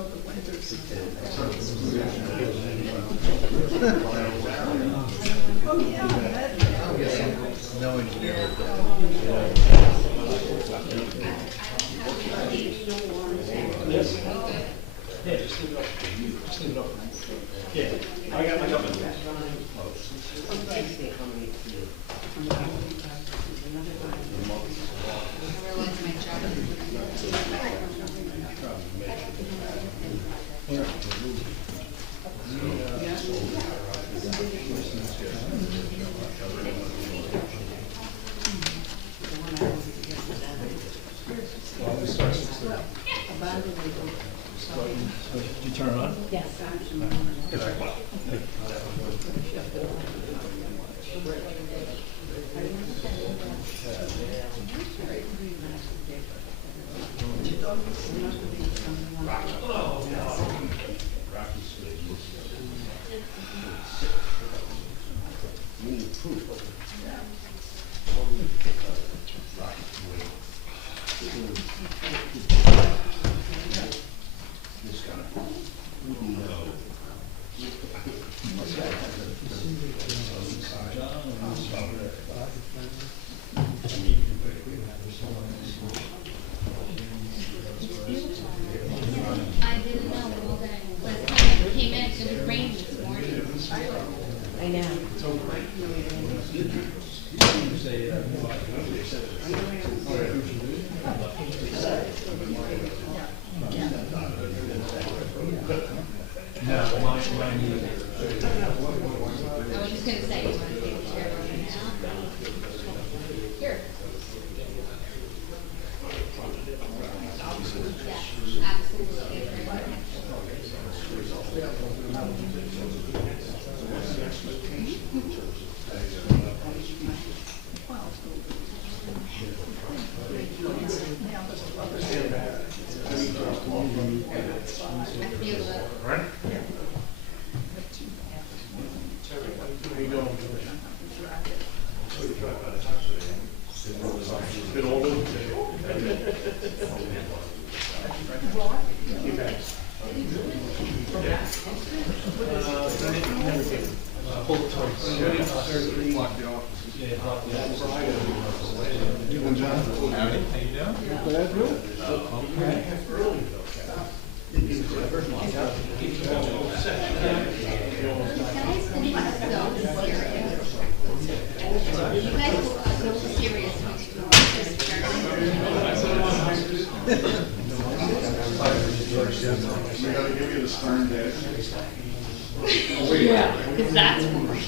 Oh, yeah. No engineer. Yes. Yeah, just leave it up. Just leave it up. Yeah, I got my. Did you turn it on? Yes. I didn't know that last time I came in, it was raining this morning. I know. I was just gonna say, you want to take a chair over now? Here. Yes, absolutely. I feel it. Right? Been older. Yeah, because that's really?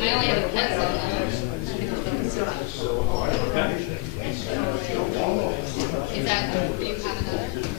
I only have a pencil. Is that, do you have another?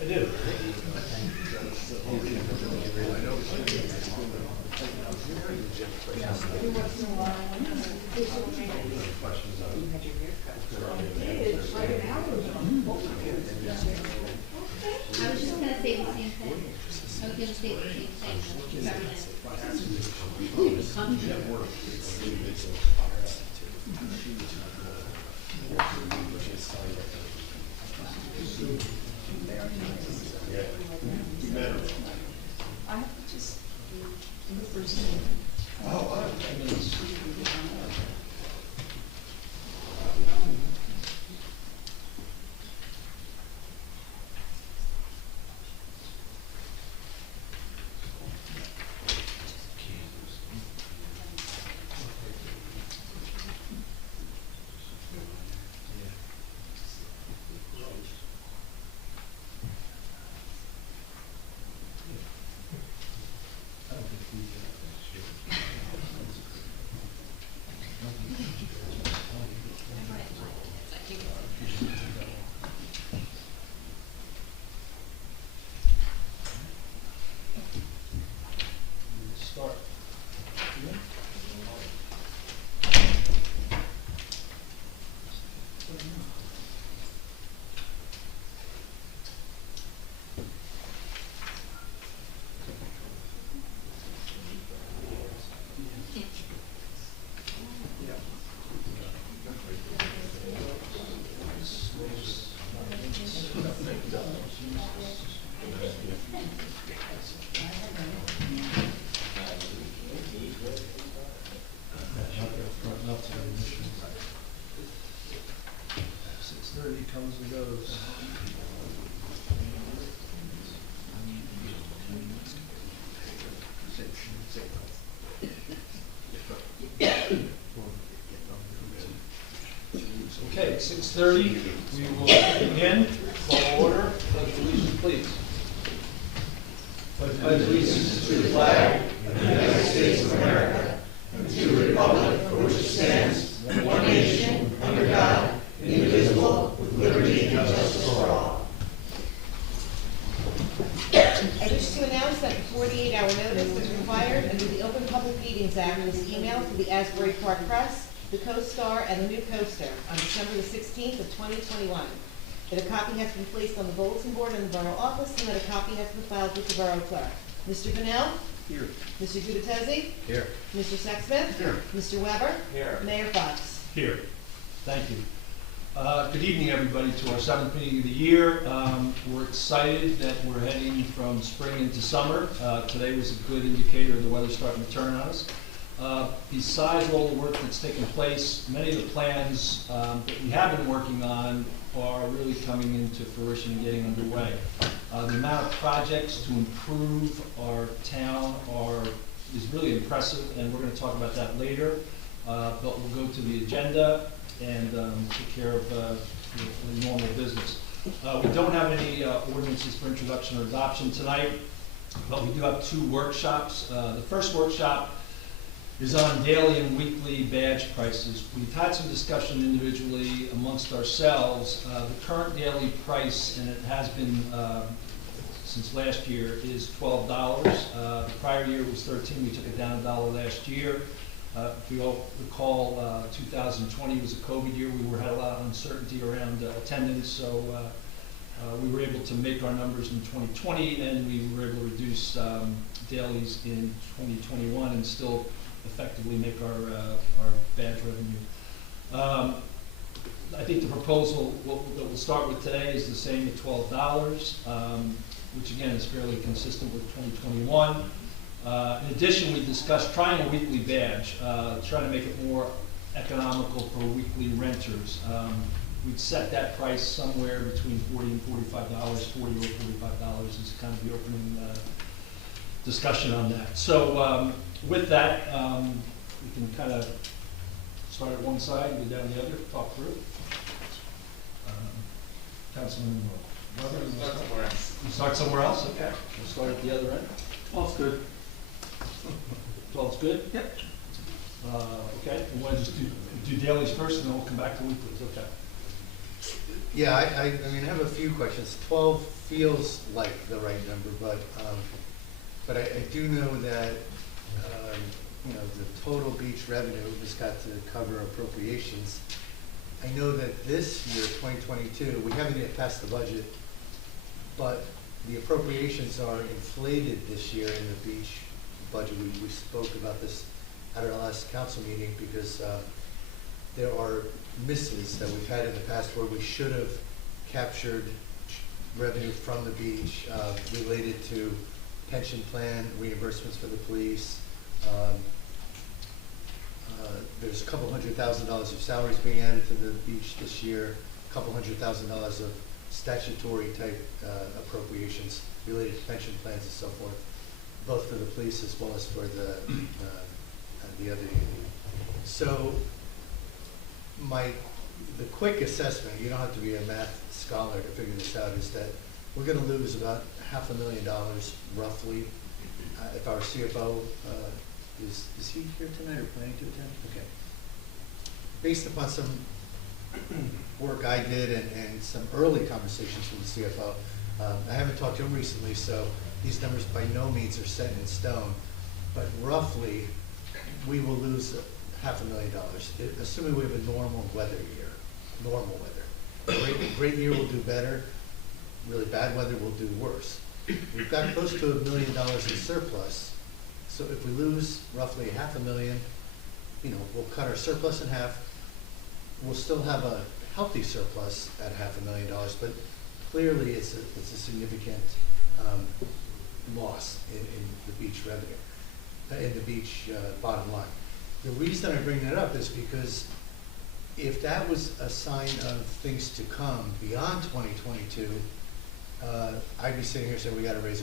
I do. I was just gonna say the same thing. I was gonna say the same thing. I have to just. Start. Comes and goes. Okay, 6:30, we will begin. Call order. Pledge allegiance, please. Pledge allegiance to the flag of the United States of America and to the republic for which it stands, one nation, under God, indivisible, with liberty and justice for all. I wish to announce that the 48-hour notice is required under the Open Public Meetings Act was emailed to the Asbury Park Press, the Co-Star, and the New Coaster on December the 16th of 2021. That a copy has been placed on the bulletin board in the borough office and that a copy has been filed with the borough clerk. Mr. Bunnell? Here. Mr. Gudatese? Here. Mr. Sexsmith? Here. Mr. Weber? Here. Mayor Fox? Here. Thank you. Good evening, everybody, to our seventh meeting of the year. We're excited that we're heading from spring into summer. Today was a good indicator of the weather starting to turn on us. Besides all the work that's taken place, many of the plans that we have been working on are really coming into fruition and getting underway. The amount of projects to improve our town is really impressive, and we're going to talk about that later. But we'll go to the agenda and take care of the normal business. We don't have any ordinances for introduction or adoption tonight, but we do have two workshops. The first workshop is on daily and weekly badge prices. We've had some discussion individually amongst ourselves. The current daily price, and it has been since last year, is $12. The prior year was $13. We took it down $1 last year. If you all recall, 2020 was a COVID year. We had a lot of uncertainty around attendance, so we were able to make our numbers in 2020, and we were able to reduce dailies in 2021 and still effectively make our badge revenue. I think the proposal that we'll start with today is the same at $12, which again is fairly consistent with 2021. In addition, we discussed trying a weekly badge, trying to make it more economical for weekly renters. We'd set that price somewhere between $40 and $45, $40 or $45 is kind of the opening discussion on that. So with that, we can kind of start at one side and go down the other, talk through. Councilman Weber, you Start somewhere else. You start somewhere else? Okay. We'll start at the other end. 12's good. 12's good? Yep. Okay, we want to just do dailies first, and then we'll come back to weeklies, okay? Yeah, I mean, I have a few questions. 12 feels like the right number, but I do know that, you know, the total beach revenue has got to cover appropriations. I know that this year, 2022, we haven't yet passed the budget, but the appropriations are inflated this year in the beach budget. We spoke about this at our last council meeting because there are misses that we've had in the past where we should have captured revenue from the beach related to pension plan reimbursements for the police. There's a couple $100,000 of salaries being added to the beach this year, a couple $100,000 of statutory type appropriations related to pension plans and so forth, both for the police as well as for the other union. So the quick assessment, you don't have to be a math scholar to figure this out, is that we're going to lose about $500,000 roughly. If our CFO is he here tonight or planning to attend? Okay. Based upon some work I did and some early conversations with the CFO, I haven't talked to him recently, so these numbers by no means are set in stone, but roughly we will lose $500,000, assuming we have a normal weather year. Normal weather. Great year will do better. Really bad weather will do worse. We've got close to $1 million in surplus. So if we lose roughly $500,000, you know, we'll cut our surplus in half. We'll still have a healthy surplus at $500,000, but clearly it's a significant loss in the beach revenue, in the beach bottom line. The reason I bring that up is because if that was a sign of things to come beyond 2022, I'd be sitting here saying we got to raise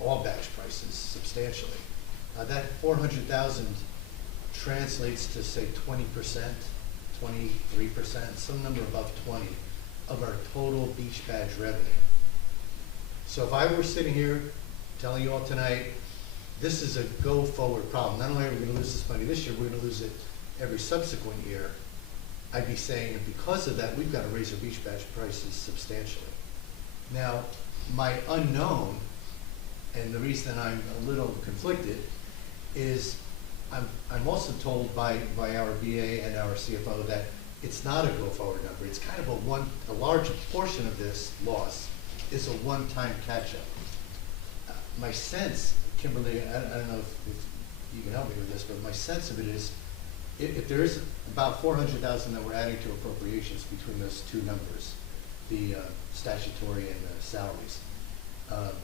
all badge prices substantially. That 400,000 translates to say 20%, 23%, some number above 20 of our total beach badge revenue. So if I were sitting here telling you all tonight, this is a go forward problem. Not only are we going to lose this money this year, we're going to lose it every subsequent year. I'd be saying, and because of that, we've got to raise our beach badge prices substantially. Now, my unknown, and the reason I'm a little conflicted, is I'm also told by our BA and our CFO that it's not a go-forward number. It's kind of a large portion of this loss is a one-time catch-up. My sense, Kimberly, I don't know if you can help me with this, but my sense of it is, if there is about 400,000 that we're adding to appropriations between those two numbers, the statutory and the salaries,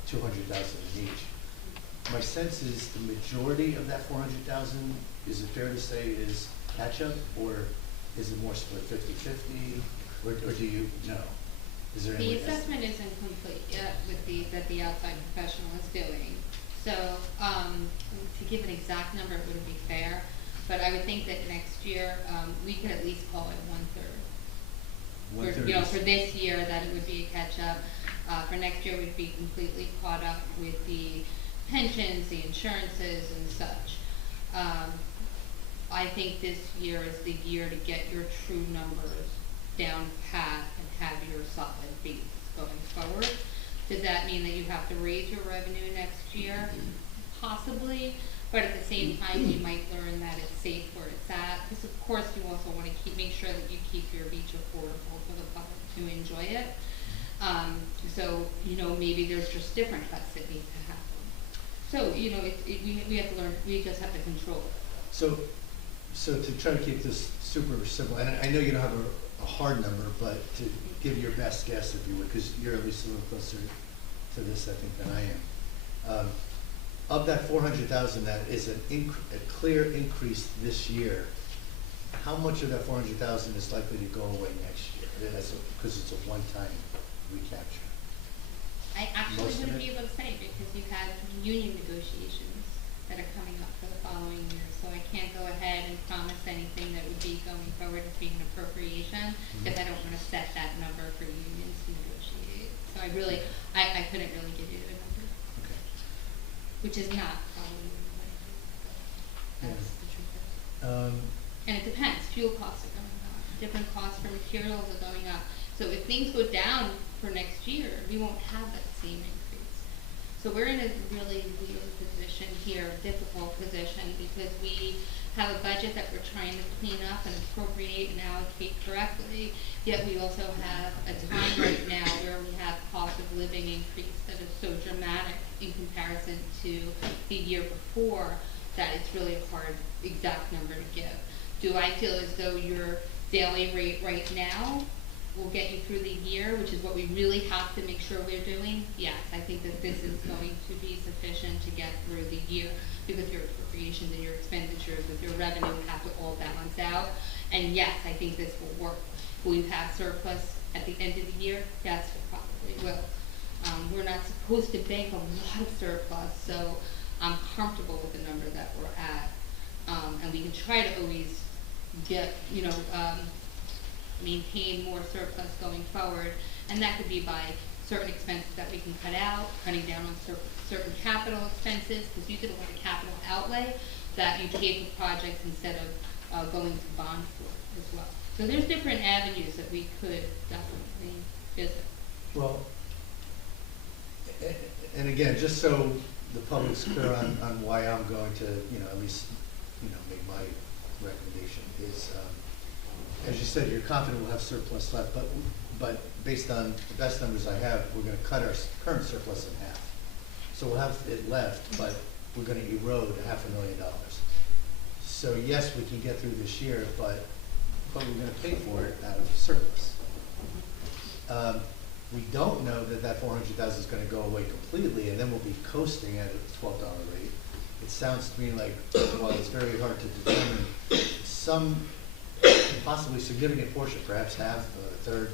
200,000 in each. My sense is the majority of that 400,000, is it fair to say, is catch-up, or is it more split 50-50, or do you know? Is there any? The assessment isn't complete yet that the outside professional is doing. So to give an exact number, it wouldn't be fair, but I would think that next year we could at least call it 1/3. For, you know, for this year, that it would be a catch-up. For next year, we'd be completely caught up with the pensions, the insurances, and such. I think this year is the year to get your true numbers down pat and have your solid base going forward. Does that mean that you have to raise your revenue next year? Possibly, but at the same time, you might learn that it's safe where it's at. Because of course, you also want to make sure that you keep your beach affordable for the public to enjoy it. So, you know, maybe there's just different cuts that need to happen. So, you know, we have to learn, we just have to control it. So to try to keep this super simple, and I know you don't have a hard number, but to give your best guess, if you would, because you're at least a little closer to this, I think, than I am. Of that 400,000, that is a clear increase this year. How much of that 400,000 is likely to go away next year? Because it's a one-time recapture. I actually wouldn't be able to say because you've had union negotiations that are coming up for the following year. So I can't go ahead and promise anything that would be going forward as being an appropriation, because I don't want to set that number for unions to negotiate. So I couldn't really give you a number, Okay. which is not probably what it is, but that's the truth of it. And it depends, fuel costs are going up, different costs for materials are going up. So if things go down for next year, we won't have that same increase. So we're in a really weird position here, a difficult position, because we have a budget that we're trying to clean up and appropriate and allocate correctly, yet we also have a time right now where we have cost of living increase that is so dramatic in comparison to the year before that it's really a hard exact number to give. Do I feel as though your daily rate right now will get you through the year, which is what we really have to make sure we're doing? Yes, I think that this is going to be sufficient to get through the year, because your appropriations and your expenditures with your revenue have to all balance out. And yes, I think this will work. Will you have surplus at the end of the year? Yes, it probably will. We're not supposed to bank a lot of surplus, so I'm comfortable with the number that we're at. And we can try to always get, maintain more surplus going forward, and that could be by certain expenses that we can cut out, cutting down on certain capital expenses, because you did a lot of capital outlay that you paid for projects instead of going to bond for as well. So there's different avenues that we could definitely visit. Well, and again, just so the public's clear on why I'm going to, at least, make my recommendation is, as you said, you're confident we'll have surplus left, but based on the best numbers I have, we're gonna cut our current surplus in half. So we'll have it left, but we're gonna erode $500,000. So yes, we can get through this year, but we're gonna pay for it out of surplus. We don't know that 400,000 is gonna go away completely, and then we'll be coasting at a $12 rate. It sounds to me like, while it's very hard to determine, some possibly significant portion, perhaps half, a third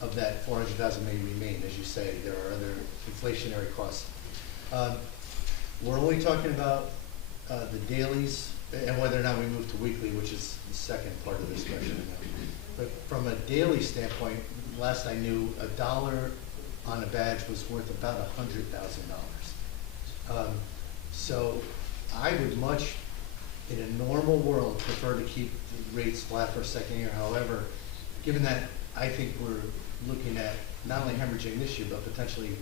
of that 400,000 may remain. As you say, there are other inflationary costs. We're only talking about the dailies and whether or not we move to weekly, which is the second part of this question. But from a daily standpoint, last I knew, $1 on a badge was worth about $100,000. So I would much, in a normal world, prefer to keep the rates flat for a second year. However, given that I think we're looking at not only hemorrhaging this year, but potentially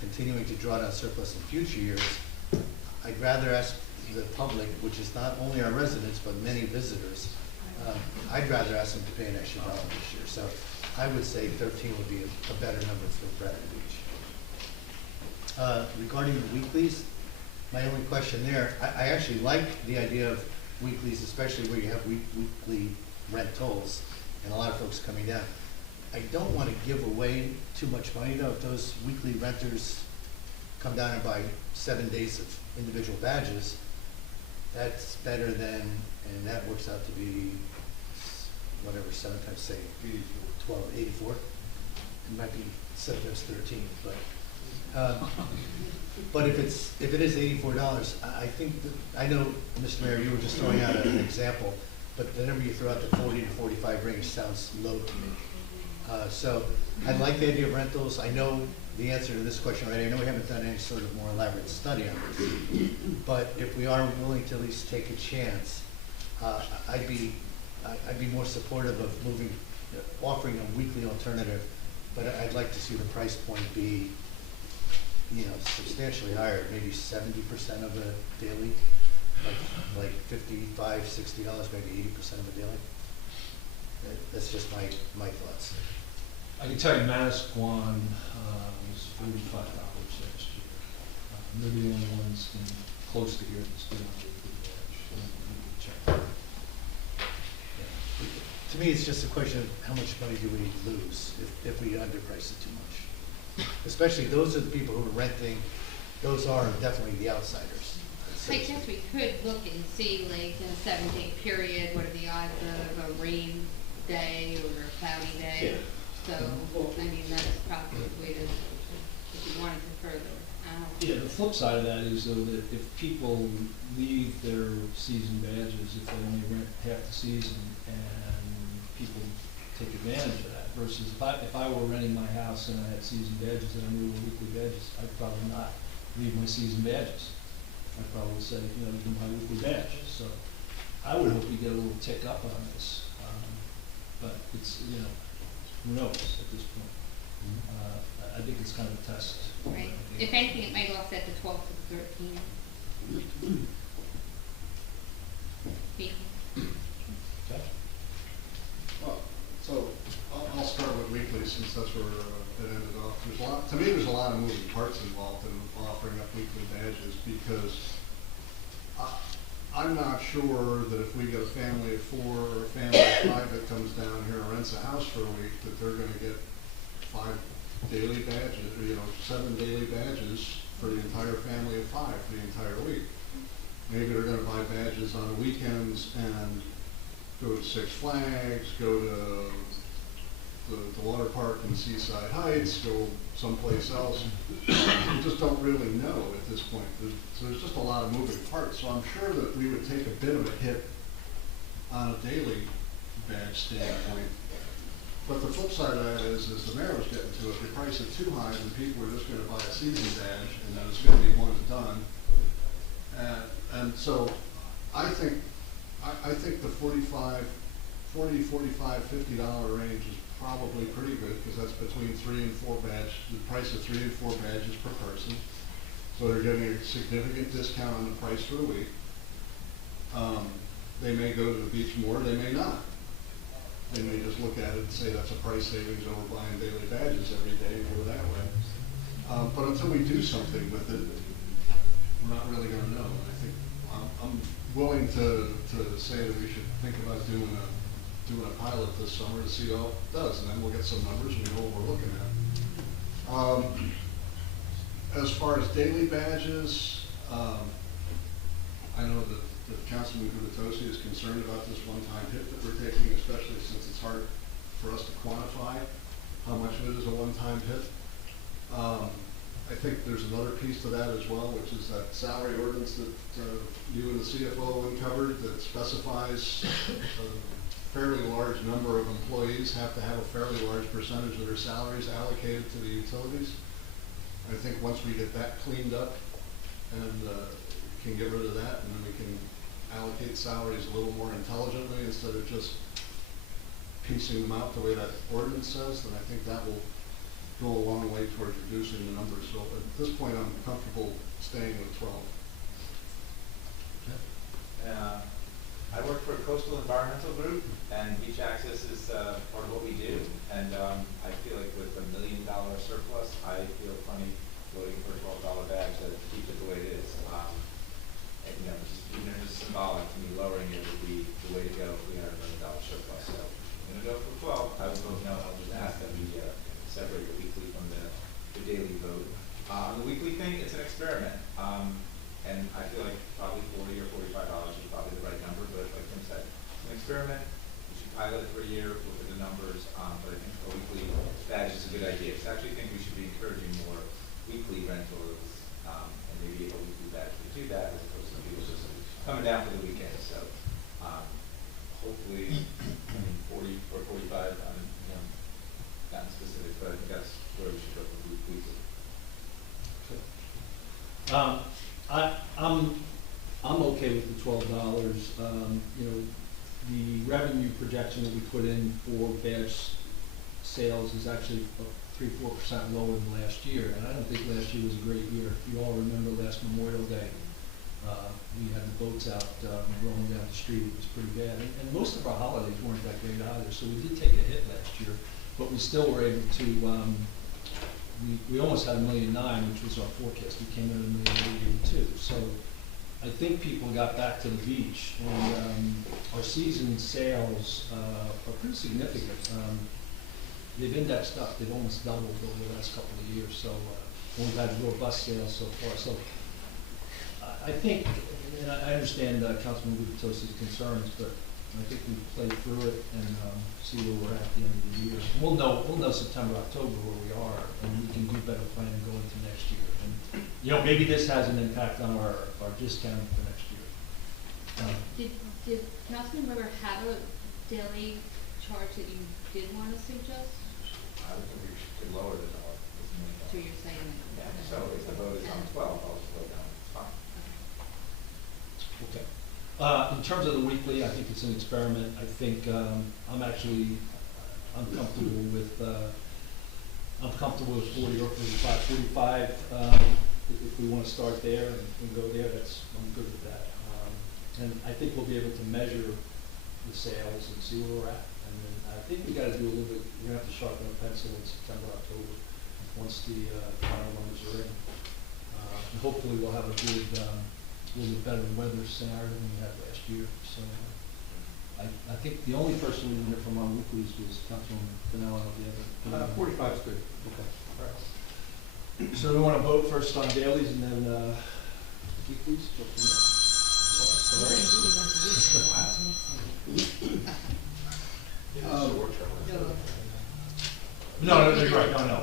continuing to draw down surplus in future years, I'd rather ask the public, which is not only our residents, but many visitors, I'd rather ask them to pay an extra $1 this year. So I would say 13 would be a better number for Bradley Beach. Regarding the weeklies, my only question there, I actually like the idea of weeklies, especially where you have weekly rentals and a lot of folks coming down. I don't want to give away too much money though. If those weekly renters come down and buy 7 days of individual badges, that's better than, and that works out to be whatever, 7 times say 84. It might be 7 times 13, but if it is $84, I think I know, Mr. Mayor, you were just throwing out an example, but the number you throw out, the 40 to 45 range, sounds low to me. So I like the idea of rentals. I know the answer to this question already. I know we haven't done any sort of more elaborate study on this, but if we are willing to at least take a chance, I'd be more supportive of offering a weekly alternative, but I'd like to see the price point be, substantially higher, maybe 70% of a daily, like $55, $60, maybe 80% of a daily. That's just my thoughts. I can tell you Manasquan was $45 last year. They're the only ones close to here that's doing the badge. To me, it's just a question of how much money do we lose if we underprice it too much. Especially those are the people who are renting, those are definitely the outsiders. I guess we could look and see, like, in a 7-day period, what are the odds of a rain day or a cloudy day? So, I mean, that's probably the way to, if you wanted to further. Yeah, the flip side of that is though that if people leave their season badges, if they only rent half the season, and people take advantage of that, versus if I were renting my house and I had season badges and I knew were weekly badges, I'd probably not leave my season badges. I'd probably say, you know, you can buy weekly badges. So I would hope we get a little tick up on this, but it's, you know, who knows at this point. I think it's kind of a test. Right. If anything, it might offset the 12 to the 13. Speaking. Okay. Well, so I'll start with weekly since that's where it ended off. To me, there's a lot of moving parts involved in offering up weekly badges because I'm not sure that if we get a family of 4 or a family of 5 that comes down here and rents a house for a week, that they're going to get 5 daily badges, or, you know, 7 daily badges for the entire family of 5 for the entire week. Maybe they're going to buy badges on the weekends and go to Six Flags, go to the water park in Seaside Heights, go someplace else. We just don't really know at this point. So there's just a lot of moving parts. So I'm sure that we would take a bit of a hit on a daily badge standpoint. But the flip side of that is the mayor was getting to, if you price it too high, then people are just going to buy a season badge, and then it's going to be one and done. And so I think the $40, $45, $50 range is probably pretty good because that's between 3 and 4 badge. The price of 3 and 4 badges per person. So they're getting a significant discount on the price for the week. They may go to the beach more, they may not. They may just look at it and say that's a price savings over buying daily badges every day and go that way. But until we do something with it, we're not really going to know. And I think I'm willing to say that we should think about doing a pilot this summer to see how it does, and then we'll get some numbers and we know what we're looking at. As far as daily badges, I know that Councilman Gubitosi is concerned about this one-time hit that we're taking, especially since it's hard for us to quantify how much of it is a one-time hit. I think there's another piece to that as well, which is that salary ordinance that you and the CFO uncovered that specifies a fairly large number of employees have to have a fairly large percentage of their salaries allocated to the utilities. I think once we get that cleaned up and can get rid of that, and then we can allocate salaries a little more intelligently instead of just piecing them out the way that ordinance says, then I think that will go a long way towards reducing the numbers. So at this point, I'm comfortable staying with 12. I work for a coastal environmental group, and beach access is part of what we do. And I feel like with $1 million surplus, I feel funny voting for a $12 badge to keep it the way it is. And, you know, just even if it's symbolic, to me, lowering it would be the way to go if we had $1 million surplus. So I'm going to go for 12. I would vote no. I'll just ask that we separate the weekly from the daily vote. On the weekly thing, it's an experiment. And I feel like probably $40 or $45 is probably the right number, but like Tim said, it's an experiment. We should pilot it for a year, look at the numbers, but I think a weekly badge is a good idea. So I actually think we should be encouraging more weekly rentals, and maybe a weekly badge to do that as opposed to people just coming down for the weekend. So hopefully, I mean, 40 or 45, not in specifics, but I think that's where we should go for weekly. I'm okay with the $12. You know, the revenue projection that we put in for badge sales is actually 3-4% lower than last year, and I don't think last year was a great year. If you all remember last Memorial Day, we had the boats out rolling down the street. It was pretty bad, and most of our holidays weren't that great either. So we did take a hit last year, but we still were able to. We almost had $1.9 million, which was our forecast. We came in at $1.882 million. So I think people got back to the beach, and our season sales are pretty significant. They've indexed up. They've almost doubled over the last couple of years. So we've had robust sales so far. So I think, and I understand Councilman Gubitosi's concerns, but I think we've played through it and see where we're at the end of the year. We'll know September, October where we are, and we can do better planning going into next year. And maybe this has an impact on our discount for next year. Did Councilman Weber have a daily charge that you did want to suggest? I would think we could lower the dollar. So you're saying that? Yeah, so if the vote is on 12, I'll just vote down, it's fine. Okay. In terms of the weekly, I think it's an experiment. I think I'm comfortable with 40 or 45. If we want to start there and go there, I'm good with that. And I think we'll be able to measure the sales and see where we're at. And then I think we got to do a little bit. We're gonna have to sharpen a pencil in September, October, once the final numbers are in. And hopefully we'll have a good, little bit better weather scenario than we had last year. So I think the only person we didn't hear from on weeklies was Councilman Vanilla of the other. 45 is good. Okay. All right. So we want to vote first on dailies and then weeklies. Go from there. No, you're right. No.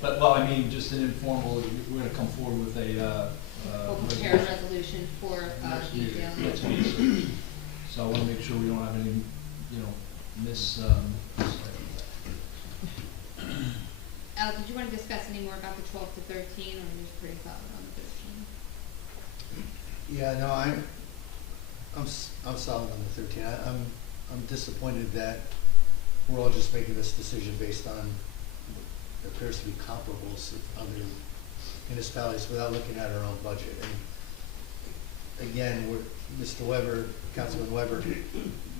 But well, I mean, just an informal. We're going to come forward with a. We'll prepare a resolution for detail. Next meeting. So I want to make sure we don't have any, miss. Al, did you want to discuss any more about the 12 to 13, or are you just pretty solid on the 13? Yeah, no, I'm solid on the 13. I'm disappointed that we're all just making this decision based on what appears to be comparables of other municipalities without looking at our own budget. And again, Mr. Weber, Councilman Weber,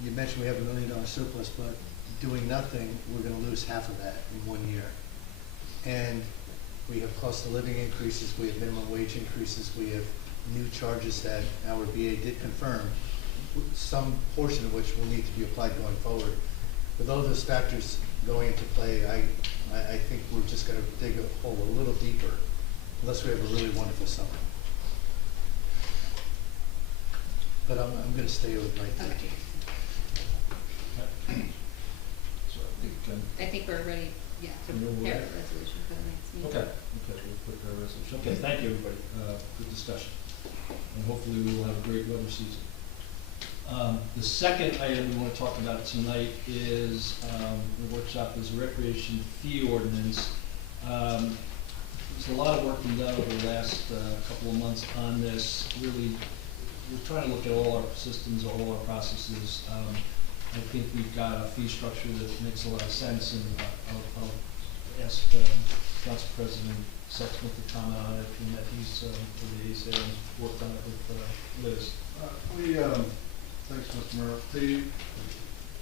you mentioned we have $1 million surplus, but doing nothing, we're going to lose half of that in 1 year. And we have cost of living increases, we have minimum wage increases, we have new charges that our BA did confirm, some portion of which will need to be applied going forward. With all those factors going into play, I think we're just going to dig a hole a little deeper unless we have a really wonderful summer. But I'm going to stay with my thinking. So I think we're ready, to prepare the resolution for the next meeting. Okay, we'll put the resolution. Okay, thank you, everybody. Good discussion. And hopefully we will have a great weather season. The second item we want to talk about tonight is the workshop is recreation fee ordinance. There's a lot of work been done over the last couple of months on this. Really, we're trying to look at all our systems, all our processes. I think we've got a fee structure that makes a lot of sense, and I'll ask Council President Sexsmith to comment on it, and that he's the liaison and worked on it with Liz. Thanks, Mr. Murphy.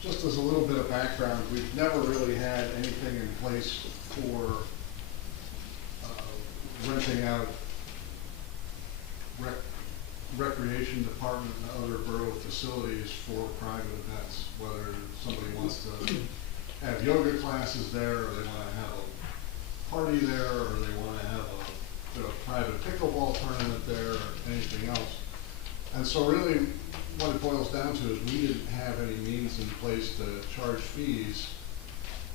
Just as a little bit of background, we've never really had anything in place for renting out recreation department and other borough facilities for private events, whether somebody wants to have yoga classes there, or they want to have a party there, or they want to have a private pickleball tournament there, or anything else. And so really what it boils down to is we didn't have any means in place to charge fees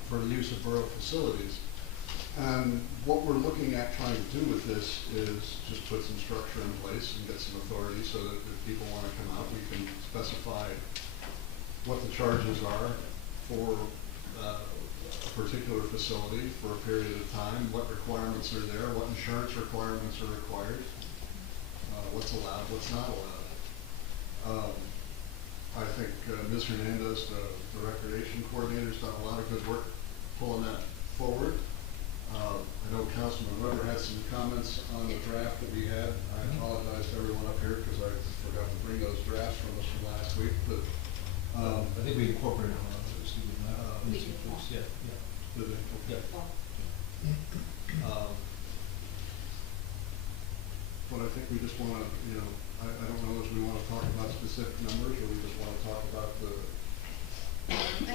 for the use of borough facilities. And what we're looking at trying to do with this is just put some structure in place and get some authority so that if people want to come out, we can specify what the charges are for a particular facility for a period of time, what requirements are there, what insurance requirements are required, what's allowed, what's not allowed. I think Ms. Hernandez, the recreation coordinator, has done a lot of good work pulling that forward. I know Councilman Weber had some comments on the draft that we had. I apologize to everyone up here because I forgot to bring those drafts from us from last week. But I think we incorporated them. We did. Yeah. did they? Yeah. But I think we just want to, I don't know if we want to talk about specific numbers or we just want to talk about the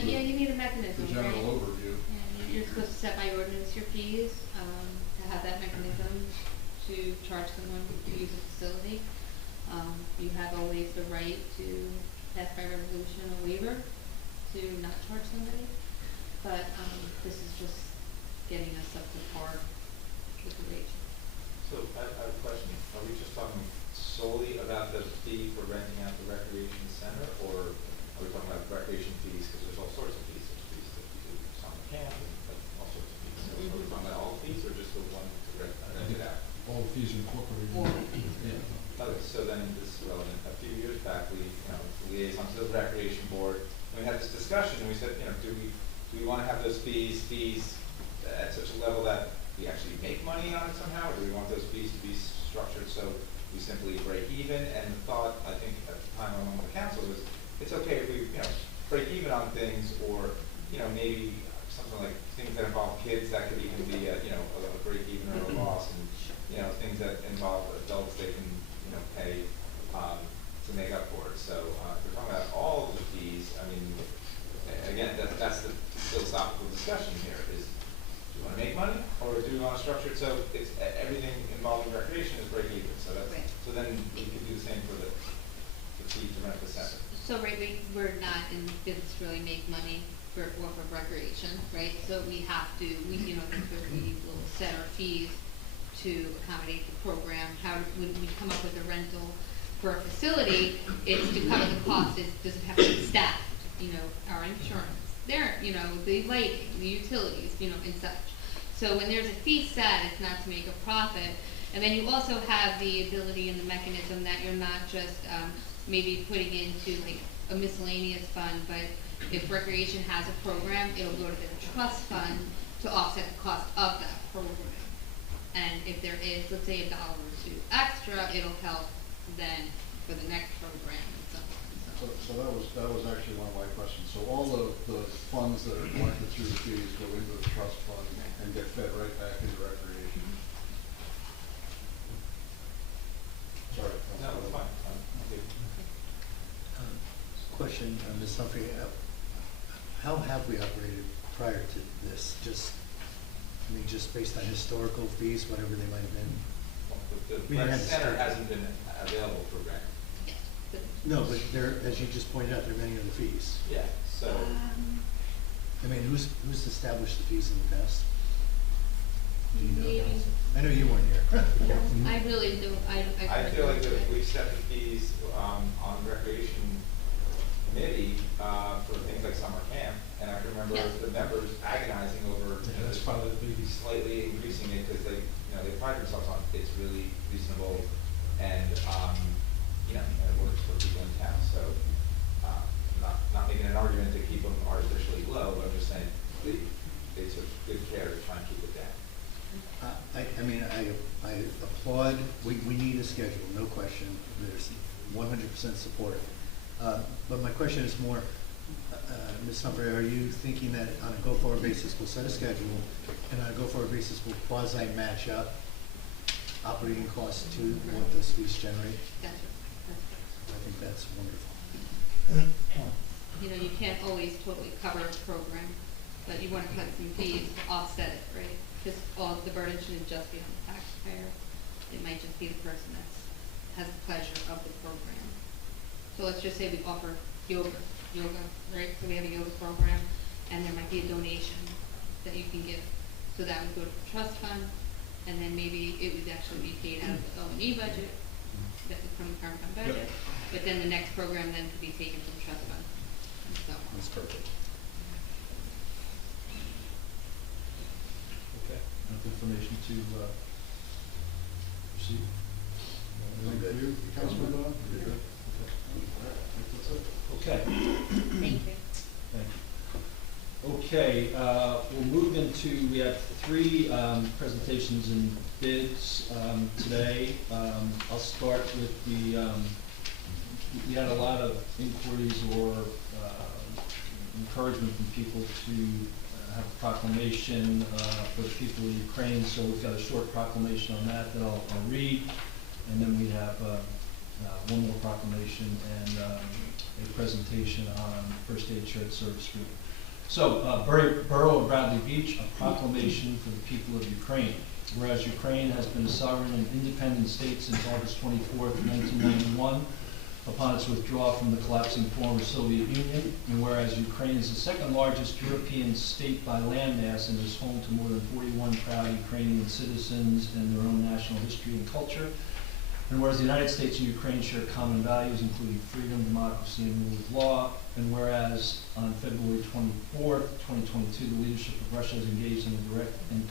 Yeah, you need a mechanism, right? general overview. And you're supposed to set by ordinance your fees, to have that mechanism to charge someone to use a facility. You have always the right to pass by resolution a waiver to not charge somebody, but this is just getting us up to par with the rate. So I have a question. fee for renting out the recreation center, or are we talking about recreation fees, because there's all sorts of fees, there's fees to do summer camp, and like, all sorts of fees. So are we talking about all fees, or just the one to rent it out? All the fees are incorporated. Yeah. Okay, so then this is relevant. A few years back, we, Liaison to the Recreation Board, we had this discussion, and we said, do we want to have those fees at such a level that we actually make money on it somehow, or do we want those fees to be structured so we simply break even? And the thought, I think, at the time among the council was, it's okay if we, break even on things, or, maybe something like things that involve kids, that could even be a break even or a loss, and, things that involve adults, they can, pay, to make up for it. So, if we're talking about all of the fees, I mean, again, that's the philosophical discussion here is, do we want to make money, or do we want to structure it so it's everything involving recreation is break even? So that's, Right. so then we could do the same for the fee to rent the center. So, right, we're not in business to really make money off of recreation, right? So we have to, there would be little set our fees to accommodate the program. When we come up with a rental for a facility, it's to cover the cost. It doesn't have to be staffed, our insurance, the lighting, the utilities, and such. So when there's a fee set, it's not to make a profit. And then you also have the ability and the mechanism that you're not just maybe putting into like a miscellaneous fund, but if recreation has a program, it'll go to the trust fund to offset the cost of that program. And if there is, let's say, $1 or $2 extra, it'll help then for the next program and so on. So that was actually one of my questions. So all the funds that are collected through the fees go into the trust fund and get fed right back into recreation. Sorry. No, it's fine. Question, Ms. Humphrey, how have we operated prior to this? Just based on historical fees, whatever they might have been? The We didn't rec have to center start- hasn't been available for rent. Yes, but No, but there, as you just pointed out, there are many other fees. Yeah, so, Who's established the fees in the past? Do you know? maybe, I know you weren't here. I really don't, I feel like that we've set the fees, on recreation committee, for things like summer camp, and I can remember Yes. the members agonizing over That's probably the biggest. slightly increasing it, because they pride themselves on, it's really reasonable, and, and it works for people in town, so, not making an argument to keep them artificially low, but I'm just saying, they took good care to try and keep it down. I applaud, we need a schedule, no question, there's 100% support. But my question is more, Ms. Humphrey, are you thinking that on a go-forward basis, we'll set a schedule, and on a go-forward basis, we'll quasi-match up operating costs to what those fees generate? that's I think that's wonderful. you can't always totally cover a program, but you want to cut some fees to offset it, right? Because all the burden shouldn't just be on the taxpayer. It might just be the person that has the pleasure of the program. So let's just say we offer yoga, right? So we have a yoga program, and there might be a donation that you can give. So that would go to the trust fund, and then maybe it would actually be paid out of the O&E budget, that would come from the budget. But then the next program then could be taken from the trust fund, and so on. That's perfect. Okay, enough information to proceed. I'm good. You, Councilman Bond? You're good? Okay, Thank you. thank you. Okay, we'll move into, we have 3 presentations and bids today. I'll start with we had a lot of inquiries or encouragement from people to have a proclamation for the people of Ukraine, so we've got a short proclamation on that I'll read, and then we have one more proclamation and a presentation on First Aid Shared Service Group. So, Borough of Bradley Beach, a proclamation for the people of Ukraine. Whereas Ukraine has been a sovereign and independent state since August 24th, 1991, upon its withdrawal from the collapsing former Soviet Union, and whereas Ukraine is the second largest European state by landmass and is home to more than 41 proud Ukrainian citizens and their own national history and culture, And whereas the United States and Ukraine share common values, including freedom, democracy, and rule of law, and whereas on February 24th, 2022, the leadership of Russia is engaged in a direct and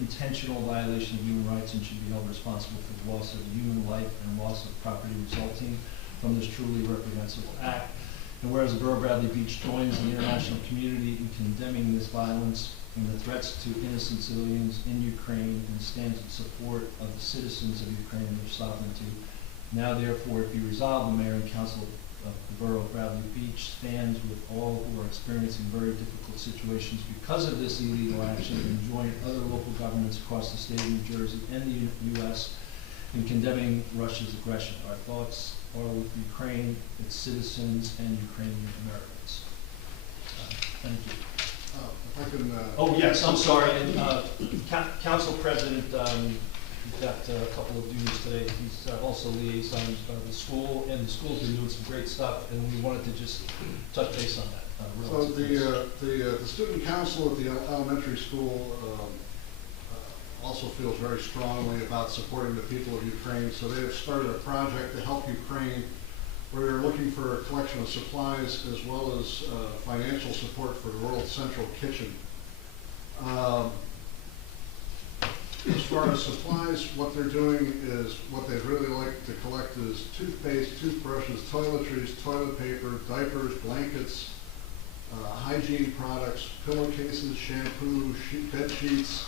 intentional violation of human rights and should be held responsible for the loss of human life and loss of property resulting from this truly reprehensible act. And whereas the Borough of Bradley Beach joins the international community in condemning this violence and the threats to innocent civilians in Ukraine and stands in support of the citizens of Ukraine and their sovereignty. Now therefore it be resolved, the Mayor and Council of the Borough of Bradley Beach stands with all who are experiencing very difficult situations because of this illegal action and join other local governments across the state of New Jersey and the U.S. in condemning Russia's aggression. Our thoughts are with Ukraine, its citizens, and Ukrainian Americans. Thank you. If I can, Oh, yes, I'm sorry, and Council President, he's got a couple of duties today. He's also liaison of the school, and the school's been doing some great stuff, and we wanted to just touch base on that. So the student council at the elementary school also feels very strongly about supporting the people of Ukraine. So they have started a project to help Ukraine, where they're looking for a collection of supplies as well as financial support for the World Central Kitchen. As far as supplies, what they're doing is, what they'd really like to collect is toothpaste, toothbrushes, toiletries, toilet paper, diapers, blankets, hygiene products, pillowcases, shampoo, bed sheets,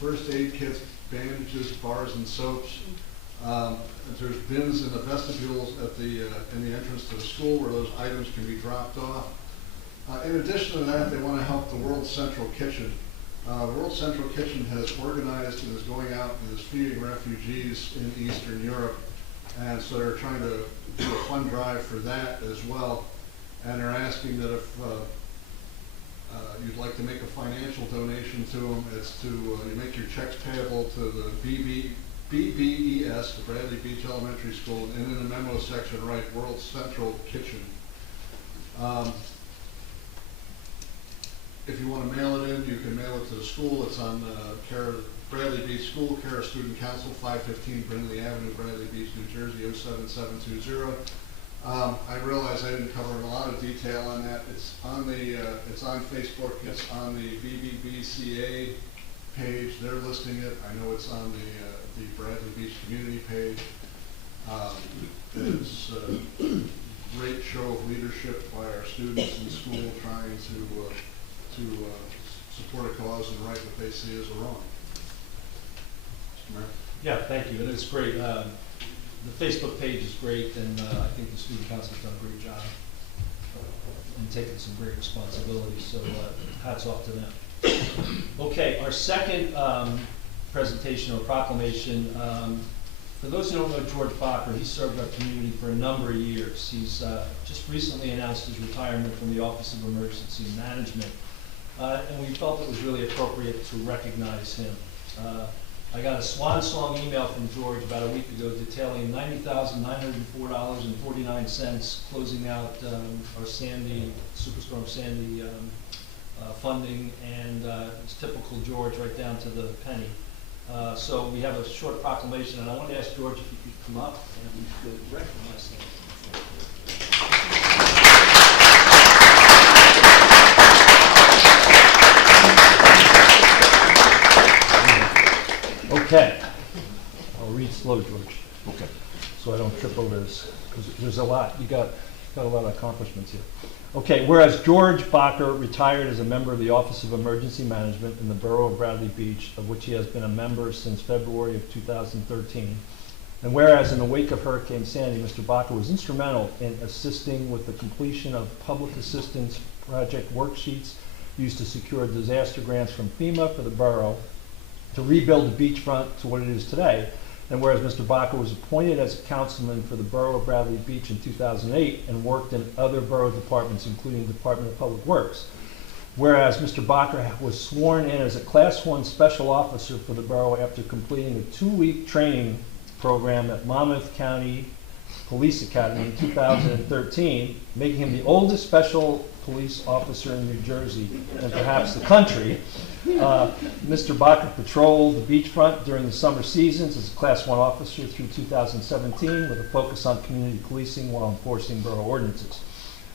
first aid kits, bandages, bars, and soaps. There's bins in the vestibules at in the entrance to the school where those items can be dropped off. In addition to that, they want to help the World Central Kitchen. The World Central Kitchen has organized and is going out and is feeding refugees in Eastern Europe. And so they're trying to do a fund drive for that as well. And they're asking that if you'd like to make a financial donation to them, it's to you make your checks payable to the BBES, the Bradley Beach Elementary School, and in the memo section write World Central Kitchen. If you want to mail it in, you can mail it to the school. It's on care of Bradley Beach School, care of Student Council, 515 Brindley Avenue, Bradley Beach, New Jersey, 07720. I realize I didn't cover a lot of detail on that. It's on it's on Facebook. It's on the BBBCA page. They're listing it. I know it's on the Bradley Beach community page. It's a great show of leadership by our students in school trying to support a cause and right what they see as a wrong. Mr. Mayor? Yeah, thank you, and it's great. The Facebook page is great, and I think the student council's done a great job and taking some great responsibility, so hats off to them. Okay, our second presentation or proclamation, for those who don't know George Bacher, he served our community for a number of years. He's just recently announced his retirement from the Office of Emergency Management, and we felt it was really appropriate to recognize him. I got a swan song email from George about a week ago detailing $90,904.49 closing out our Superstorm Sandy funding, and it's typical George right down to the penny. So we have a short proclamation, and I want to ask George if he could come up and we could recognize him. Okay. I'll read slow, George. Okay. So I don't trip over this, because there's a lot. You got a lot of accomplishments here. Okay, whereas George Bacher retired as a member of the Office of Emergency Management in the Borough of Bradley Beach, of which he has been a member since February of 2013, and whereas in the wake of Hurricane Sandy, Mr. Bacher was instrumental in assisting with the completion of public assistance project worksheets used to secure disaster grants from FEMA for the borough to rebuild the beachfront to what it is today. And whereas Mr. Bacher was appointed as a councilman for the Borough of Bradley Beach in 2008 and worked in other borough departments, including the Department of Public Works. Whereas Mr. Bacher was sworn in as a Class 1 Special Officer for the borough after completing a 2-week training program at Monmouth County Police Academy in 2013, making him the oldest Special police officer in New Jersey and perhaps the country. Mr. Baca patrolled the beachfront during the summer seasons as a Class 1 officer through 2017 with a focus on community policing while enforcing borough ordinances.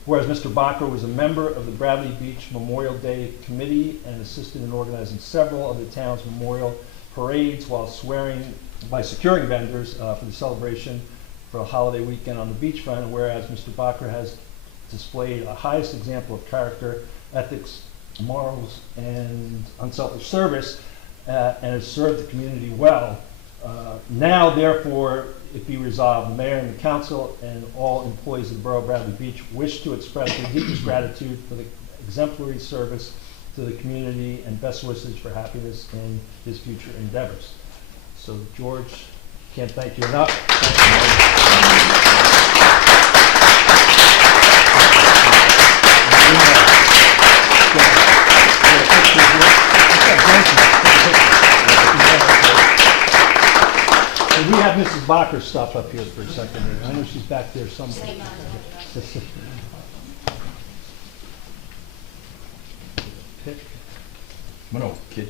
Whereas Mr. Baca was a member of the Bradley Beach Memorial Day Committee and assisted in organizing several of the town's memorial parades while securing vendors for the celebration for a holiday weekend on the beachfront. Whereas Mr. Baca has displayed a highest example of character, ethics, morals, and unselfish service, and has served the community well. Now, therefore, it be resolved, the mayor and the council and all employees of the Borough of Bradley Beach wish to express their deepest gratitude for the exemplary service to the community and best wishes for happiness in his future endeavors. So, George, can't thank you enough. We have Mrs. Bacher's stuff up here for a second. I know she's back there somewhere. Come on, kid.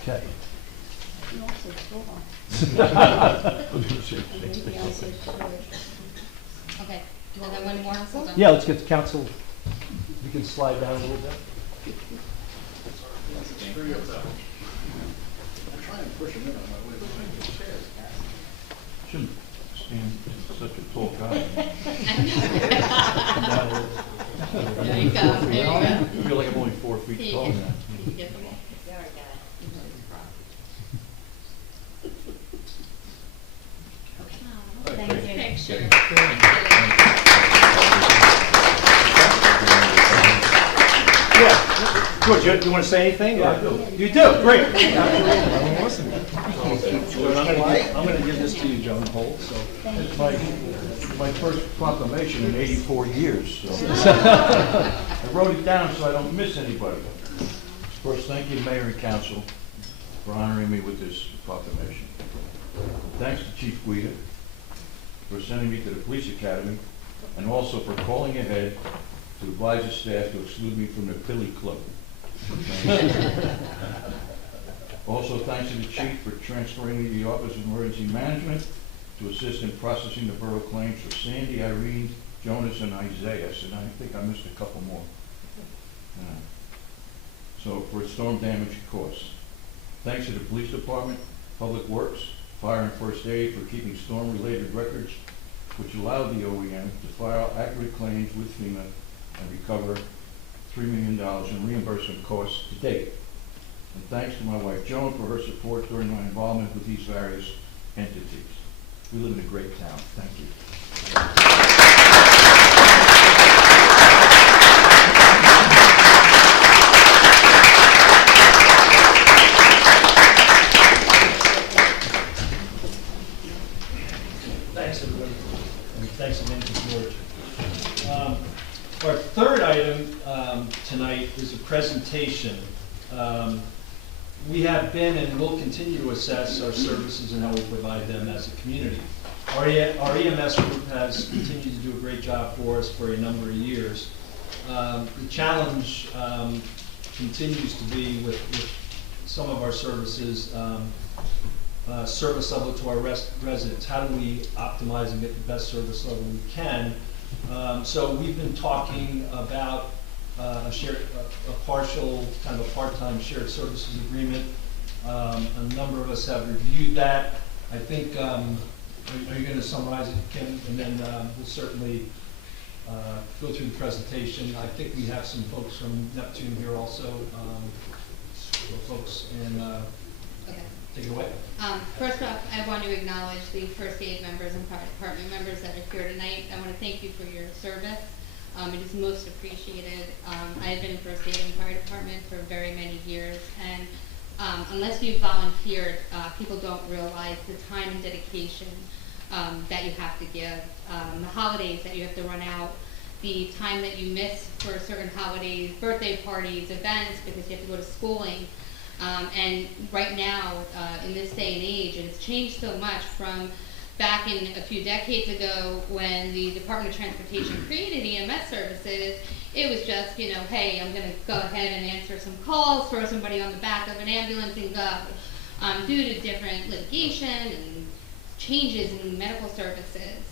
Okay. Okay, and then one more. Hold on. Yeah, let's get the council. You can slide down a little bit. I'm trying to push him in on my way behind the chair. Shouldn't stand such a tall guy. There you go, there you go. I feel like I'm only 4 feet tall now. Picture. Yeah. George, you want to say anything? Yeah, I do. You do? Great. I'm going to give this to you, Joan Holt. So. It's my first proclamation in 84 years. So. I wrote it down so I don't miss anybody. First, thank you, Mayor and Council, for honoring me with this proclamation. Thanks to Chief Guida for sending me to the police academy, and also for calling ahead to advise the staff to exclude me from the Billy Club. Also, thanks to the chief for transferring me to the Office of Emergency Management to assist in processing the borough claims for Sandy, Irene, Jonas, and Isaiah, and I think I missed a couple more. So, for storm damage costs. Thanks to the police department, public works, fire and first aid for keeping storm-related records, which allowed the OEM to file accurate claims with FEMA and recover $3 million in reimbursement costs to date. And thanks to my wife Joan for her support during my involvement with these various entities. We live in a great town. Thank you. Thanks, everybody. And thanks again to George. Our third item tonight is a presentation. We have been and will continue to assess our services and how we provide them as a community. Our EMS group has continued to do a great job for us for a number of years. The challenge continues to be with some of our services, service level to our residents. How do we optimize and get the best service level we can? So we've been talking about a partial, kind of a part-time shared services agreement. A number of us have reviewed that. I think, are you going to summarize it, Kim? And then we'll certainly go through the presentation. I think we have some folks from Neptune here also, folks, and Okay. take it away. First off, I want to acknowledge the first aid members and fire department members that are here tonight. I want to thank you for your service. It is most appreciated. I have been in first aid and fire department for very many years, and unless you volunteered, people don't realize the time and dedication that you have to give, the holidays that you have to run out, the time that you miss for certain holidays, birthday parties, events, because you have to go to schooling. And right now, in this day and age, and it's changed so much from back in a few decades ago when the Department of Transportation created EMS services. It was just, you know, hey, I'm going to go ahead and answer some calls, throw somebody on the back of an ambulance and go. Due to different litigation and changes in medical services,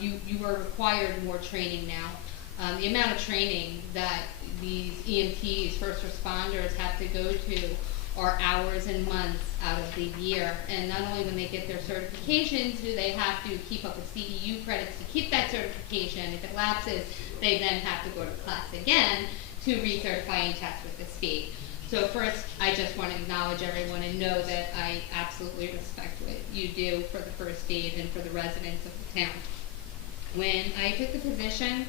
you are required more training now. The amount of training that these EMTs, first responders, have to go to are hours and months out of the year. And not only when they get their certifications do they have to keep up with CEU credits to keep that certification. If it lapses, they then have to go to class again to recertify and test with the state. So first, I just want to acknowledge everyone and know that I absolutely respect what you do for the first aid and for the residents of the town. When I took the position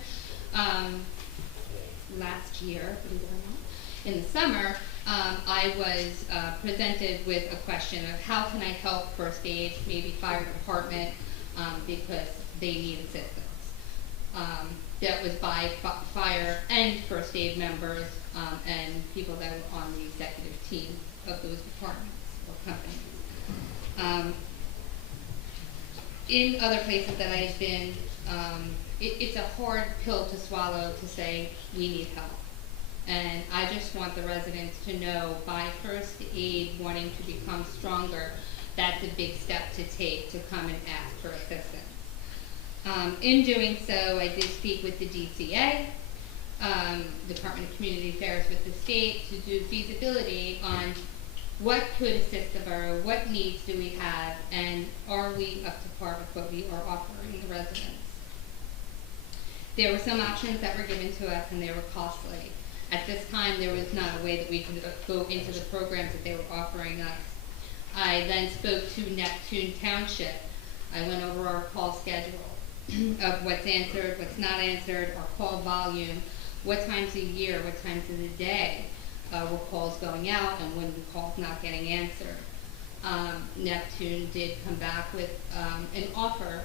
last year, believe it or not, in the summer, I was presented with a question of how can I help first aid, maybe fire department, because they need assistance. That was by fire and first aid members and people that were on the executive team of those departments or companies. In other places that I've been, it's a hard pill to swallow to say we need help. And I just want the residents to know by first aid wanting to become stronger, that's a big step to take to come and ask for assistance. In doing so, I did speak with the DCA, Department of Community Affairs with the state, to do feasibility on what could assist the borough, what needs do we have, and are we up to par with what we are offering the residents. There were some options that were given to us and they were costly. At this time, there was not a way that we could go into the programs that they were offering us. I then spoke to Neptune Township. I went over our call schedule of what's answered, what's not answered, our call volume, what times a year, what times of the day were calls going out, and when the call's not getting answered. Neptune did come back with an offer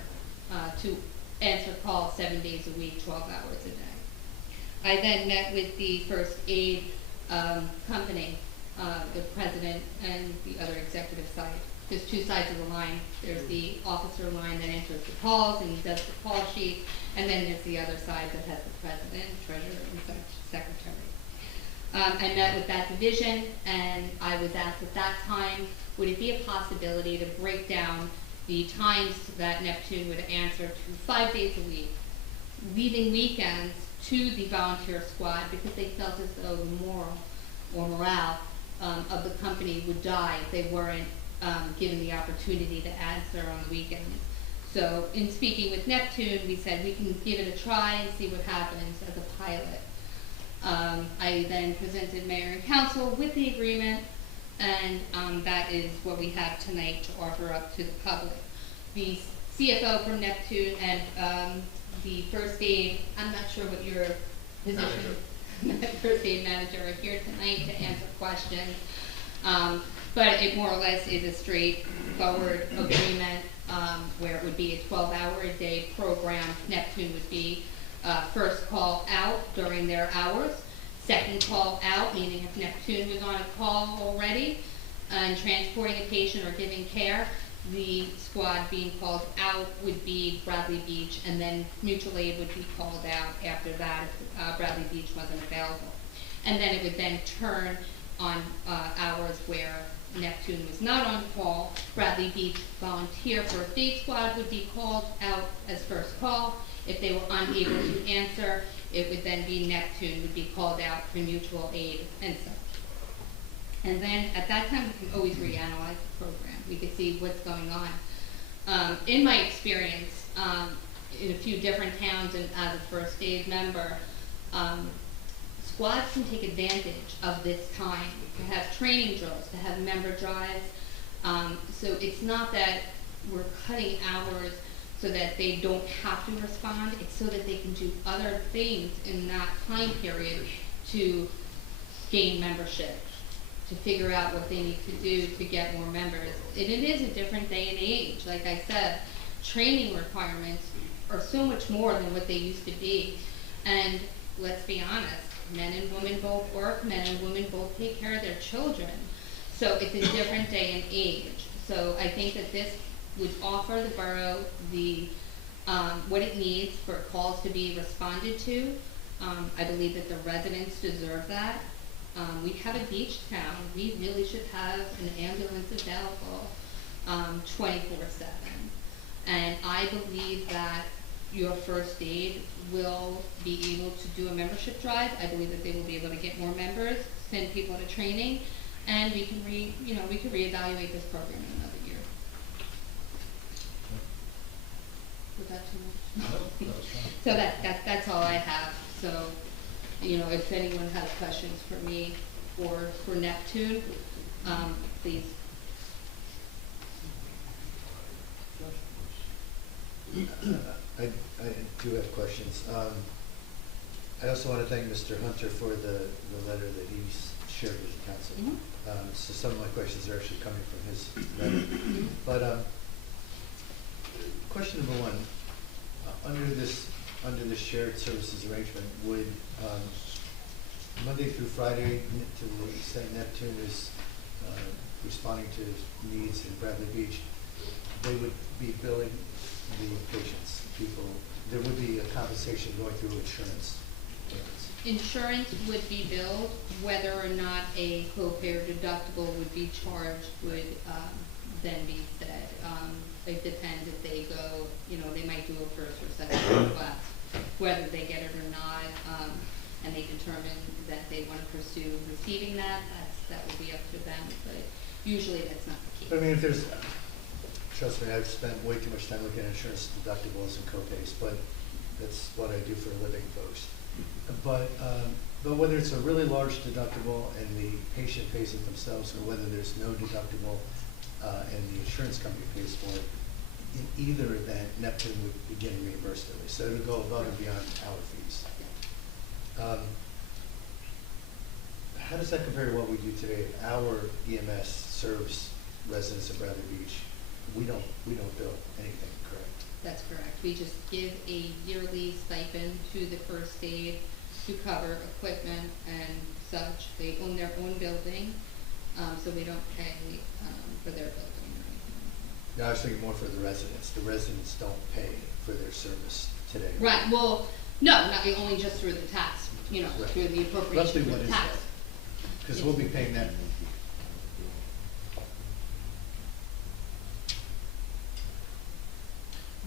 to answer calls 7 days a week, 12 hours a day. I then met with the first aid company, the president and the other executive side. There's two sides of the line. There's the officer line that answers the calls and does the call sheet, and then there's the other side that has the president, treasurer, and secretary. I met with that division, and I was asked at that time, would it be a possibility to break down the times that Neptune would answer to 5 days a week, leaving weekends to the volunteer squad, because they felt as though the moral or morale of the company would die if they weren't given the opportunity to answer on the weekends. So in speaking with Neptune, we said we can give it a try and see what happens as a pilot. I then presented mayor and council with the agreement, and that is what we have tonight to offer up to the public. The CFO from Neptune and the first aid, I'm not sure what your position, first aid manager, are here tonight to answer questions. But it more or less is a straightforward agreement where it would be a 12-hour-a-day program. Neptune would be first call out during their hours, second call out, meaning if Neptune was on a call already and transporting a patient or giving care, the squad being called out would be Bradley Beach, and then mutual aid would be called out after that if Bradley Beach wasn't available. And then it would then turn on hours where Neptune was not on call. Bradley Beach volunteer first aid squad would be called out as first call. If they were unable to answer, it would then be Neptune would be called out for mutual aid and such. And then at that time, we can always reanalyze the program. We could see what's going on. In my experience, in a few different towns and as a first aid member, squads can take advantage of this time to have training drills, to have member drives. So it's not that we're cutting hours so that they don't have to respond. It's so that they can do other things in that time period to gain membership, to figure out what they need to do to get more members. And it is a different day and age. Like I said, training requirements are so much more than what they used to be. And let's be honest, men and women both work, men and women both take care of their children. So it's a different day and age. So I think that this would offer the borough the, what it needs for calls to be responded to. I believe that the residents deserve that. We have a beach town. We really should have an ambulance available 24/7. And I believe that your first aid will be able to do a membership drive. I believe that they will be able to get more members, send people to training, and we can we can reevaluate this program in another year. Was that too much? No, that was fine. So that's all I have. So, if anyone has questions for me or for Neptune, please. I do have questions. I also want to thank Mr. Hunter for the letter that he's shared with the council. Mhm. So some of my questions are actually coming from his letter. But question number one, under this shared services arrangement, would Monday through Friday, to the extent Neptune is responding to needs in Bradley Beach, they would be billing the patients, people, there would be a compensation going through insurance payments. Insurance would be billed. Whether or not a co-pay or deductible would be charged would then be said. It depends if they go, they might do a first or second class, whether they get it or not, and they determine that they want to pursue receiving that would be up to them, but usually that's not the But I case. mean, if there's, trust me, I've spent way too much time looking at insurance deductibles and co-pays, but that's what I do for a living, folks. But whether it's a really large deductible and the patient pays it themselves, or whether there's no deductible and the insurance company pays for it, in either event, Neptune would be getting reimbursed at least. So it would go above and beyond our fees. How does that compare to what we do today? Our EMS serves residents of Bradley Beach. We don't bill anything, correct? That's correct. We just give a yearly stipend to the first aid to cover equipment and such. They own their own building, so we don't pay for their building or anything. No, I was thinking more for the residents. The residents don't pay for their service today. Right, well, no, not only just through the tax, Right. through the Roughly appropriation for what the is tax. that? Because we'll be paying that.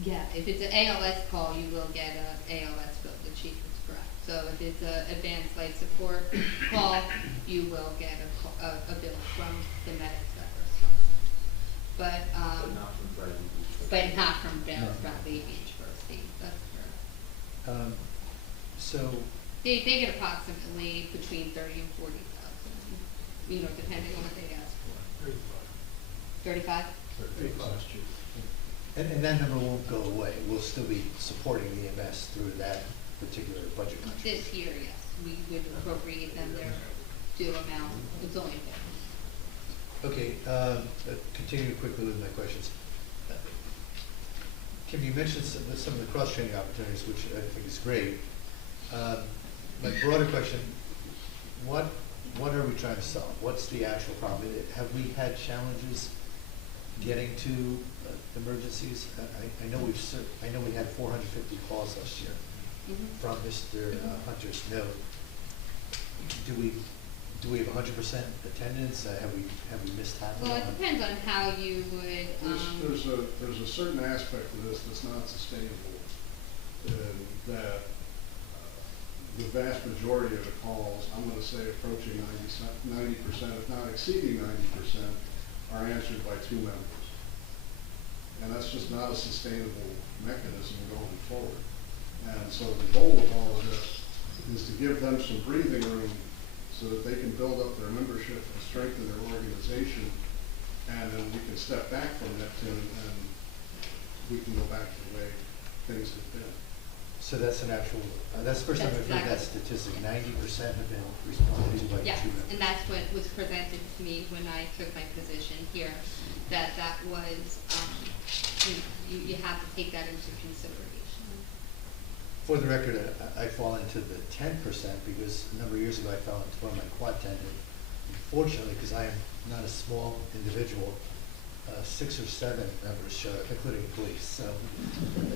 Yeah, if it's an ALS call, you will get a ALS bill, the chief is correct. So if it's a advanced life support call, you will get a bill from the medics that respond. But not from Bradley Beach. but not from No. Bradley Beach First Aid, that's correct. So, They get approximately between 30 and 40,000, depending on what they ask for. 35? and that number won't go away. We'll still be supporting the EMS through that particular budget contribution. This year, yes, we would appropriate them their due amount, it's only fair. Okay, continue quickly with my questions. Kim, you mentioned some of the cross-training opportunities, which I think is great. My broader question, what are we trying to solve? What's the actual problem? Have we had challenges getting to emergencies? I know we had 450 calls last year from Mr. Hunter's note. Do we have 100% attendance? Have we missed half of Well, it them? depends on how you would, There's a certain aspect of this that's not sustainable, that the vast majority of the calls, I'm gonna say approaching 90%, if not exceeding 90%, are answered by two members. And that's just not a sustainable mechanism going forward. And so the goal of all of this is to give them some breathing room so that they can build up their membership and strengthen their organization, and then we can step back from Neptune and we can go back to the way things have been. So that's an actual, that's the first time I've That's heard that statistic. 90% have been responded to by two yes, members. and that's what was presented to me when I took my position here, that was, you have to take that into consideration. For the record, I fall into the 10% because a number of years ago I fell into one of my quad tendon Fortunately, because I am not a small individual, 6 or 7 members showed up, including police. So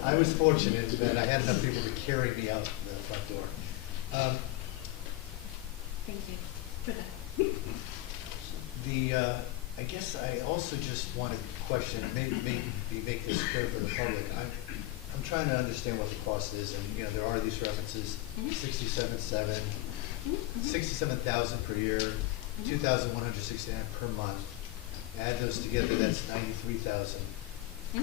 I was fortunate that I had enough people to carry me out the front door. Thank you for that. I guess I also just want to question, maybe make this clear for the public. I'm trying to understand what the cost is, and, you know, there are these references, 67,700 $67,000 per year, 2,169 per month. Add those together, that's 93,000. We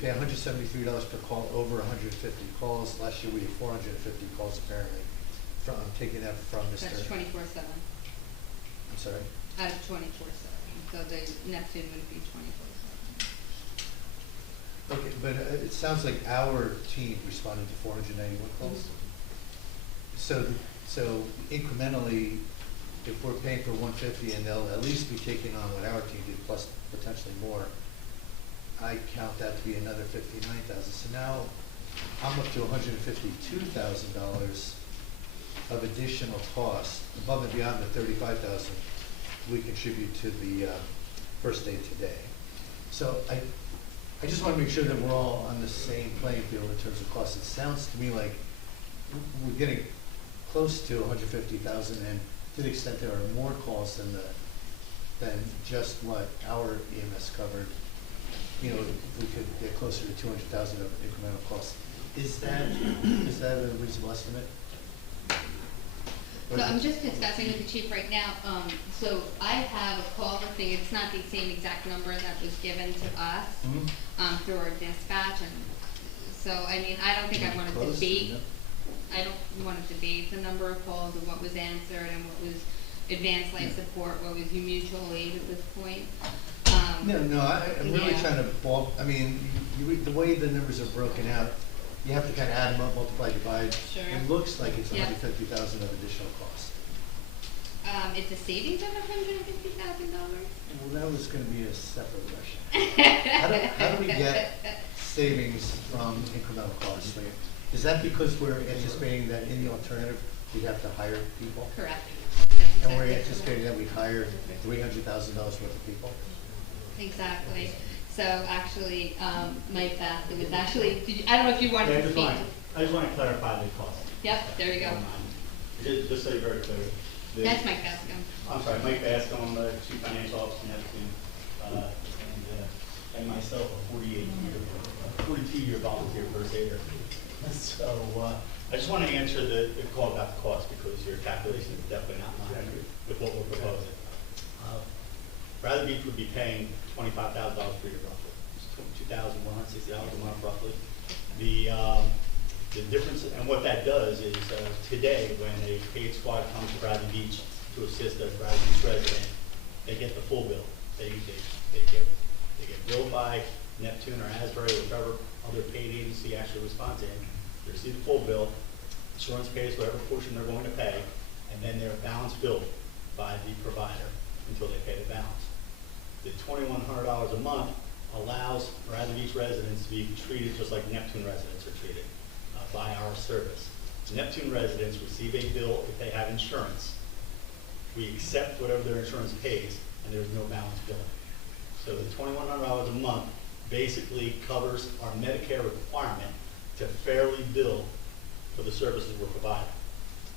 pay $173 per call, over 150 calls. Last year we had 450 calls apparently. I'm taking that from Mr. That's 24/7, I'm sorry? out of 24/7, so the Neptune would be 24/7. Okay, but it sounds like our team responded to 491 calls. So incrementally, if we're paying for 150 and they'll at least be taking on what our team did, plus potentially more, I count that to be another 59,000. So now I'm up to $152,000 of additional cost above and beyond the 35,000 we contribute to the first aid today. So I just want to make sure that we're all on the same playing field in terms of cost. It sounds to me like we're getting close to 150,000, and to the extent there are more calls than just what our EMS covered, you know, we could get closer to 200,000 of incremental costs. Is that a reasonable estimate? So I'm just discussing with the chief right now, so I have a call listing, it's not the same exact number that was given to us, through our dispatch, and so, I mean, I don't think I want to debate, I don't want to debate the number of calls of what was answered and what was advanced life support, what was mutual aid at this point. No, I'm really Yeah. trying to I mean, the way the numbers are broken out, you have to kind of add them up, multiply, divide. Sure. It looks like it's Yeah. 150,000 of additional cost. It's a savings of $150,000. Well, that was going to be a separate question. How do we get savings from incremental costs? Like, is that because we're anticipating that in the alternative, we'd have to hire people? Correct. And we're anticipating that we hire $300,000 worth of people? Exactly. So actually, Mike Baskin was actually, I don't know if you wanted to speak. I just want to clarify the cost. Yep, there you go. Just so you're very clear. That's Mike Baskin. I'm sorry, Mike Bascom, I'm the Chief Financial Officer in Neptune, and myself, a 42-year volunteer first aider. So I just want to answer the call about the cost, because your calculation is definitely not mine with what we're proposing. Bradley Beach would be paying $25,000 per year roughly. It's $2,160 a month roughly. The difference, and what that does is today, when a paid squad comes to Bradley Beach to assist a Bradley Beach resident, they get the full bill. They get billed by Neptune or Asbury or whatever other paid agency actually responds in. They receive the full bill. Insurance pays whatever portion they're going to pay, and then they're balance billed by the provider until they pay the balance. The $2,100 a month allows Bradley Beach residents to be treated just like Neptune residents are treated by our service. Neptune residents receive a bill if they have insurance. We accept whatever their insurance pays, and there's no balance billing. So the $2,100 a month basically covers our Medicare requirement to fairly bill for the services we're providing.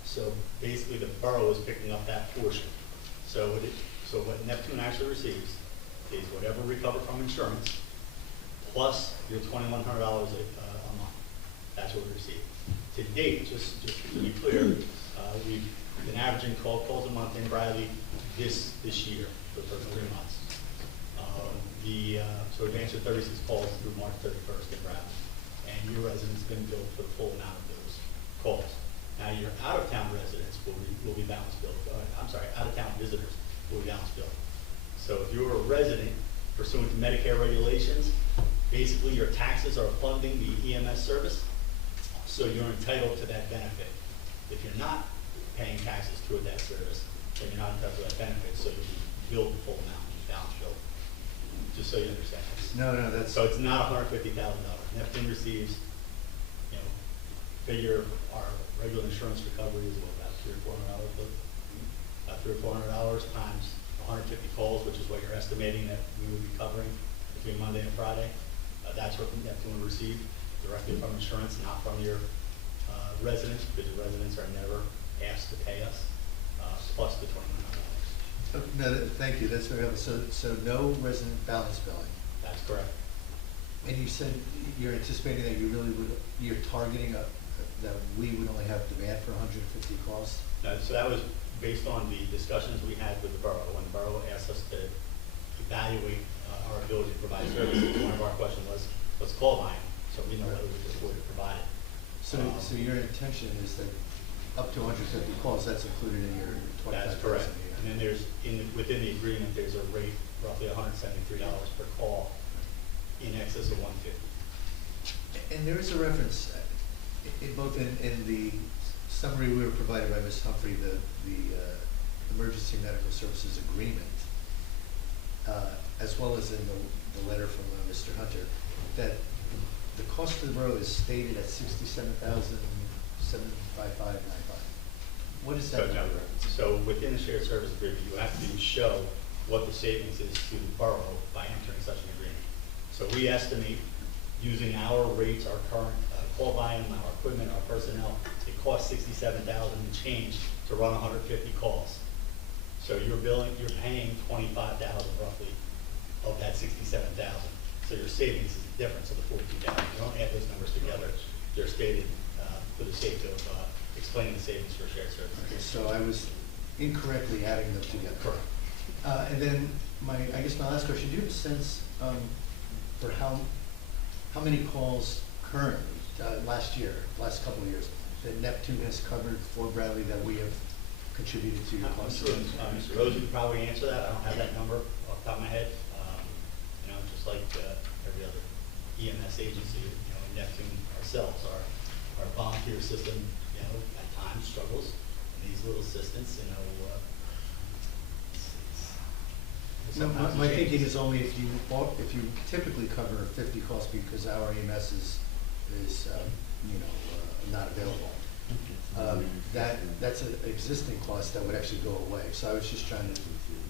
So basically the borough is picking up that portion. So what Neptune actually receives is whatever we recover from insurance, plus your $2,100 a month. That's what we receive. To date, just to be clear, we've been averaging 12 calls a month in Bradley this year for the first 3 months. So we've answered 36 calls through March 31st in Bradley, and your residents have been billed for the full amount of those calls. Now your out-of-town residents will be balance billed. Out-of-town visitors will be balance billed. So if you're a resident pursuant to Medicare regulations, basically your taxes are funding the EMS service, so you're entitled to that benefit. If you're not paying taxes toward that service, then you're not entitled to that benefit, so you'll be billed the full amount, balance billed. Just so you understand. No, that's. So it's not $150,000. Neptune receives, figure our regular insurance recovery is about $300 or $400 about $300 or $400 times 150 calls, which is what you're estimating that we would be covering between Monday and Friday. That's what Neptune would receive directly from insurance, not from your residents, because the residents are never asked to pay us, plus the $2,900. No, thank you, that's very helpful. So no resident balance billing. That's correct. And you said you're anticipating that you're targeting that we would only have demand for 150 calls? So that was based on the discussions we had with the borough. When the borough asked us to evaluate our ability to provide services, one of our questions was, what's call volume? So we know whether we could afford to provide it. So your intention is that up to 150 calls, that's included in your 25,000 That's correct. a year? And then there's, within the agreement, there's a rate roughly $173 per call in excess of 150. And there is a reference, both in the summary we were provided by Ms. Humphrey, the emergency medical services agreement, as well as in the letter from Mr. Hunter, that the cost to the borough is stated at $67,755.95. What is that number? So within the shared service agreement, you have to show what the savings is to the borough by entering such an agreement. So we estimate, using our rates, our current call volume, our equipment, our personnel, it costs $67,000 and change to run 150 calls. So you're paying $25,000 roughly of that $67,000. So your savings is the difference of the $14,000. You don't add those numbers together. They're stated for the sake of explaining the savings for shared service. Okay, so I was incorrectly adding them together. Correct. And then I guess my last question, do you have a sense for how many calls currently, last couple of years, that Neptune has covered for Bradley that we have contributed to your I'm cost? sure Mr. Rose would probably answer that. I don't have that number off the top of my head. Just like every other EMS agency, Neptune ourselves, our volunteer system, at times struggles. And these little assistants, No, my thinking is only if you typically cover 50 calls because our EMS is not available. That's an existing cost that would actually go away. So I was just trying to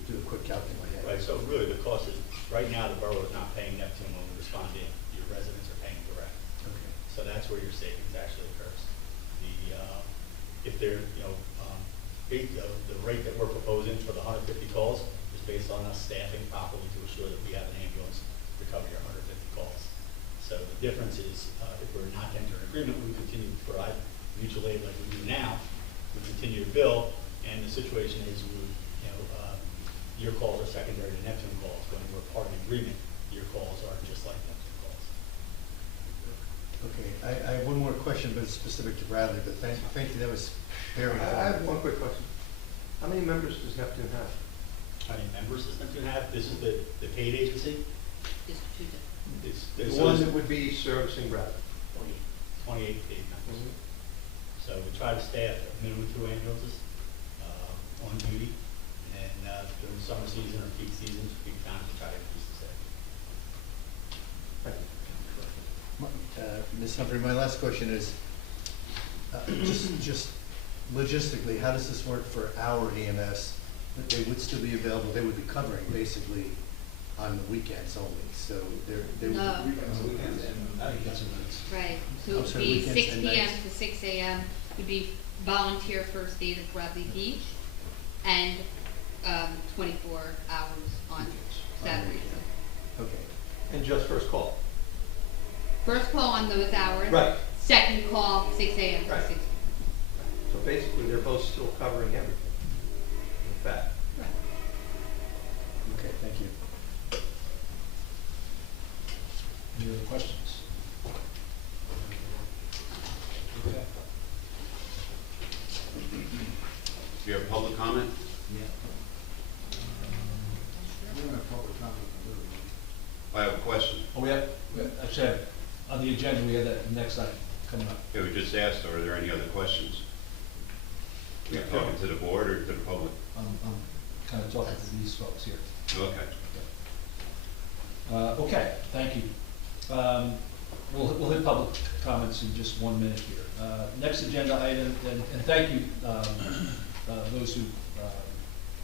do a quick calc in my head. Right, so really the cost is, right now the borough is not paying Neptune when we respond in. Your residents are paying direct. Okay. So that's where your savings actually occurs. If they're, the rate that we're proposing for the 150 calls is based on us staffing properly to assure that we have an ambulance to cover your 150 calls. So the difference is, if we're not entering an agreement, we continue to provide mutual aid like we do now. We continue to bill, and the situation is your calls are secondary to Neptune calls. When we're part of the agreement, your calls are just like Neptune calls. Okay, I have one more question, but it's specific to Bradley, but thank you, that was very informative. I have one quick question. How many members does Neptune have? How many members does Neptune have? This is the paid agency. Just two different. The one that would be servicing Bradley. 28 paid members. So we try to staff a minimum 2 ambulances on duty, and then during the summer season or peak seasons, peak times, we try to increase the staff. Thank you. Ms. Humphrey, my last question is, just logistically, how does this work for our EMS? That they would still be available, they would be covering basically on the weekends only, so they would. No. Weekends and nights. Right, so it I'm would sorry, be weekends 6 and PM nights. to 6 AM, would be volunteer first aid at Bradley Beach, and 24 hours on Saturdays. Okay, And just first call. First call on those hours. Right. Second call, 6 AM to Right. 6 PM. So basically, they're both still covering everything. In fact. okay, thank you. Any other questions? Okay. Do you have public comment? I have a question. Oh, we actually have, on the agenda, we have that next item coming up. Yeah, we just asked, are there any other questions? Are you talking to the board or to the public? I'm kind of talking to these folks here. Okay. Okay, thank you. We'll hit public comments in just 1 minute here. Next agenda item, and thank you, those who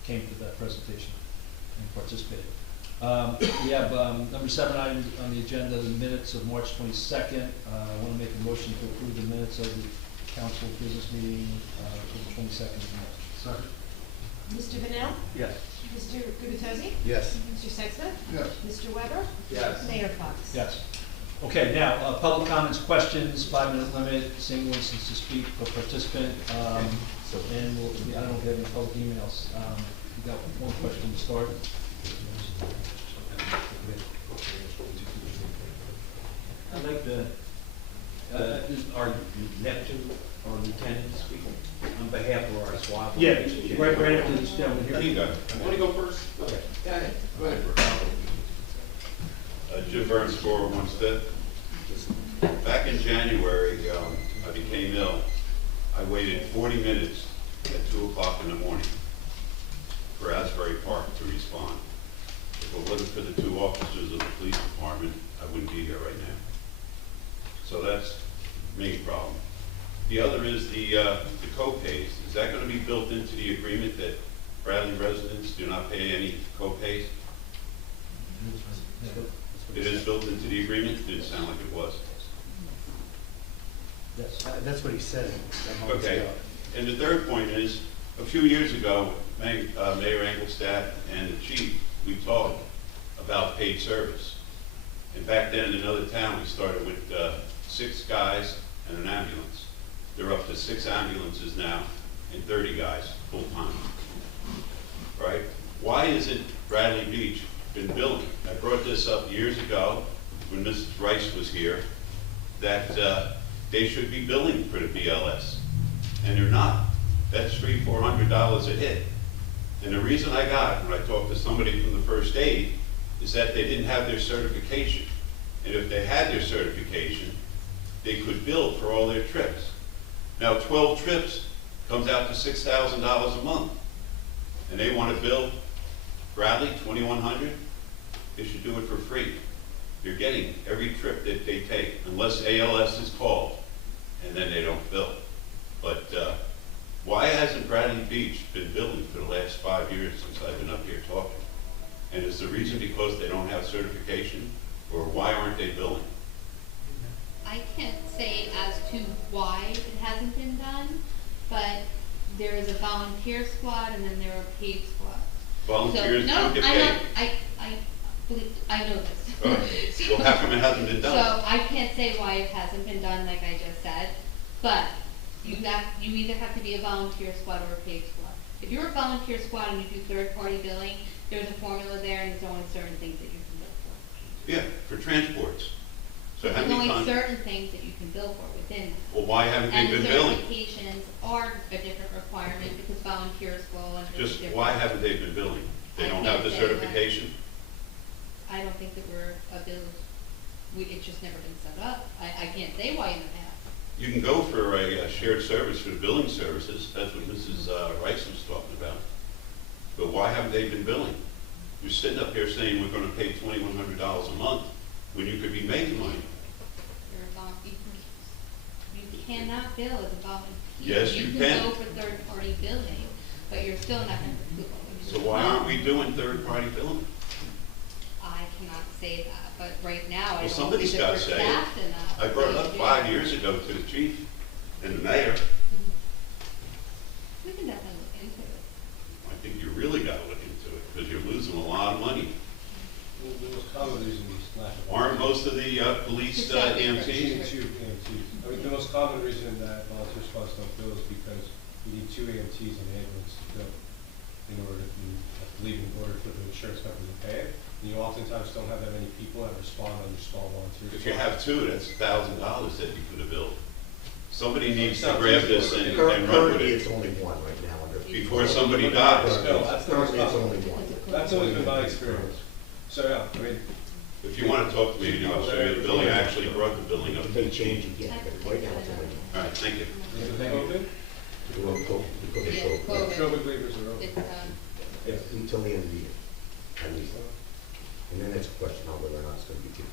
came to that presentation and participated. We have number 7 item on the agenda, the minutes of March 22nd. I want to make a motion to approve the minutes of the council business meeting for the 22nd of March. Second? Mr. Vanel? Yes. Mr. Gubatose? Yes. Mr. Sexsmith? Yes. Mr. Weber? Yes. Mayor Fox? Yes. Okay, now, public comments, questions, 5-minute limit, single instance to speak per participant. And I don't have any public emails. We got one question to start. I'd like to, our Neptune, our lieutenant speak on behalf of our SWAT. Yeah, right after this gentleman here. You want to go first? Okay. Go ahead. Go ahead. Jim Burns, 401 Fifth. Back in January, I became ill. I waited 40 minutes at 2 o'clock in the morning for Asbury Park to respond. If it wasn't for the 2 officers of the police department, I wouldn't be here right now. So that's the main problem. The other is the co-pays. Is that going to be built into the agreement that Bradley residents do not pay any co-pays? It is built into the agreement? Didn't sound like it was. Yes. That's what he said. that moments Okay. ago. And the third point is, a few years ago, Mayor Engelstadt and the chief, we talked about paid service. And back then in another town, we started with 6 guys and an ambulance. They're up to 6 ambulances now and 30 guys full-time. Right? Why isn't Bradley Beach been billing? I brought this up years ago when Mrs. Rice was here, that they should be billing for the BLS. And they're not. That's $300-400 a hit. And the reason I got, when I talked to somebody from the first aid, is that they didn't have their certification. And if they had their certification, they could bill for all their trips. Now, 12 trips comes out to $6,000 a month. And they want to bill Bradley $2,100, they should do it for free. You're getting every trip that they take, unless ALS is called, and then they don't bill. But why hasn't Bradley Beach been billing for the last 5 years since I've been up here talking? And is the reason because they don't have certification, or why aren't they billing? I can't say as to why it hasn't been done, but there is a volunteer squad and then there are paid squads. Volunteers So, don't get I'm paid. not, I know this. All right. So- Well, how come it hasn't been done? So I can't say why it hasn't been done, like I just said, but you either have to be a volunteer squad or a paid squad. If you're a volunteer squad and you do third-party billing, there's a formula there and there's only certain things that you can bill for. Yeah, for transports. So how There's many only times? certain things that you can bill for within that. Well, why haven't they And been billing? certifications are a different requirement because volunteers go and it's Just different. why haven't they been billing? They I don't have the can't say why. certification? I don't think that we're a bill, it's just never been set up. I can't say why in the past. You can go for a shared service for the billing services, that's what Mrs. Rice was talking about. But why haven't they been billing? You're sitting up here saying we're gonna pay $2,100 a month when you could be making money. You're a volunteer. You cannot bill as a volunteer. Yes, you You can. can go for third-party billing, but you're still not gonna. So why aren't we doing third-party billing? I cannot say that, but right now, I Well, don't somebody's think that gotta we're say it. staffed enough. I brought it to up do 5 it. years ago to the chief and the mayor. We can definitely look into it. I think you really gotta look into it, because you're losing a lot of money. The most common reason we slash. Aren't most of the police EMTs? I mean, the most common reason that volunteer squads don't bill is because you need 2 EMTs in the ambulance to bill in order to, I believe, in order for the insurance company to pay it. And you oftentimes don't have that many people that respond on your small volunteer. If you have 2, that's $1,000 that you could have billed. Somebody needs to Sounds grab reasonable. this and run with Currently, it it's only one right now under. before somebody dies. No, that's the most Currently, it's common. only one. That's always been my experience. So, yeah, I mean, If you want to talk to me, I'll show you the billing. I actually brought the billing up. It may change again, but right now, it's only one. All right, thank you. is it COVID? Because of Yeah, COVID. COVID. COVID waivers are over. It's, Yeah, until the end of the year, at least. And then it's a question on whether or not it's gonna be given.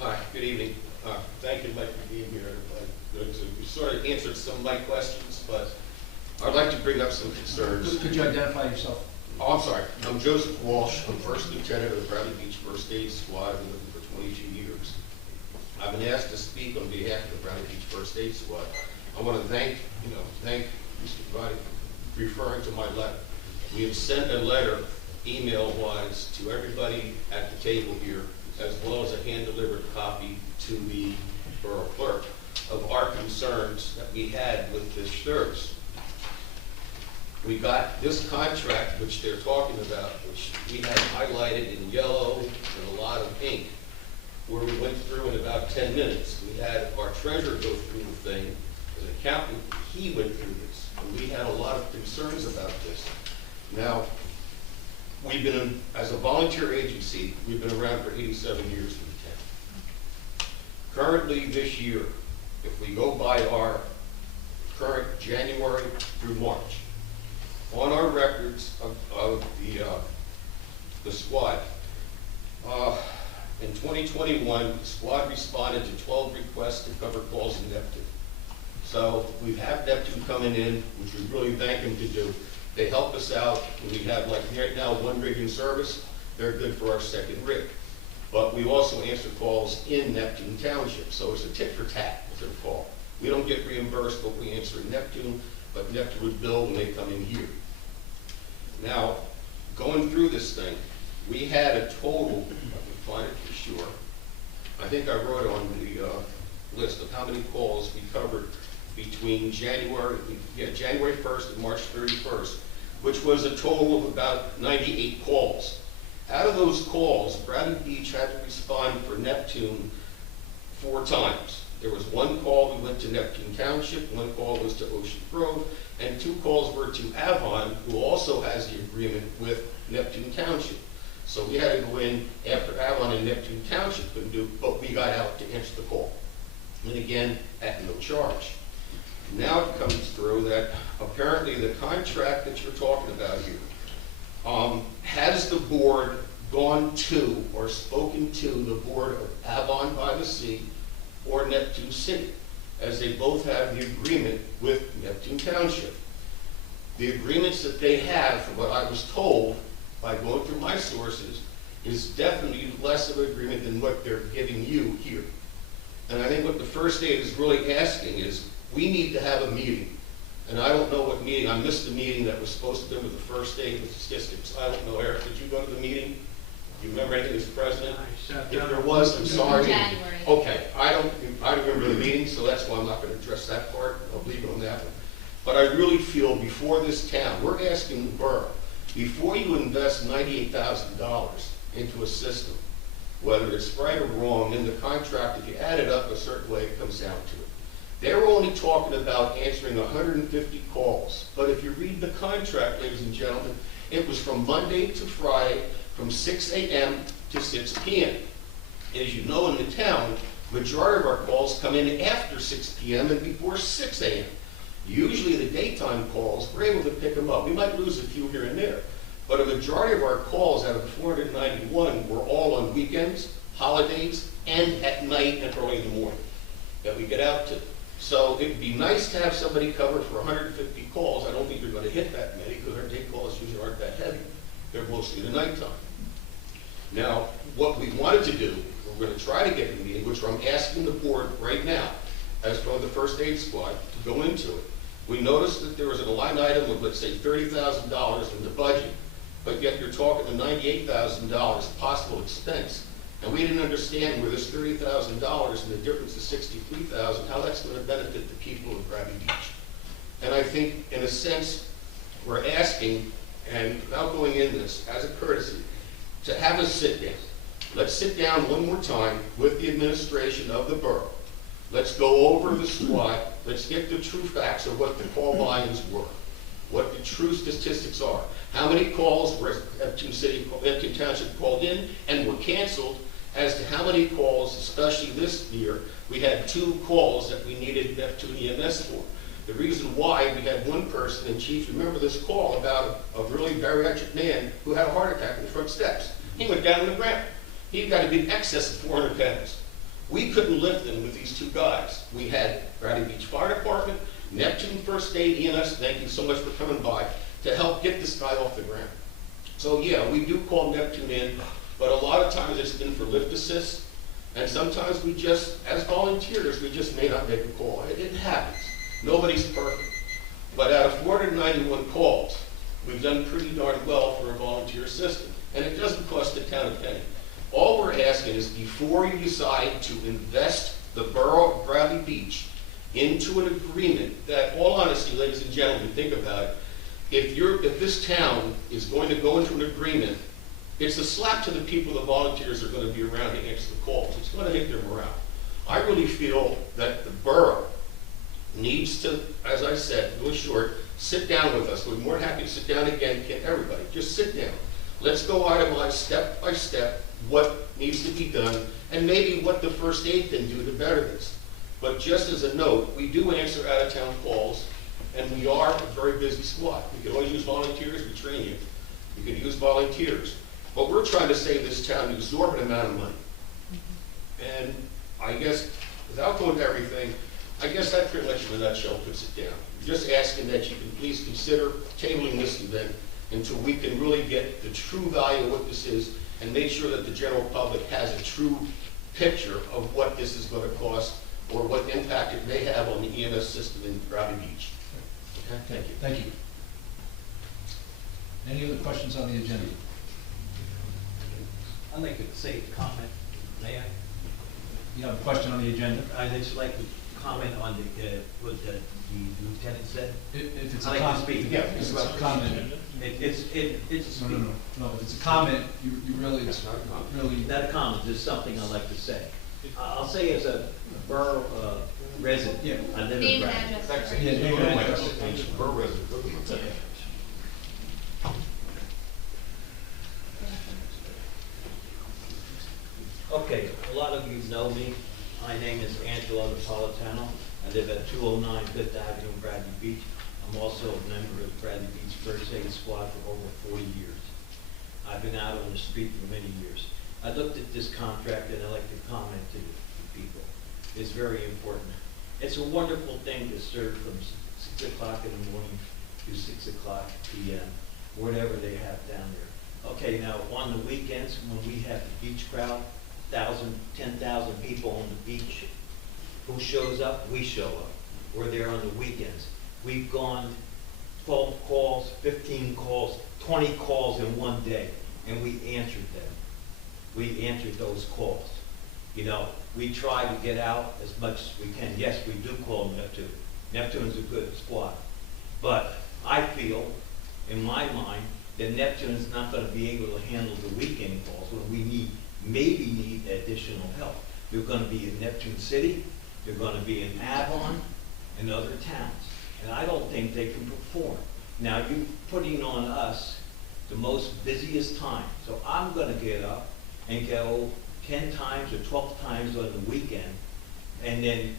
Hi, good evening. Thank you, Mike, for being here. You sort of answered some of my questions, but I'd like to bring up some concerns. Could you identify yourself? Oh, I'm sorry. I'm Joseph Walsh. I'm First Lieutenant of the Bradley Beach First Aid Squad. I've been with them for 22 years. I've been asked to speak on behalf of the Bradley Beach First Aid Squad. I want to thank Mr. Bradley for referring to my letter. We have sent a letter, email-wise, to everybody at the table here, as well as a hand-delivered copy to the borough clerk of our concerns that we had with this service. We got this contract, which they're talking about, which we had highlighted in yellow and a lot of ink, where we went through in about 10 minutes. We had our treasurer go through the thing. As an accountant, he went through this. And we had a lot of concerns about this. Now, we've been, as a volunteer agency, we've been around for 87 years in the town. Currently, this year, if we go by our current January through March, on our records of the squad, in 2021, the squad responded to 12 requests to cover calls in Neptune. So we have Neptune coming in, which we really thank them to do. They help us out. We have, like right now, 1 rig in service. They're good for our 2nd rig. But we also answer calls in Neptune Township. So it's a tit for tat, as they're called. We don't get reimbursed, but we answer in Neptune, but Neptune would bill when they come in here. Now, going through this thing, we had a total, I can find it for sure, I think I wrote on the list of how many calls we covered between January 1st and March 31st, which was a total of about 98 calls. Out of those calls, Bradley Beach had to respond for Neptune 4 times. There was 1 call we went to Neptune Township, 1 call was to Ocean Grove, and 2 calls were to Avon, who also has the agreement with Neptune Township. So we had to go in after Avon and Neptune Township couldn't do, but we got out to answer the call. And again, at no charge. Now it comes through that apparently the contract that you're talking about here, has the board gone to or spoken to the board of Avon by the Sea or Neptune City, as they both have the agreement with Neptune Township. The agreements that they have, from what I was told by going through my sources, is definitely less of an agreement than what they're giving you here. And I think what the first aid is really asking is, we need to have a meeting. And I don't know what meeting, I missed the meeting that was supposed to be with the first aid with statistics. I don't know, Eric, did you go to the meeting? Do you remember anything as president? If there was, I'm sorry. January. Okay, I don't remember the meeting, so that's why I'm not going to address that part. I'll leave it on that one. But I really feel before this town, we're asking the borough, before you invest $98,000 into a system, whether it's right or wrong, in the contract, if you add it up a certain way, it comes down to it. They're only talking about answering 150 calls. But if you read the contract, ladies and gentlemen, it was from Monday to Friday, from 6 a.m. to 6 p.m. As you know, in the town, majority of our calls come in after 6 p.m. and before 6 a.m. Usually the daytime calls, we're able to pick them up. We might lose a few here and there, but a majority of our calls out of 491 were all on weekends, holidays, and at night and early in the morning that we get out to. So it'd be nice to have somebody cover for 150 calls. I don't think we're going to hit that many because our day calls usually aren't that heavy. They're mostly the nighttime. Now, what we wanted to do, we're going to try to get a meeting, which I'm asking the board right now, as from the first aid squad, to go into it. We noticed that there was a line item of, let's say, $30,000 in the budget, but yet you're talking to $98,000 possible expense. And we didn't understand where this $30,000 and the difference of $63,000, how that's going to benefit the people of Bradley Beach. And I think, in a sense, we're asking, and without going in this, as a courtesy, to have us sit down. Let's sit down one more time with the administration of the borough. Let's go over the squad. Let's get the true facts of what the call volumes were, what the true statistics are. How many calls were Neptune Township called in and were canceled, as to how many calls, especially this year, we had 2 calls that we needed Neptune EMS for. The reason why, we had one person, and Chief, remember this call about a really bariatric man who had a heart attack in the front steps. He went down on the ground. He got to be in excess of 400 pounds. We couldn't lift him with these 2 guys. We had Bradley Beach Fire Department, Neptune First Aid EMS, thank you so much for coming by, to help get this guy off the ground. So yeah, we do call Neptune in, but a lot of times it's been for lift assist, and sometimes we just, as volunteers, we just may not make a call. It happens. Nobody's perfect. But out of 491 calls, we've done pretty darn well for a volunteer assistant, and it doesn't cost the town a penny. All we're asking is before you decide to invest the borough of Bradley Beach into an agreement that, all honesty, ladies and gentlemen, think about it. If this town is going to go into an agreement, it's a slap to the people, the volunteers are going to be around to answer the calls. It's going to hit their morale. I really feel that the borough needs to, as I said, really short, sit down with us. We're more than happy to sit down again, can everybody? Just sit down. Let's go itemize step by step what needs to be done and maybe what the first aid can do to better this. But just as a note, we do answer out-of-town calls, and we are a very busy squad. We can always use volunteers, we train you. We can use volunteers. But we're trying to save this town an exorbitant amount of money. And I guess, without going to everything, I guess that pretty much in a nutshell puts it down. We're just asking that you can please consider tabling this event until we can really get the true value of what this is and make sure that the general public has a true picture of what this is going to cost or what impact it may have on the EMS system in Bradley Beach. Okay, thank you. Thank you. Any other questions on the agenda? I'd like to say a comment, may I? You have a question on the agenda? I'd just like to comment on what the lieutenant said. If it's a I'd like to comment, speak. yeah, if it's a comment. It's No, if it's a comment, you really, really. not a comment, just something I'd like to say. I'll say as a borough resident, Yeah. I live in Name and Bradley. address. Yeah, name and address. Borough resident. Okay, a lot of you know me. My name is Angelo Napolitano. I live at 209 Fifth Avenue in Bradley Beach. I'm also a member of Bradley Beach First Aid Squad for over 40 years. I've been out on the street for many years. I looked at this contract and I'd like to comment to the people. It's very important. It's a wonderful thing to serve from 6 o'clock in the morning to 6 o'clock p.m., whatever they have down there. Okay, now on the weekends when we have the beach crowd, 10,000 people on the beach, who shows up? We show up. We're there on the weekends. We've gone 12 calls, 15 calls, 20 calls in one day, and we answered them. We answered those calls. You know, we try to get out as much as we can. Yes, we do call Neptune. Neptune's a good squad. But I feel, in my mind, that Neptune's not going to be able to handle the weekend calls when we maybe need additional help. They're going to be in Neptune City, they're going to be in Avon, and other towns. And I don't think they can perform. Now, you're putting on us the most busiest time. So I'm going to get up and go 10 times or 12 times on the weekend, and then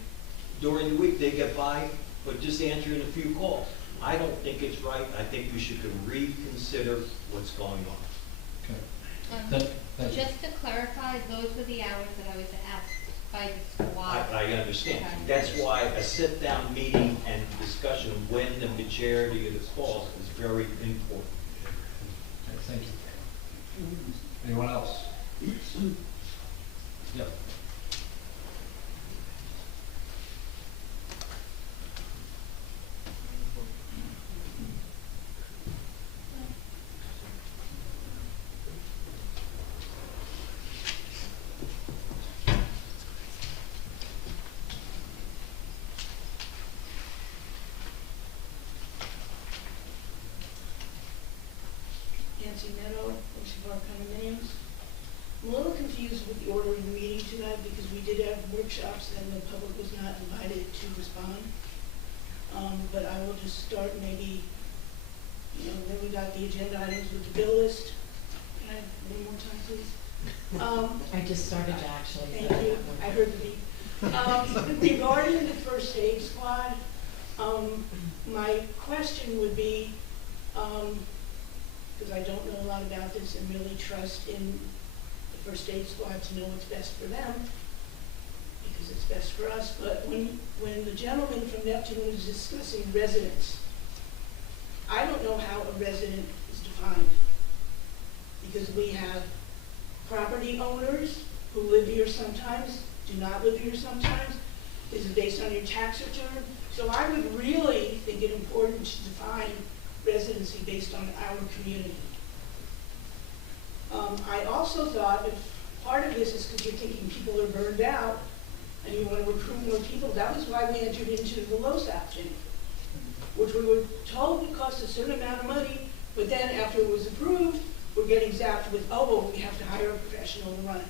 during the week they get by, but just answering a few calls. I don't think it's right. I think we should reconsider what's going on. Okay. Thank you. Just to clarify, those were the hours that I was asked by the squad. I understand. Okay. That's why a sit-down meeting and discussion when the majority of the calls is very important. Okay, thank you. Anyone else? Yep. Nancy Meadow, Sylvan condominiums. I'm a little confused with the order of the meeting tonight because we did have workshops and the public was not invited to respond. But I will just start maybe, then we got the agenda items with the bill list. Can I have one more time, please? I just started to actually. Thank you, I heard the beep. Regarding the first aid squad, my question would be, because I don't know a lot about this and really trust in the first aid squad to know what's best for them, because it's best for us, but when the gentleman from Neptune was discussing residents, I don't know how a resident is defined. Because we have property owners who live here sometimes, do not live here sometimes. Is it based on your tax return? So I would really think it important to define residency based on our community. I also thought if part of this is because you're thinking people are burned out and you want to recruit more people, that was why we entered into the LoSAP thing, which we were told would cost a certain amount of money, but then after it was approved, we're getting zapped with, oh, well, we have to hire a professional to run it.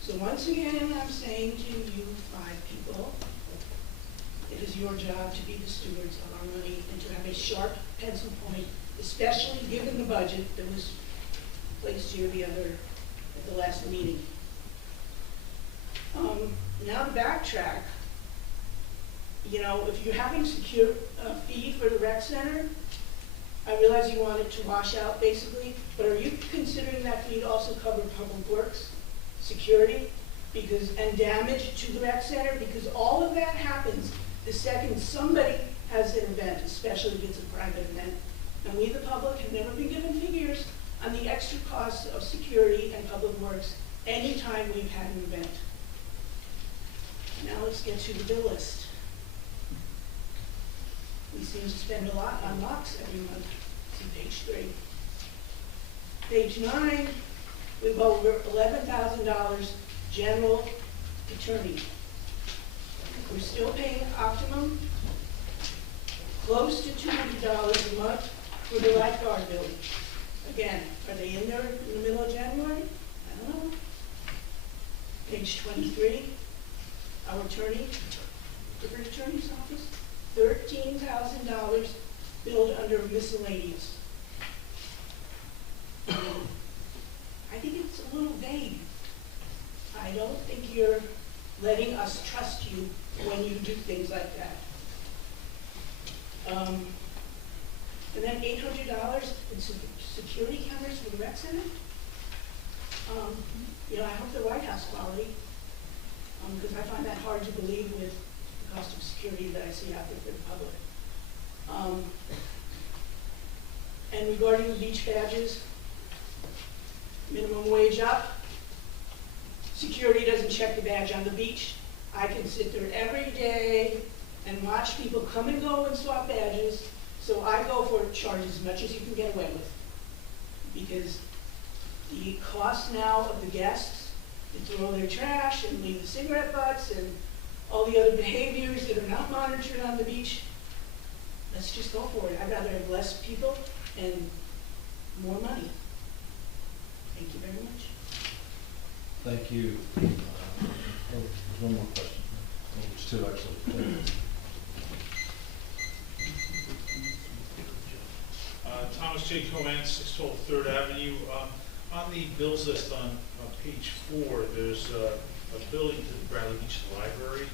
So once again, I'm saying to you 5 people, it is your job to be the stewards of our money and to have a sharp pencil point, especially given the budget that was placed here at the last meeting. Now to backtrack, you know, if you're having secure fee for the rec center, I realize you want it to wash out basically, but are you considering that fee to also cover public works, security, and damage to the rec center? Because all of that happens the second somebody has an event, especially if it's a private event. And we, the public, have never been given figures on the extra costs of security and public works anytime we've had an event. Now let's get to the bill list. We seem to spend a lot on locks every month. See page 3. Page 9, we've over $11,000 general attorney. We're still paying Optimum close to $200 a month for the lifeguard building. Again, are they in there in the middle of January? I don't know. Page 23, our attorney, different attorney's office, $13,000 billed under miscellaneous. I think it's a little vague. I don't think you're letting us trust you when you do things like that. And then $800 in security cameras for the rec center. You know, I hope the White House quality, because I find that hard to believe with the cost of security that I see out there for the public. And regarding the beach badges, minimum wage up. Security doesn't check the badge on the beach. I can sit there every day and watch people come and go and swap badges, so I go for charge as much as you can get away with. Because the cost now of the guests to throw their trash and leave the cigarette butts and all the other behaviors that are not monitored on the beach, let's just go for it. I'd rather have less people and more money. Thank you very much. Thank you. There's one more question. Oh, there's 2 actually. Thomas J. Cohen, 612 3rd Avenue. On the bills list on page 4, there's a billing to the Bradley Beach Library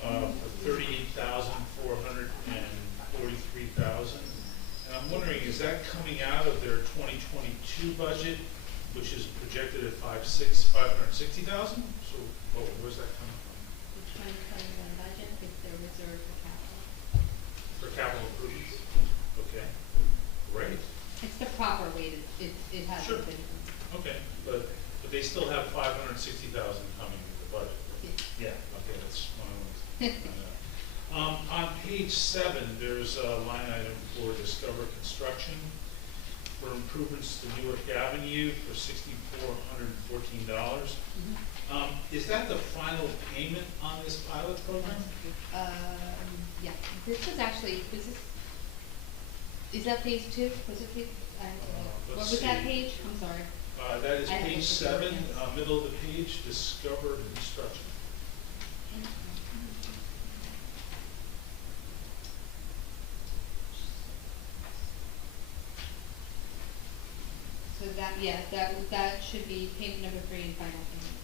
for $38,443,000. And I'm wondering, is that coming out of their 2022 budget, which is projected at $560,000? So, where's that coming from? The 2021 budget is their reserve for capital. For capital improvements? Okay, great. It's the proper way it hasn't Sure. been. Okay, but they still have $560,000 coming in the budget. Yes. Yeah, okay, that's one I wanted to find out. On page 7, there's a line item for Discover Construction for improvements to Newark Avenue for $6,414. Is that the final payment on this pilot program? Yeah, this was actually, is that phase 2? Was it phase? What Let's was that see. page? I'm sorry. That is I haven't page looked at 7, it yet. middle of the page, Discover Construction. So that should be payment number 3 and final payment.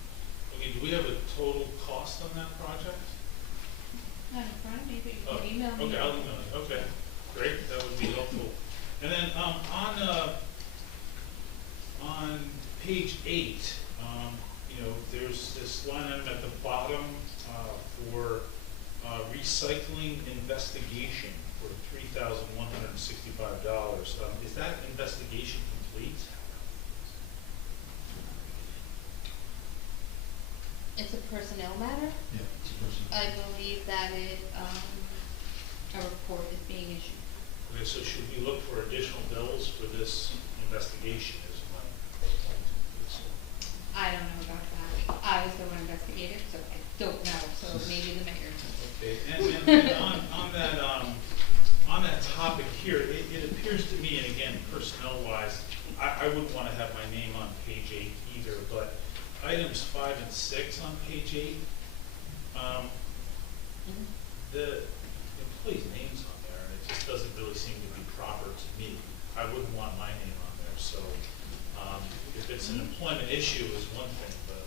Okay, do we have a total cost on that project? Not in front of me, but you Oh, can email me. okay, I'll email it. Okay, great, that would be helpful. And then on page 8, know, there's this line item at the bottom, for, recycling investigation for $3,165. Is that investigation complete? It's a personnel matter. Yeah, it's a person. I believe that a report is being issued. Okay, so should we look for additional bills for this investigation is my I don't know about that. I was the one investigated, so I don't know, so maybe the mayor. Okay, and on that topic here, it appears to me, and again, personnel-wise, I wouldn't want to have my name on page 8 either, but items 5 and 6 on page 8, the employees' names on there, and it just doesn't really seem to be proper to me. I wouldn't want my name on there, so if it's an employment issue is one thing, but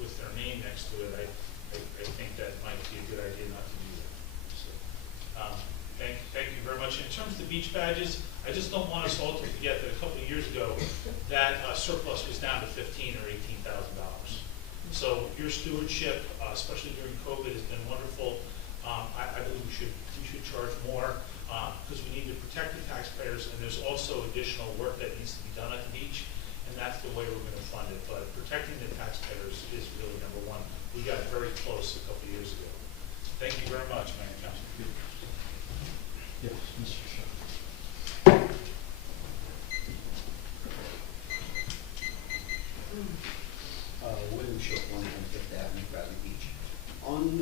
with their name next to it, I think that might be a good idea not to do that. So, thank you very much. In terms of the beach badges, I just don't want us all to forget that a couple of years ago, that surplus was down to $15,000 or $18,000. So your stewardship, especially during COVID, has been wonderful. I believe we should charge more because we need to protect the taxpayers, and there's also additional work that needs to be done at the beach, and that's the way we're going to fund it. But protecting the taxpayers is really number one. We got very close a couple of years ago. Thank you very much, Mayor and Council. Yes, Mr. Shaw. William Shook, 115th Avenue, Bradley Beach. On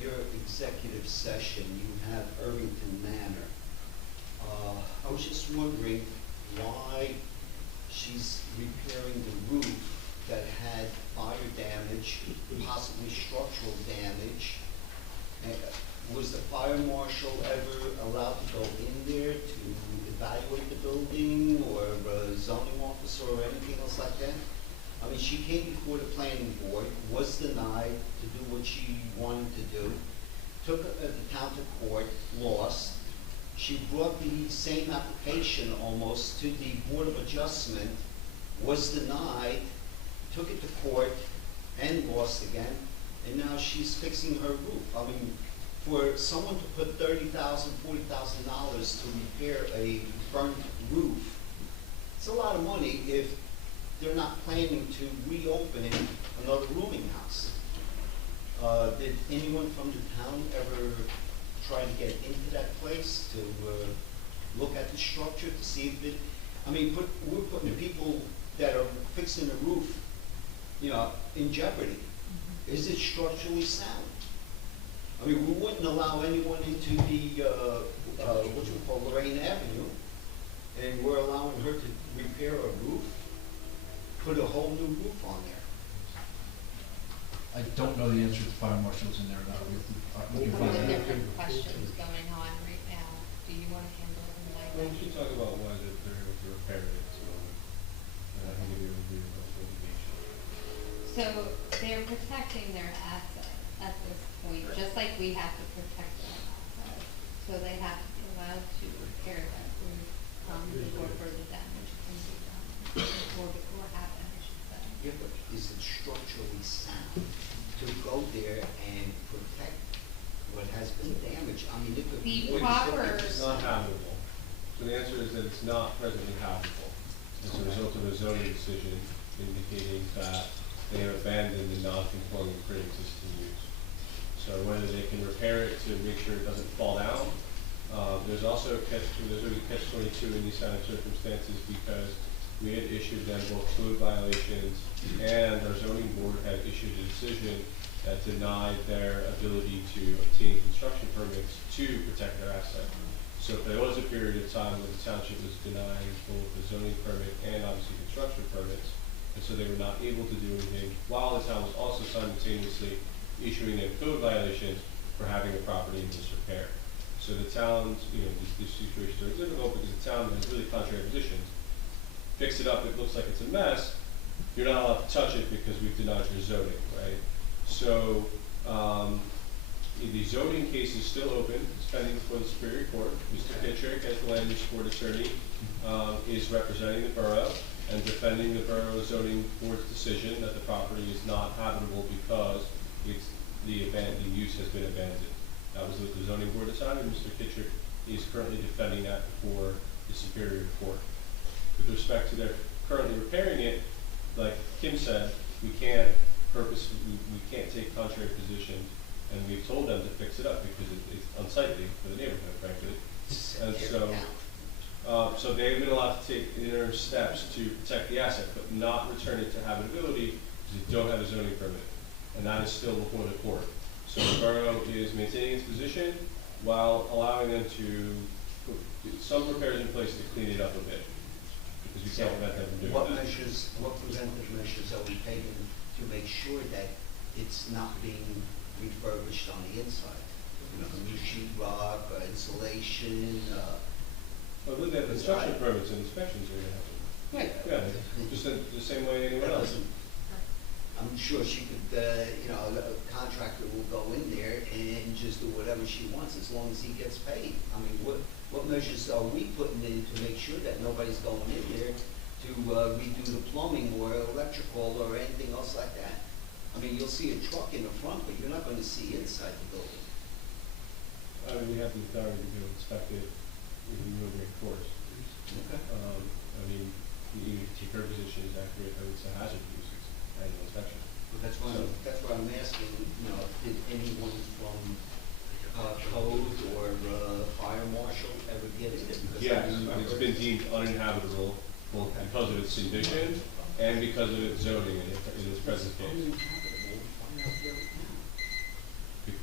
your executive session, you have Irvington Manor. I was just wondering why she's repairing the roof that had fire damage, possibly structural damage. Was the fire marshal ever allowed to go in there to evaluate the building, or a zoning officer or anything else like that? I mean, she came before the planning board, was denied to do what she wanted to do, took the town to court, lost. She brought the same application almost to the Board of Adjustment, was denied, took it to court, and lost again, and now she's fixing her roof. I mean, for someone to put $30,000, $40,000 to repair a burnt roof, it's a lot of money if they're not planning to reopen another rooming house. Did anyone from the town ever try to get into that place to look at the structure to see if it, I mean, we're putting the people that are fixing the roof, you know, in jeopardy. Is it structurally sound? I mean, we wouldn't allow anyone into the, what you call Lorraine Avenue, and we're allowing her to repair a roof, put a whole new roof on there. I don't know the answer if the fire marshal's in there or not. We can One find of the out. different questions going on right now. Do you want to handle it like Well, that? we should talk about why they're able to repair it, so, and I can give you a review of the litigation. So they're protecting their assets at this point, just like we have to protect our assets. So they have to be allowed to repair that roof before further damage can be done, or before happened, I should say. Yeah, but is it structurally sound to go there and protect what has been damaged? I mean, it could be. The proper. It's not habitable. So the answer is that it's not presently habitable as a result of a zoning decision indicating that they have abandoned the non-conforming pre-existing use. So whether they can repair it to make sure it doesn't fall down, there's also a catch-22 in these kind of circumstances because we had issued them both code violations and our zoning board had issued a decision that denied their ability to obtain construction permits to protect their asset. So if there was a period of time when the township was denying both the zoning permit and obviously construction permits, and so they were not able to do anything, while the town was also simultaneously issuing them code violations for having a property in disrepair. So the town's, these situations are difficult because the town has really contrary positions. Fix it up, it looks like it's a mess, you're not allowed to touch it because we've denied your zoning, right? So the zoning case is still open, it's pending before the Superior Court. Mr. Kittrick, as the land use board attorney, is representing the borough, and defending the Borough Zoning Board's decision that the property is not habitable because the use has been abandoned. That was what the zoning board decided. Mr. Kittrick is currently defending that before the Superior Court. With respect to their currently repairing it, like Kim said, we can't take contrary positions, and we've told them to fix it up because it's unsightly for the neighborhood, frankly. And so they've been allowed to take interim steps to protect the asset, but not return it to habitability because they don't have a zoning permit, and that is still before the court. So the borough is maintaining its position while allowing them to put some repairs in place to clean it up a bit, because we can't prevent them from doing What that. measures, what preventive measures are we taking to make sure that it's not being refurbished on the inside? You know, new sheetrock, insulation, Well, with that, construction permits and inspections are gonna happen. Right. Yeah, just the same way anyone That else. doesn't- I'm sure she could, a contractor will go in there and just do whatever she wants as long as he gets paid. I mean, what measures are we putting in to make sure that nobody's going in there to redo the plumbing or electrical or anything else like that? I mean, you'll see a truck in the front, but you're not going to see inside the building. I mean, we have the authority to go inspect it in the ordinary course. Okay. I mean, even if her position is accurate, I would say hazard use is annual inspection. But that's why I'm asking, did anyone from code or fire marshal ever get in it? Because Yes, it's been deemed uninhabitable, both because of its condition and because of its zoning in its present case. Uninhabitable, find out where it now.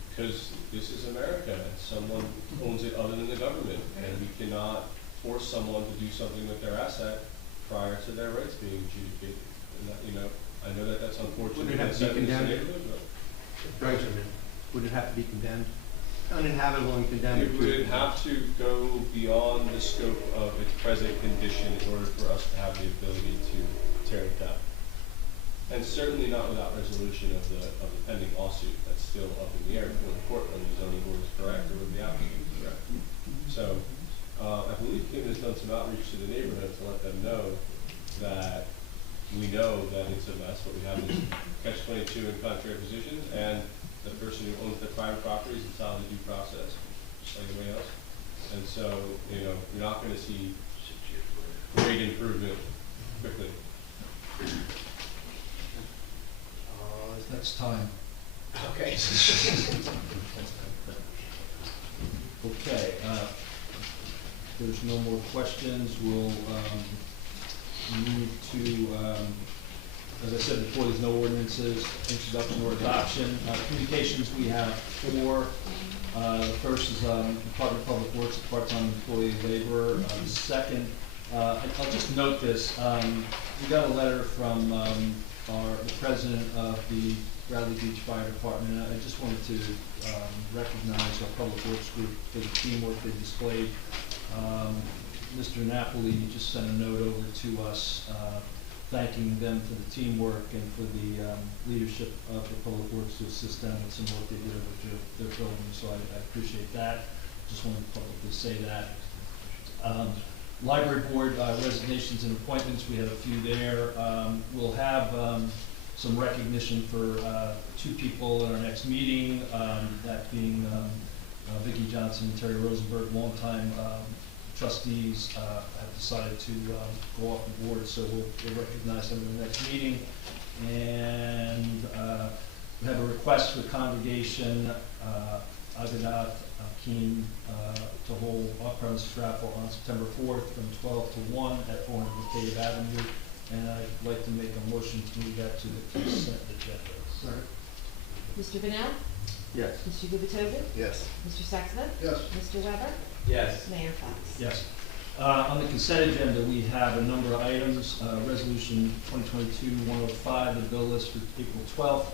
Because this is America, and someone owns it other than the government, and we cannot force someone to do something with their asset prior to their rights being adjudicated. And that, I know that that's unfortunate. Would it have to be condemned? Would it have to be condemned? Uninhabitable and condemned? It would have to go beyond the scope of its present condition in order for us to have the ability to tear it down. And certainly not without resolution of the pending lawsuit that's still up in the air before the court, whether the zoning board is correct or whether the applicant is correct. So, I believe Kim has done some outreach to the neighborhood to let them know that we know that it's a mess, but we have this catch-22 in contrary positions, and the person who owns the private property is entitled to due process, just like everybody else. And so, you're not going to see great improvement quickly. That's time. Okay. Okay, if there's no more questions, we'll move to, as I said before, there's no ordinances, introduction or adoption. Communications, we have 4. First is Department of Public Works, part-time employee laborer. Second, I'll just note this. We got a letter from the president of the Bradley Beach Fire Department. I just wanted to recognize our Public Works group for the teamwork they displayed. Mr. Napoli just sent a note over to us thanking them for the teamwork and for the leadership of the Public Works to assist them with some work they did over their building. So I appreciate that. Just wanted to publicly say that. Library Board resignations and appointments, we have a few there. We'll have some recognition for 2 people in our next meeting, that being Vicki Johnson and Terry Rosenberg, longtime trustees, have decided to go off the board, so we'll recognize them in the next meeting. And we have a request for congregation, Agadat Keen, to hold off-premise raffle on September 4th from 12 to 1 at 400 McCabe Avenue. And I'd like to make a motion to move that to the consent agenda. Sorry. Mr. Vanel? Yes. Mr. Gubatova? Yes. Mr. Sexton? Yes. Mr. Weber? Yes. Mayor Fox? Yes. On the consent agenda, we have a number of items. Resolution 2022-105, the bill list for April 12th.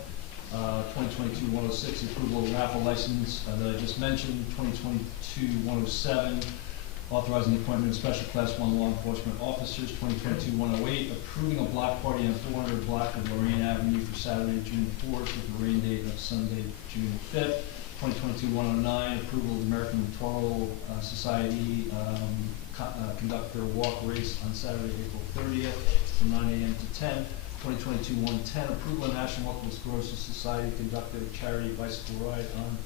2022-106, approval of raffle license that I just mentioned. 2022-107, authorizing the appointment of special class 1 law enforcement officers. 2022-108, approving a block party on 400 block of Lorraine Avenue for Saturday, June 4th, with the rain date of Sunday, June 5th. 2022-109, approval of the American Littoral Society conduct their walk race on Saturday, April 30th. from 9 a.m. to 10. 2022-110, approval of National Multiple Sclerosis Society conducted a charity bicycle ride on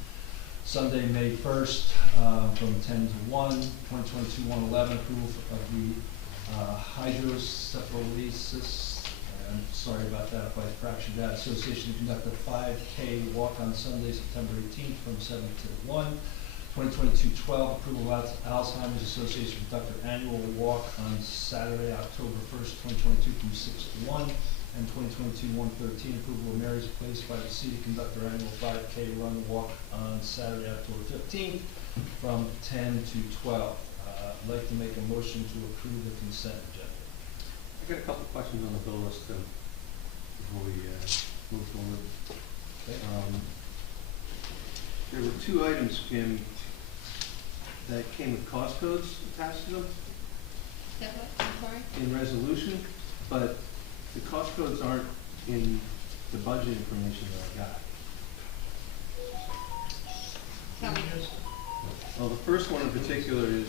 Sunday, May 1st, from 10 to 1. 2022-111, approval of the hydrocephalosis, I'm sorry about that if I fractured that, association to conduct a 5K walk on Sunday, September 18th from 7 to 1. 2022-12, approval of Alzheimer's Association to conduct an annual walk on Saturday, October 1st, 2022 from 6 to 1. And 2022-113, approval of Mary's Place by the Sea to conduct their annual 5K run walk on Saturday, October 15th from 10 to 12. I'd like to make a motion to approve the consent agenda. I got a couple questions on the bill list too, before we move forward. Okay. There were two items, Kim, that came with cost codes attached to them Is that what, I'm sorry? in resolution, but the cost codes aren't in the budget information that I got. Tell me. Well, the first one in particular is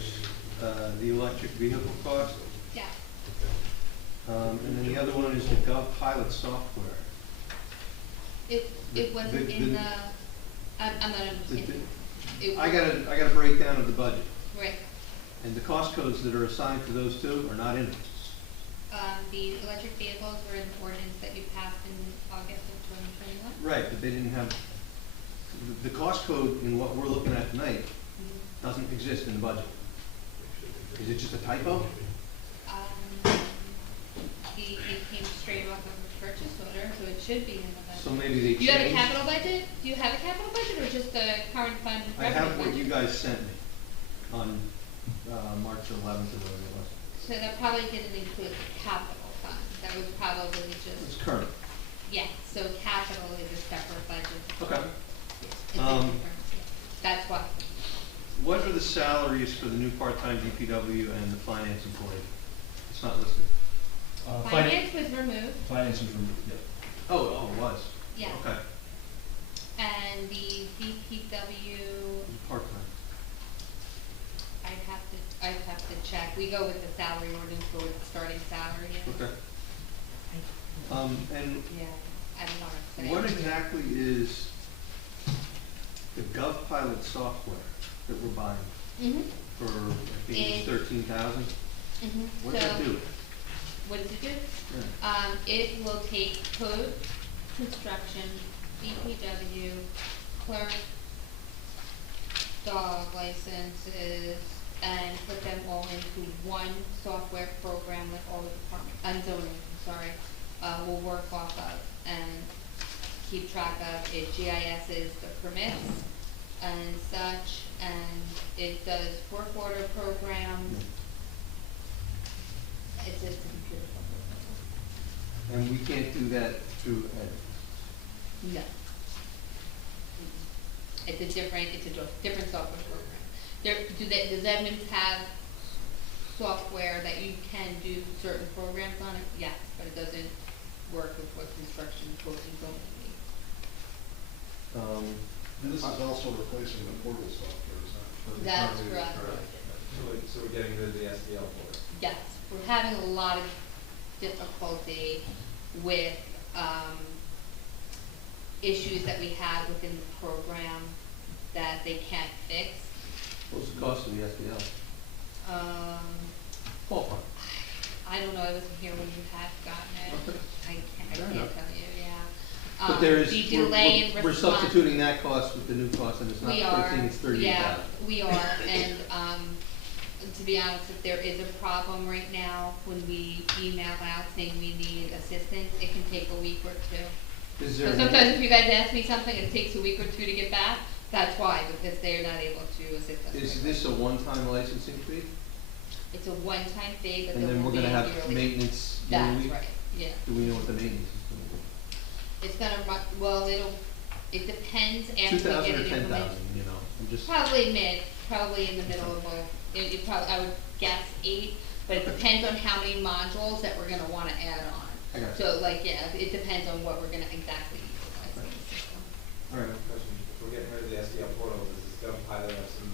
the electric vehicle cost. Yeah. And then the other one is the Gov Pilot software. It wasn't in the, I'm not understanding. I got a breakdown of the budget, Right. and the cost codes that are assigned to those two are not in it. The electric vehicles were in the ordinance that you passed in August of 2021. Right, but they didn't have, the cost code in what we're looking at tonight doesn't exist in the budget. Is it just a typo? It came straight off of a purchase order, so it should be in the budget. So maybe they Do you have a changed? capital budget? Do you have a capital budget or just the current fund I revenue have what budget? you guys sent me on March 11th or whatever it was. So that probably didn't include the capital fund. That was probably It's just, current. yeah, so capital is a separate budget. Okay. It's a different, that's why. What are the salaries for the new part-time DPW and the finance employee? It's not listed. Finance was removed, Finance was removed, yeah. Oh, it was? yeah. Okay. And the DPW, Part-time. I'd have to check. We go with the salary ordinance, go with the starting salary. Okay. And Yeah, I don't know. today. what exactly is the Gov Pilot software that we're buying Mhm. for, I think it's It- 13,000? Mhm. What does that So, do? what does it do? Yeah. It will take code, construction, DPW, clerk, dog licenses, and put them all into one software program that all the department, zoning, sorry, will work off of and keep track of. It GIS's the permits and such, and it does work order program. It's a computer software. And we can't do that through Ed. No. It's a different software program. Does Edmunds have software that you can do certain programs on it? Yes, but it doesn't work with what construction code and zoning need. And this is also replacing the portal software, is that? That's correct. So we're getting rid of the SDL for it. Yes, we're having a lot of difficulty with, issues that we have within the program that they can't fix. What's the cost of the SDL? Ballpark. I don't know, I wasn't here when you had gotten it. Okay. I Fair can't enough. tell you, yeah. But there is, The delay in we're response. substituting that cost with the new cost, and it's not We are, 13, it's 38,000. yeah, we are, and, to be honest, if there is a problem right now, when we email out saying we need assistance, it can take a week or two. Is So there, sometimes if you guys ask me something, it takes a week or two to get back, that's why, because they're not able to assist us. is this a one-time licensing fee? It's a one-time fee, but And there then will we're be a gonna yearly. have maintenance That's yearly? right, yeah. Do we know what the maintenance is gonna be? It's gonna run, well, it depends after we 2,000 get or it 10,000, implemented. you know, I'm just, Probably in the middle of both. I would guess 8, but it depends on how many modules that we're gonna wanna add on. I got you. So like, yeah, it depends on what we're gonna exactly utilize in the system. All right. Question, if we're getting rid of the SDL portal, does this GovPilot have some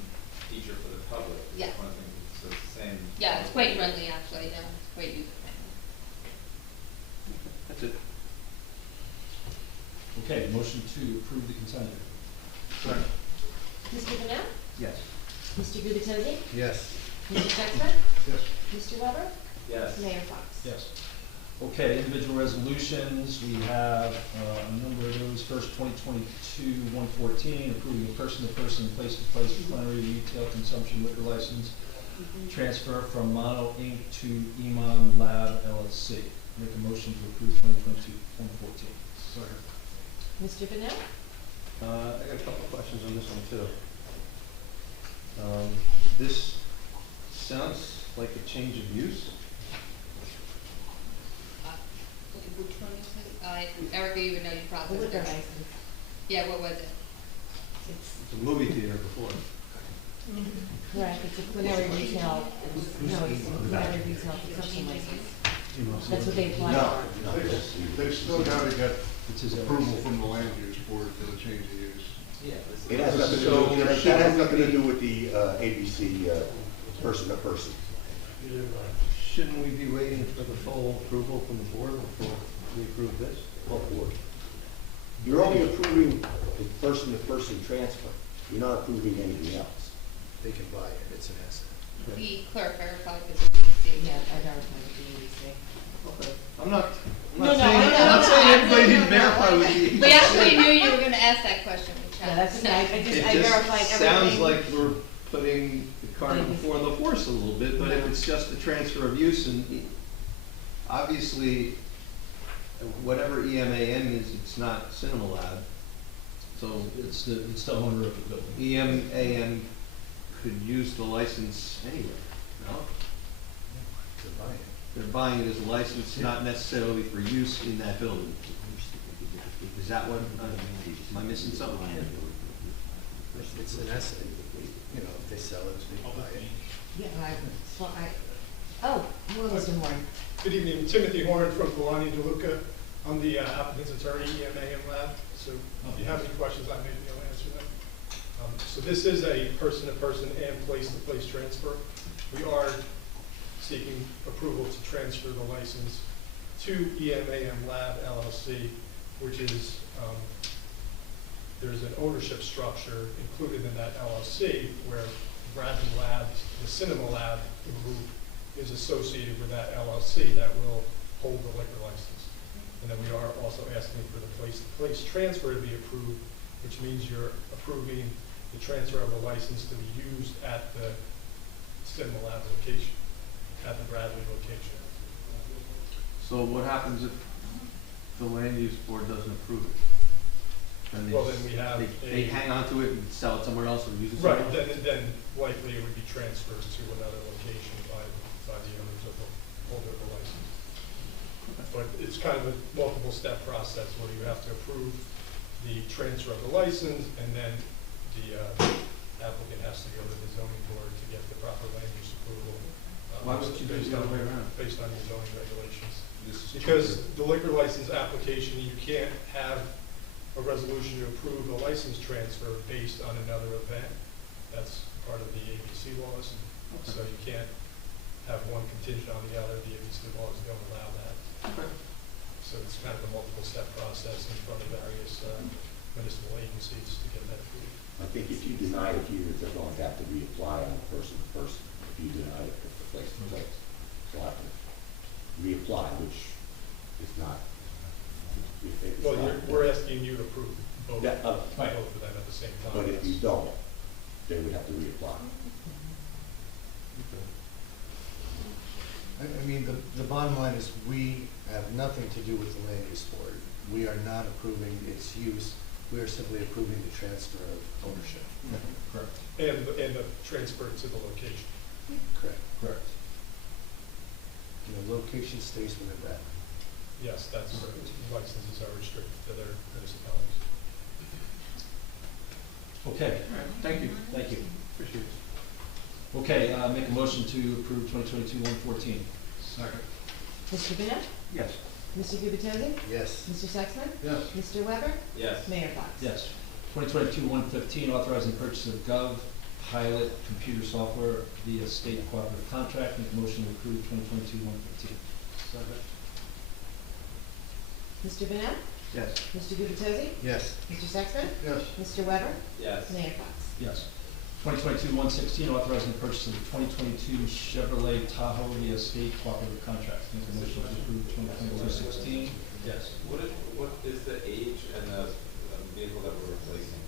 feature for the public? Yeah. One thing, so it's the same. Yeah, it's quite friendly actually, yeah, it's quite user friendly. Okay, motion to approve the consent agenda. Mr. Bennett? Yes. Mr. Gubatose? Yes. Mr. Sexton? Yes. Mr. Weber? Yes. Mayor Fox? Yes. Okay, individual resolutions, we have a number of those. First, 2022-114, approving a person-to-person, place-to-place plenary retail consumption liquor license transfer from Mono Inc. to Emam Lab LLC. Make a motion to approve 2022-114. Second. Mr. Bennett? I got a couple of questions on this one too. This sounds like a change of use. Which one is it? Erica, you would know, you The processed liquor it. license. Yeah, what was it? It's a movie theater before. Correct, it's a plenary retail, no, it's a plenary retail consumption license. That's what they applied for. They've still got to get It's his approval from the land use board for the change of use. Yeah. It has nothing to do, that has nothing to do with the ABC person to person. Shouldn't we be waiting for the full approval from the board before we approve this? What board? You're only approving the person-to-person transfer. You're not approving anything else. They can buy it, it's an asset. The clerk verified with the BBC. Yeah, I verified with the EDC. Okay. I'm not No, no, saying, I know, I'm not no, saying I everybody know, didn't no, verify no. with the We actually knew you were gonna ask that question, which Yeah, that's okay, I It verified just everything. sounds like we're putting the cart before the horse a little bit, but if it's just a transfer of use and obviously, whatever EMAM is, it's not Cinema Lab. So It's the owner of the building. EMAM could use the license anywhere, no? To buy it. They're buying it as a license, not necessarily for use in that building. Is that what, am I missing something? It's an asset, you know, if they sell it, they buy it. Yeah, oh, hello, Mr. Horn. Good evening, Timothy Horn from Galani DeLuca. I'm the applicant's attorney, EMAM Lab. So if you have any questions, I may be able to answer them. So this is a person-to-person and place-to-place transfer. We are seeking approval to transfer the license to EMAM Lab LLC, which is, there's an ownership structure included in that LLC where Bradley Labs, the Cinema Lab group, is associated with that LLC that will hold the liquor license. And then we are also asking for the place-to-place transfer to be approved, which means you're approving the transfer of the license to be used at the Cinema Lab location, at the Bradley location. So what happens if the land use board doesn't approve it? And Well, then we have they a- hang on to it and sell it somewhere else or use it somewhere Right, else? then likely it would be transferred to another location by the owners of the holder of the license. But it's kind of a multiple step process where you have to approve the transfer of the license and then the applicant has to go to the zoning board to get the proper land use approval. Why wouldn't you do it the other way around? Based on your zoning regulations. This is Because the liquor license application, you can't have a resolution to approve a license transfer based on another event. That's part of the ABC laws. So you can't have one contingent on the other. The ABC laws don't allow that. Okay. So it's kind of a multiple step process in front of various municipal agencies to get that approved. I think if you deny it here, they're going to have to reapply on a person-to-person. If you deny it for place-to-place, they'll have to reapply, which is not. if it's Well, not- we're asking you to approve both, That, both of them at the same time. But if you don't, they would have to reapply. I mean, the bottom line is, we have nothing to do with the land use board. We are not approving its use, we are simply approving the transfer of ownership. Correct. And the transfer to the location. Correct. Correct. And the location stays within that. Yes, that's, licenses are restricted to their municipalities. Okay. Thank you. Thank you. Appreciate it. Okay, make a motion to approve 2022-114. Second. Mr. Bennett? Yes. Mr. Gubatose? Yes. Mr. Sexton? Yes. Mr. Weber? Yes. Mayor Fox? Yes. 2022-115, authorizing purchase of Gov Pilot computer software via state cooperative contract. Make a motion to approve 2022-115. Second. Mr. Bennett? Yes. Mr. Gubatose? Yes. Mr. Sexton? Yes. Mr. Weber? Yes. Mayor Fox? Yes. 2022-116, authorizing the purchase of the 2022 Chevrolet Tahoe via state cooperative contract. Make a motion to approve 2022-16. Yes. What is the age and the vehicle that we're replacing?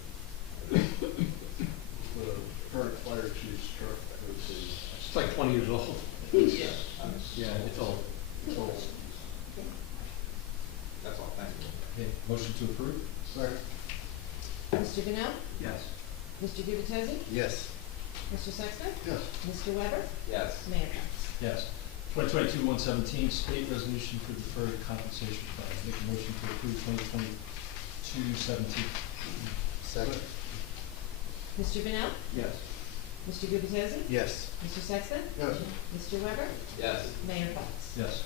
The current fire chief's truck would be. It's like 20 years old. Yeah. Yeah, it's old. It's old. That's all, thank you. Okay, motion to approve? Second. Mr. Ganell? Yes. Mr. Gubatose? Yes. Mr. Sexton? Yes. Mr. Weber? Yes. Mayor Fox? Yes. 2022-117, state resolution for deferred compensation plan. Make a motion to approve 2022-17. Second. Mr. Ganell? Yes. Mr. Gubatose? Yes. Mr. Sexton? Yes. Mr. Weber? Yes. Mayor Fox? Yes.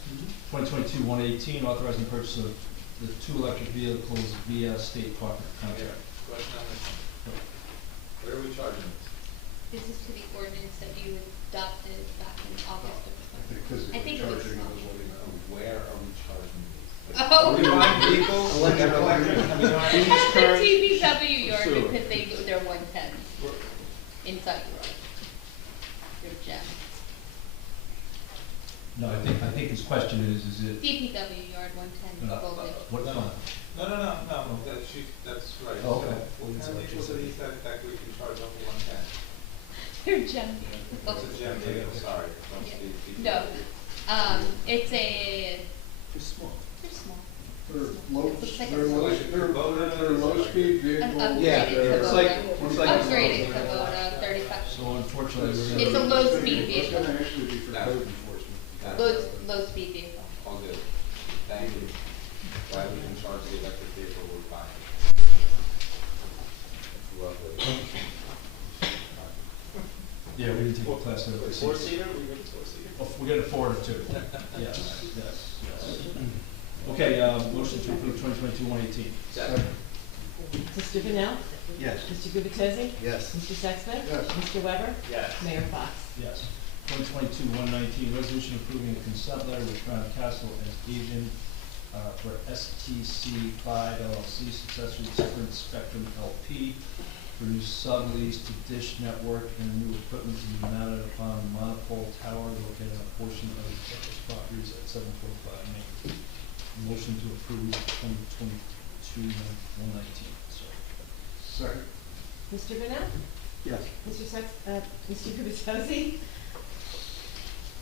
2022-118, authorizing purchase of the 2 electric vehicles via state cooperative contract. Question on this one. Where are we charging this? This is to the ordinance that you adopted back in August of Because I think it was charging small. is what he meant. Where are we charging these? Oh. Are we buying vehicles? Electric. I mean, are we- At the TBW yard Sewer. because they're 110 inside your gem. No, I think his question is it? DPW yard 110 Voltage. What fund? No, that's right. Oh, okay. So, what kind of vehicles are these that we can charge up to 110? They're gem What's vehicles. a gem vehicle, sorry. Don't Yeah. speak- No, it's a, Too small. they're small. They're low, Looks like they're a- low, they're low-speed An vehicles. upgraded it's like- it's like- Upgraded Kubota 35. So unfortunately, we're It's a gonna, low-speed It's vehicle. gonna actually be for Yeah. code enforcement. Low-speed vehicle. All good. Thank you. Glad we can charge the electric vehicle we're buying. That's lovely. yeah, we didn't take a class over. Four-seater? We get a four-seater? Oh, we got a 4 or 2. Yes. Okay, motion to approve 2022-118. Second. Mr. Ganell? Yes. Mr. Gubatose? Yes. Mr. Sexton? Yes. Mr. Weber? Yes. Mayor Fox? Yes. 2022-119, resolution approving a consent letter with Crown Castle as agent for STC 5 LLC, successor to Sprint Spectrum LP, for new sublease to Dish Network and new equipment to be mounted upon monopole tower located on a portion of the campus properties at 745 Main. Motion to approve 2022-119. Second. Mr. Ganell? Yes. Mr. Gubatose?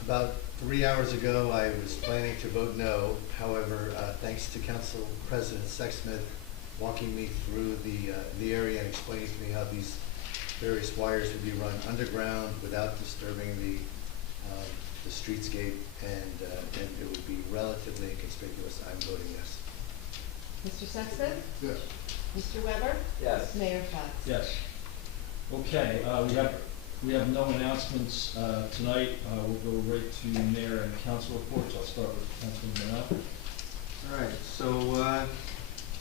About 3 hours ago, I was planning to vote no. However, thanks to Council President Sexsmith walking me through the area and explaining to me how these various wires would be run underground without disturbing the streetscape, and it would be relatively inconspicuous, I'm voting yes. Mr. Sexton? Yes. Mr. Weber? Yes. Mayor Fox? Yes. Okay, we have no announcements tonight. We'll go right to mayor and council reports. I'll start with Councilman Manal. All right, so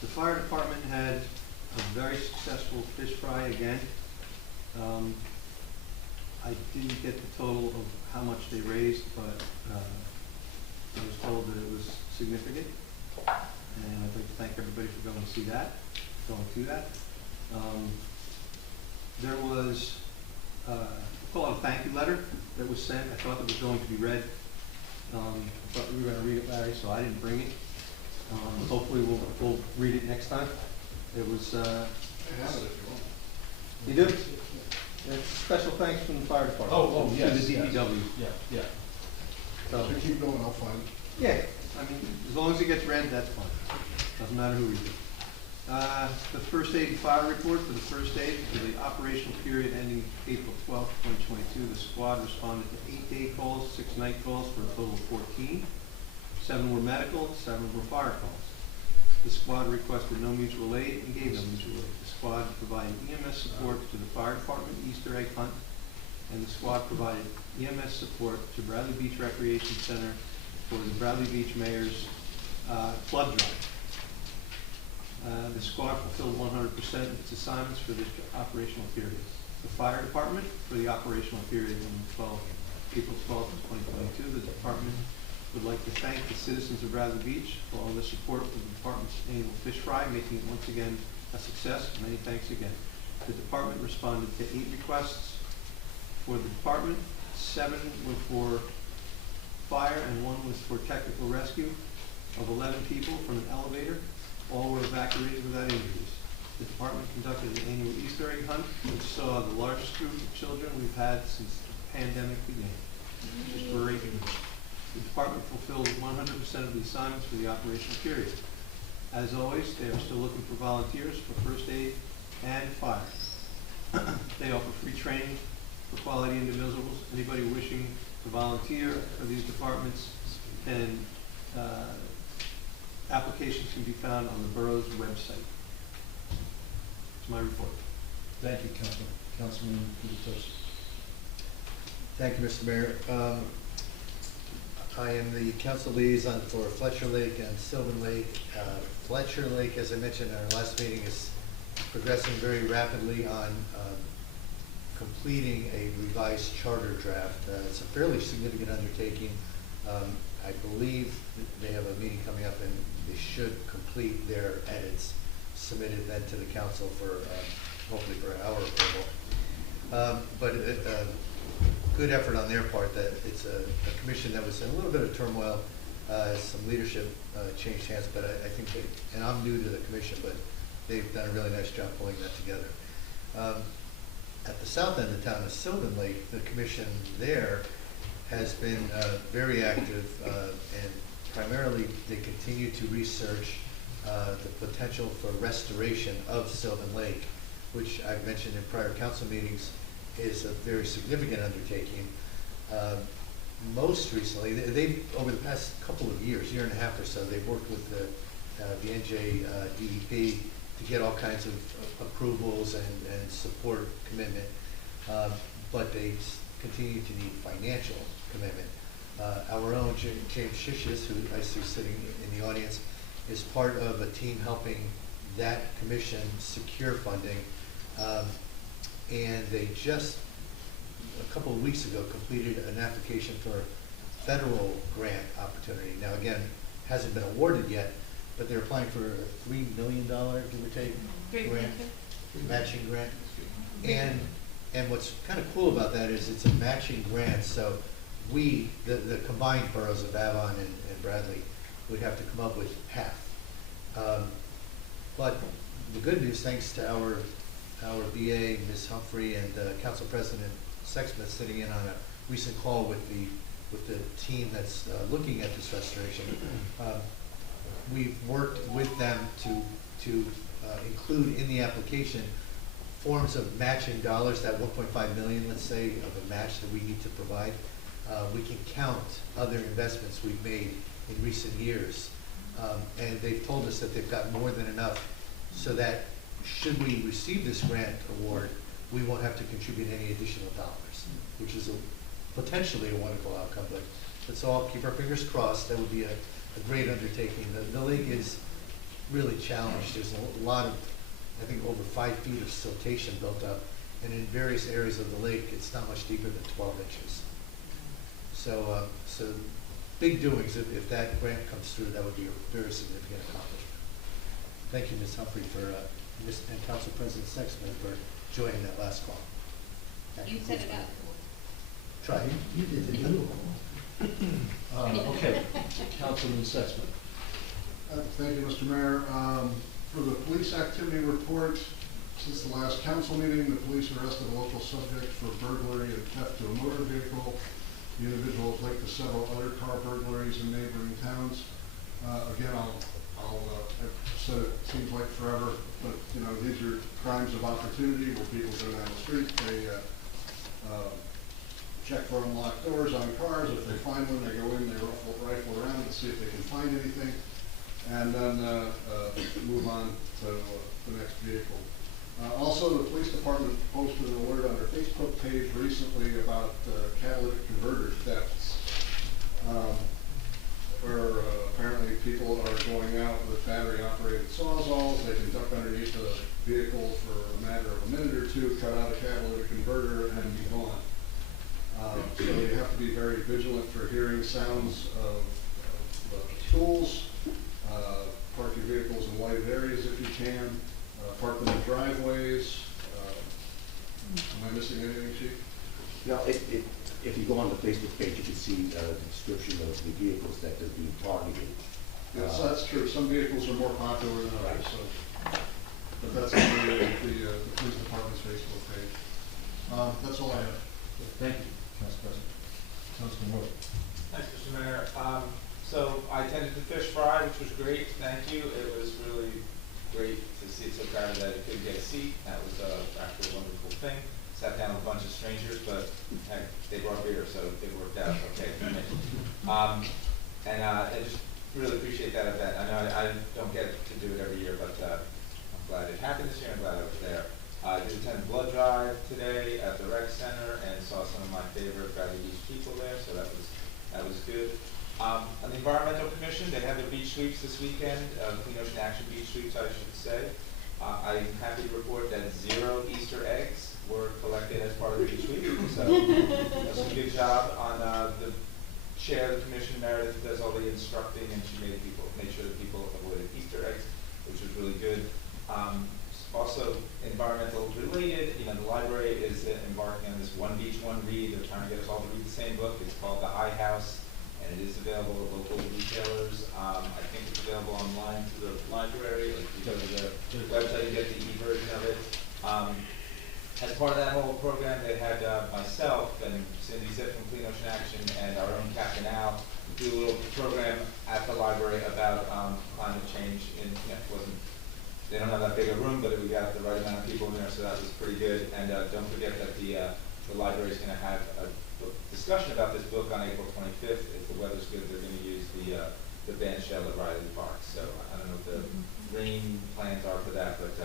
the fire department had a very successful fish fry again. I didn't get the total of how much they raised, but I was told that it was significant. And I'd like to thank everybody for going to that. There was, call it a thank you letter that was sent. I thought it was going to be read. I thought we were going to read it, Larry, so I didn't bring it. Hopefully we'll read it next time. It was, I have it if you want. you do? It's special thanks from the fire department. Oh, yes. To the yes. DPW. Yeah. So, So keep going, I'll find it. yeah, I mean, as long as it gets read, that's fine. Doesn't matter who reads it. The first aid and fire report for the first aid for the operational period ending April 12th, 2022. The squad responded to 8 day calls, 6 night calls for a total of 14. 7 were medical, 7 were fire calls. The squad requested no mutual aid and gave no mutual aid. The squad provided EMS support to the fire department Easter egg hunt, and the squad provided EMS support to Bradley Beach Recreation Center for the Bradley Beach Mayor's flood drive. The squad fulfilled 100% of its assignments for this operational period. The fire department, for the operational period from April 12th, 2022, the department would like to thank the citizens of Bradley Beach for all their support for the department's annual fish fry, making it once again a success. Many thanks again. The department responded to 8 requests for the department. 7 were for fire and 1 was for technical rescue of 11 people from an elevator. All were evacuated without injuries. The department conducted an annual Easter egg hunt, which saw the largest group of children we've had since the pandemic began. Which is great. The department fulfilled 100% of the assignments for the operational period. As always, they are still looking for volunteers for first aid and fire. They offer free training for quality individuals. Anybody wishing to volunteer for these departments, and applications can be found on the borough's website. It's my report. Thank you, Councilman Gutierrez. Thank you, Mr. Mayor. I am the council liaison for Fletcher Lake and Sylvan Lake. Fletcher Lake, as I mentioned in our last meeting, is progressing very rapidly on completing a revised charter draft. It's a fairly significant undertaking. I believe that they have a meeting coming up and they should complete their edits, submitted then to the council for hopefully for our approval. But good effort on their part. That it's a commission that was in a little bit of turmoil, some leadership changed hands, but I think they, and I'm new to the commission, but they've done a really nice job pulling that together. At the south end of town of Sylvan Lake, the commission there has been very active, and primarily they continue to research the potential for restoration of Sylvan Lake, which I've mentioned in prior council meetings is a very significant undertaking. Most recently, they've over the past couple of years, year and a half or so, they've worked with the NJ DEP to get all kinds of approvals and support commitment, but they continue to need financial commitment. Our own James Shishis, who I see sitting in the audience, is part of a team helping that commission secure funding. And they just, a couple of weeks ago, completed an application for federal grant opportunity. Now again, hasn't been awarded yet, but they're applying for a $3 million, give or take, grant, matching grant. And what's kind of cool about that is it's a matching grant, so we, the combined boroughs of Avon and Bradley, would have to come up with half. But the good news, thanks to our BA, Ms. Humphrey, and Council President Sexsmith sitting in on a recent call with the team that's looking at this restoration, we've worked with them to include in the application forms of matching dollars, that 1.5 million, let's say, of a match that we need to provide. We can count other investments we've made in recent years. And they've told us that they've got more than enough so that should we receive this grant award, we won't have to contribute any additional dollars, which is potentially a wonderful outcome. But let's all keep our fingers crossed. That would be a great undertaking. The lake is really challenged. There's a lot of, I think, over 5 feet of siltation built up, and in various areas of the lake, it's not much deeper than 12 inches. So, big doings. If that grant comes through, that would be a very significant accomplishment. Thank you, Ms. Humphrey, and Council President Sexsmith for joining that last call. You set it up. Try. You did the new Okay, Councilman Sexsmith. Thank you, Mr. Mayor. For the police activity report, since the last council meeting, the police arrested a local subject for burglary and theft to a motor vehicle. The individual is linked to several other car burglaries in neighboring towns. Again, I've said it seems like forever, but you know, these are crimes of opportunity where people go down the street, they check for unlocked doors on cars. If they find one, they go in, they rifle around and see if they can find anything, and then move on to the next vehicle. Also, the police department posted an alert on their Facebook page recently about catalytic converter thefts, where apparently people are going out with battery-operated sawzalls. They can duck underneath the vehicle for a matter of a minute or two, cut out a catalytic converter, and be gone. So you have to be very vigilant for hearing sounds of schools, park your vehicles in lighted areas if you can, park them in driveways. Am I missing anything, Chief? No, if you go on the Facebook page, you can see the description of the vehicles that are being targeted. Yes, that's true. Some vehicles are more popular than others, so, but that's on the police department's Facebook page. That's all I have. Thank you, Council President. Councilman Wood. Thanks, Mr. Mayor. So I attended the fish fry, which was great. Thank you. It was really great to see it so crowded that it couldn't get a seat. That was actually a wonderful thing. Sat down with a bunch of strangers, but heck, they brought beer, so it worked out okay for me. And I just really appreciate that event. I know I don't get to do it every year, but I'm glad it happened this year. I'm glad I was there. I did attend blood drive today at the rec center and saw some of my favorite Bradley Beach people there, so that was good. On the Environmental Commission, they had their beach sweeps this weekend, Clean Ocean Action Beach Sweeps, I should say. I'm happy to report that 0 Easter eggs were collected as part of the beach sweep, so that's a good job on the chair of the commission, Meredith, does all the instructing, and she made sure that people avoided Easter eggs, which was really good. Also, environmental related, the library is embarking on this One Beach, One Read. They're trying to get us all to read the same book. It's called The High House, and it is available at local retailers. I think it's available online through the library. Like you go to the website, you get the e-version of it. As part of that whole program, they had myself and Cindy Zip from Clean Ocean Action and our own Captain Al do a little program at the library about climate change. They don't have that big a room, but we got the right amount of people in there, so that was pretty good. And don't forget that the library is going to have a discussion about this book on April 25th. If the weather's good, they're going to use the band shell at Riley Park. So I don't know what the rain plans are for that, but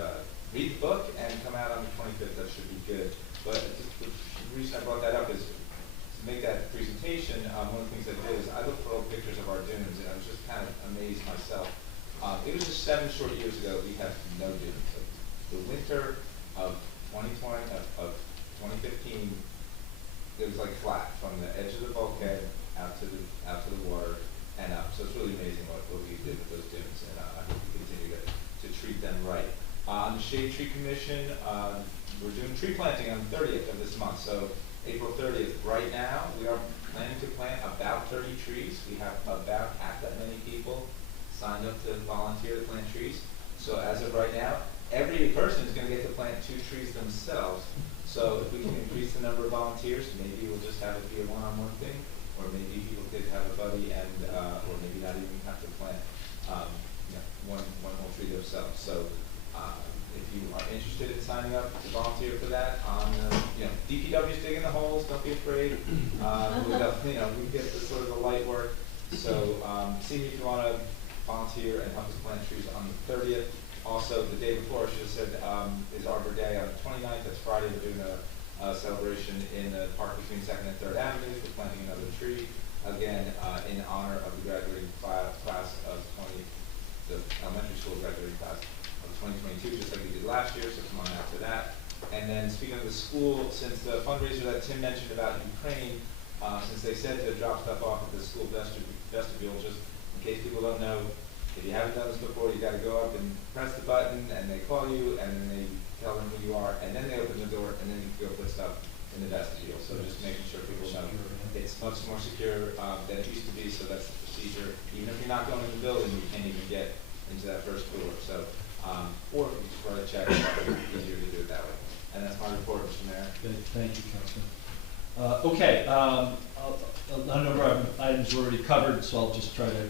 read the book and come out on the 25th. That should be good. But the reason I brought that up is to make that presentation. One of the things I did is I looked for old pictures of our dunes, and I was just kind of amazed myself. It was just 7 short years ago we had no dunes. The winter of 2020, of 2015, it was like flat from the edge of the bulkhead out to the water and up. So it's really amazing what we did with those dunes, and I hope we continue to treat them right. On the Shade Tree Commission, we're doing tree planting on the 30th of this month. So April 30th, right now, we are planning to plant about 30 trees. We have about half that many people signed up to volunteer to plant trees. So as of right now, every person is going to get to plant 2 trees themselves. So if we can increase the number of volunteers, maybe we'll just have it be a one-on-one thing, or maybe people could have a buddy and, or maybe not even have to plant one whole tree themselves. So if you are interested in signing up to volunteer for that, DPW's digging the holes. Don't be afraid. We get the sort of the light work. So see me if you want to volunteer and help us plant trees on the 30th. Also, the day before, I should have said, is Arbor Day on the 29th. That's Friday. We're doing a celebration in the park between 2nd and 3rd Avenues. We're planting another tree, again, in honor of the graduating class of the elementary school graduating class of 2022, just like we did last year, so come on out to that. And then speaking of the school, since the fundraiser that Tim mentioned about Ukraine, since they said to drop stuff off at the school vestibule, just in case people don't know, if you haven't done this before, you got to go up and press the button, and they call you, and then they tell them who you are, and then they open the door, and then you can go put stuff in the vestibule. So just making sure people know it's much more secure than it used to be. So that's the procedure. Even if you're not going in the building, you can't even get into that first door. So, or if you just write a check, it's easier to do it that way. And that's my report, Mr. Mayor. Thank you, Councilman. A number of items were already covered, so I'll just try to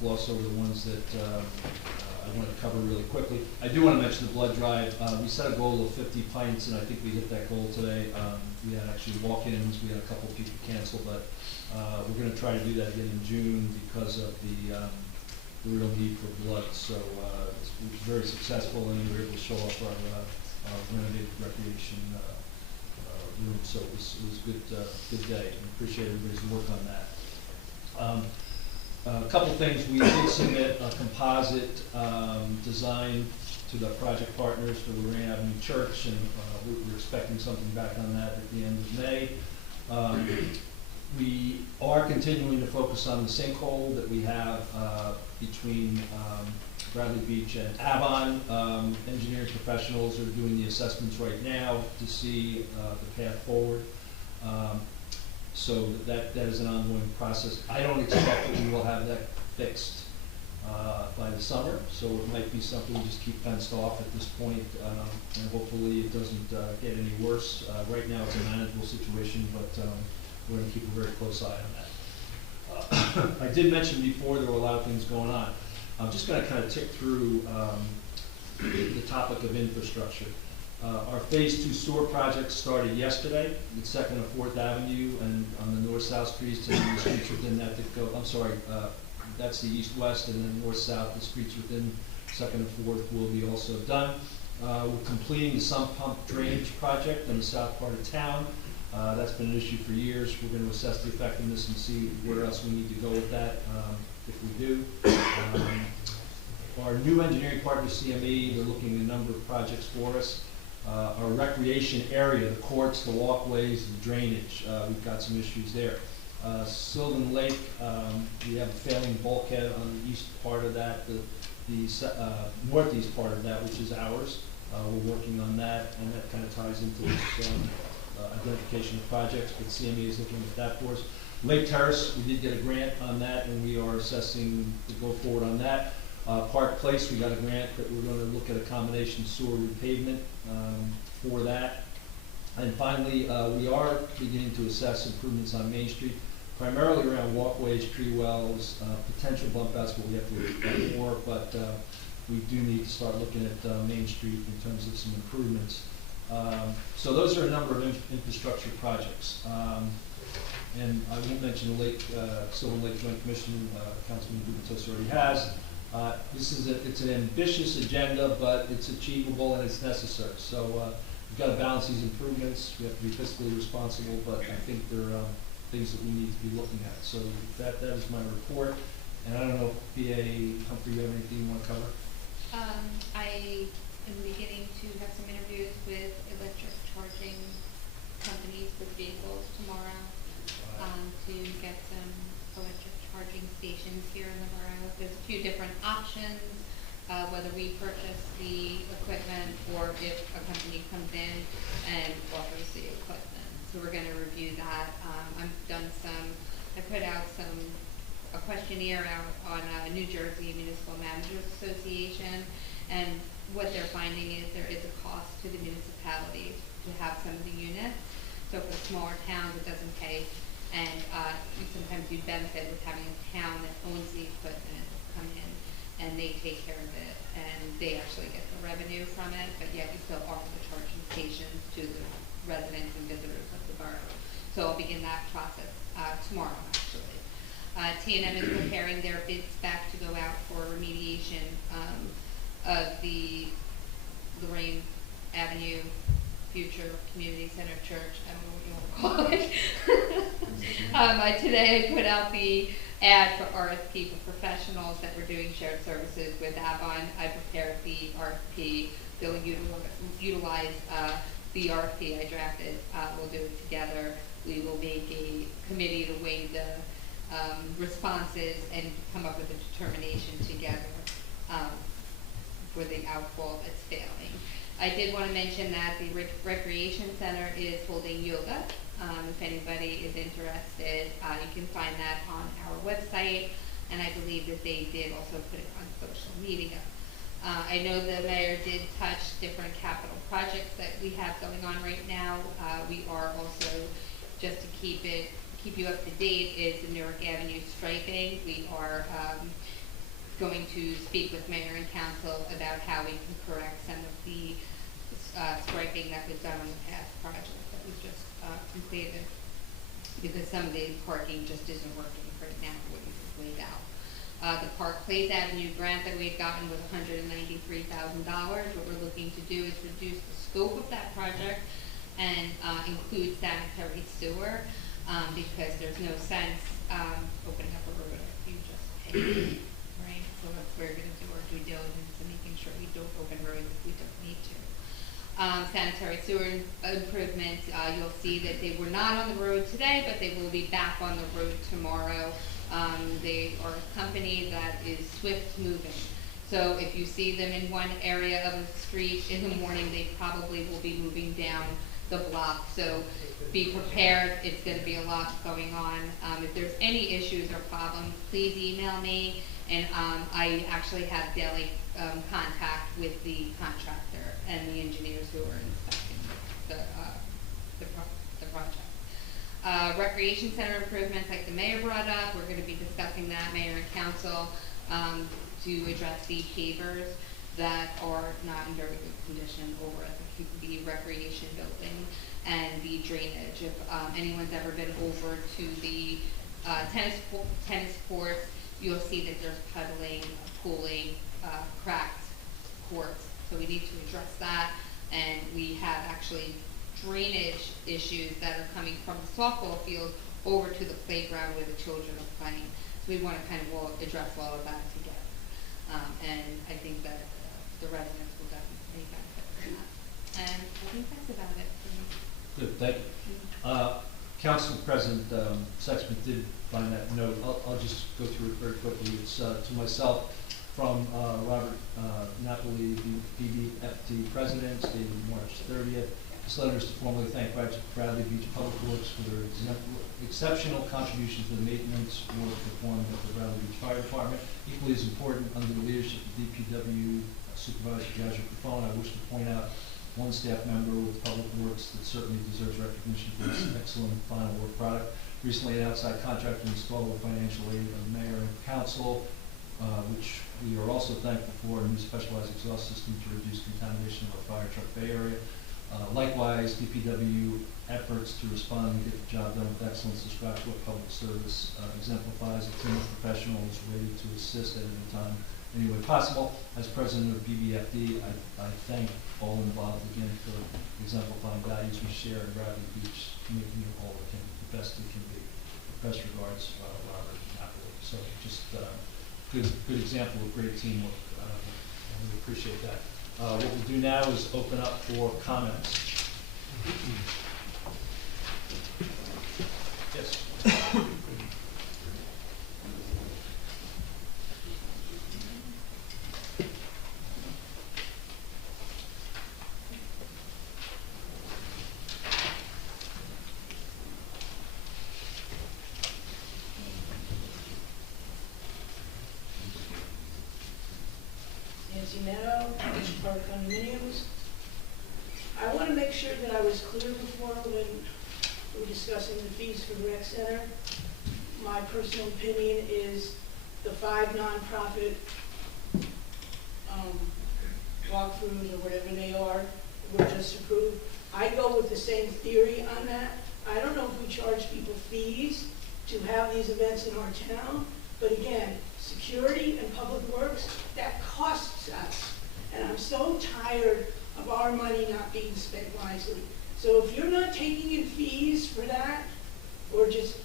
gloss over the ones that I want to cover really quickly. I do want to mention the blood drive. We set a goal of 50 pints, and I think we hit that goal today. We had actually walk-ins. We had a couple of people cancel, but we're going to try to do that again in June because of the real need for blood. So it was very successful, and we were able to show off our renovated recreation room. So it was a good day. And appreciate everybody's work on that. A couple things. We did submit a composite design to the project partners for Lorraine Avenue Church, and we're expecting something back on that at the end of May. We are continuing to focus on the sinkhole that we have between Bradley Beach and Avon. Engineering professionals are doing the assessments right now to see the path forward. So that is an ongoing process. I don't expect that we will have that fixed by the summer, so it might be something we just keep fenced off at this point, and hopefully it doesn't get any worse. Right now it's a manageable situation, but we're going to keep a very close eye on that. I did mention before there were a lot of things going on. I'm just going to kind of tick through the topic of infrastructure. Our Phase 2 sewer project started yesterday at 2nd and 4th Avenue and on the north-south streets and the streets within that that go, I'm sorry, that's the east-west, and then north-south, the streets within 2nd and 4th will be also done. We're completing the sump pump drainage project in the south part of town. That's been an issue for years. We're going to assess the effectiveness and see where else we need to go with that if we do. Our new engineering partner, CME, they're looking at a number of projects for us. Our recreation area, the courts, the walkways, the drainage, we've got some issues there. Sylvan Lake, we have a failing bulkhead on the east part of that, the northeast part of that, which is ours. We're working on that, and that kind of ties into this identification of projects, but CME is looking at that for us. Lake Terrace, we did get a grant on that, and we are assessing to go forward on that. Park Place, we got a grant that we're going to look at a combination sewer repavement for that. And finally, we are beginning to assess improvements on Main Street, primarily around walkways, tree wells, potential bump outs, but we have to look at that more. But we do need to start looking at Main Street in terms of some improvements. So those are a number of infrastructure projects. And I won't mention the Sylvan Lake Joint Commission, Councilman Gubertos already has. It's an ambitious agenda, but it's achievable and it's necessary. So we've got to balance these improvements. We have to be fiscally responsible, but I think there are things that we need to be looking at. So that is my report. And I don't know, B.A. Humphrey, you have anything you want to cover? I am beginning to have some interviews with electric charging companies for vehicles tomorrow to get some electric charging stations here in the borough. There's a few different options, whether we purchase the equipment or if a company comes in and offers the equipment. So we're going to review that. I put out a questionnaire out on New Jersey Municipal Managers Association, and what they're finding is there is a cost to the municipalities to have some of the units. So for smaller towns, it doesn't pay. And sometimes you benefit with having a town that owns the equipment come in and they take care of it and they actually get the revenue from it, but yet you still offer the charging stations to the residents and visitors of the borough. So I'll begin that process tomorrow, actually. T&M is preparing their bid spec to go out for remediation of the Lorraine Avenue Future Community Center Church. I don't know what you want to call it. Today I put out the ad for RFP for professionals that were doing shared services with Avon. I prepared the RFP. They'll utilize the RFP I drafted. We'll do it together. We will make a committee to weigh the responses and come up with a determination together for the outfall that's failing. I did want to mention that the Recreation Center is holding yoga. If anybody is interested, you can find that on our website, and I believe that they did also put it on social media. I know the mayor did touch different capital projects that we have going on right now. We are also, just to keep you up to date, is the Newark Avenue striping. We are going to speak with mayor and council about how we can correct some of the striping that was done on the past project that was just completed, because some of the parking just isn't working right now the way it was laid out. The Park Place Avenue grant that we had gotten was $193,000. What we're looking to do is reduce the scope of that project and include sanitary sewer, because there's no sense opening up a road if you just pay, right? So we're going to do our due diligence and making sure we don't open roads if we don't need to. sanitary sewer improvements, you'll see that they were not on the road today, but they will be back on the road tomorrow. They are a company that is swift moving. So if you see them in one area of the street in the morning, they probably will be moving down the block. So be prepared, it's gonna be a lot going on. If there's any issues or problems, please email me. And I actually have daily contact with the contractor and the engineers who are inspecting the project. Recreation center improvements, like the mayor brought up, we're gonna be discussing that, mayor and council, to address the pavers that are not in very good condition over at the recreation building, and the drainage. If anyone's ever been over to the tennis courts, you'll see that there's puddling, pooling, cracked courts. So we need to address that, and we have actually drainage issues that are coming from the softball field over to the playground where the children are playing. So we want to kind of address all of that together. And I think that the residents will definitely benefit from that. And I think that's about it for me. Good, thank you. Council President Sexsmith did find that note. I'll just go through it very quickly. It's to myself from Robert Napoli, the BBFD President, dated March 30th. This letter is to formally thank Bradley Beach Public Works for their exceptional contributions to the maintenance work performed at the Bradley Beach Fire Department. Equally as important, under the leadership of DPW Supervisor Jasper Cafone, I wish to point out one staff member with Public Works that certainly deserves recognition for this excellent final work product. Recently, an outside contractor installed with financial aid of the mayor and council, which we are also thankful for, a new specialized exhaust system to reduce contamination of our fire truck bay area. Likewise, DPW efforts to respond and get the job done with excellence describes what public service exemplifies. A team of professionals ready to assist at any time, any way possible. As president of BBFD, I thank all involved again for exemplifying values we share in Bradley Beach, making it all the best it can be. Best regards, Robert Napoli. So just good example of great teamwork. And we appreciate that. What we'll do now is open up for comments. Yes. Nancy Neto, Beach Park Condominiums. I want to make sure that I was clear before when we were discussing the fees for the rec center. My personal opinion is the 5 nonprofit walkthroughs or whatever they are were just approved. I go with the same theory on that. I don't know if we charge people fees to have these events in our town, but again, security and public works, that costs us. And I'm so tired of our money not being spent wisely. So if you're not taking in fees for that, or just,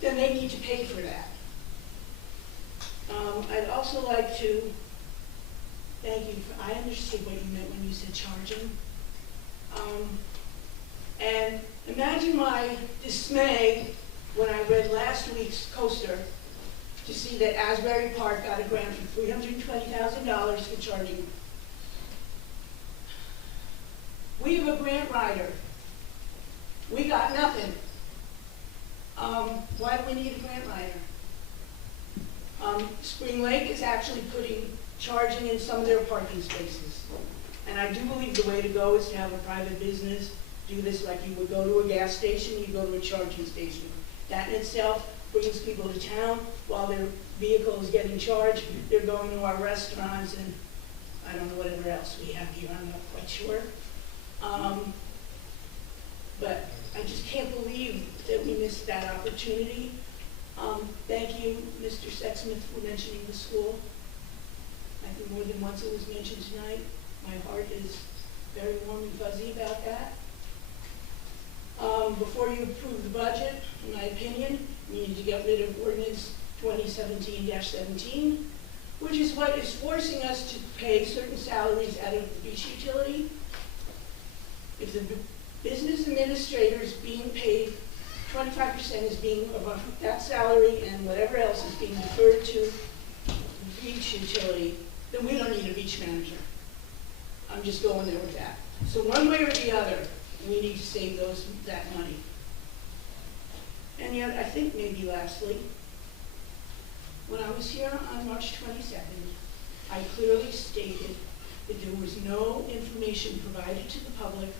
then they need to pay for that. I'd also like to thank you for, I understood what you meant when you said charging. And imagine my dismay when I read last week's coaster to see that Asbury Park got a grant for $320,000 for charging. We have a grant writer. We got nothing. Why do we need a grant writer? Spring Lake is actually putting charging in some of their parking spaces. And I do believe the way to go is to have a private business do this like you would go to a gas station, you go to a charging station. That in itself brings people to town while their vehicle is getting charged. They're going to our restaurants and I don't know whatever else we have here, I'm not quite sure. But I just can't believe that we missed that opportunity. Thank you, Mr. Sexsmith, for mentioning the school. I think more than once it was mentioned tonight. My heart is very warm and fuzzy about that. Before you approve the budget, in my opinion, you need to get rid of Ordinance 2017-17, which is what is forcing us to pay certain salaries out of the beach utility. If the business administrator is being paid, 25% is being, of that salary and whatever else is being deferred to the beach utility, then we don't need a beach manager. I'm just going there with that. So one way or the other, we need to save that money. And yet, I think maybe lastly, when I was here on March 22nd, I clearly stated that there was no information provided to the public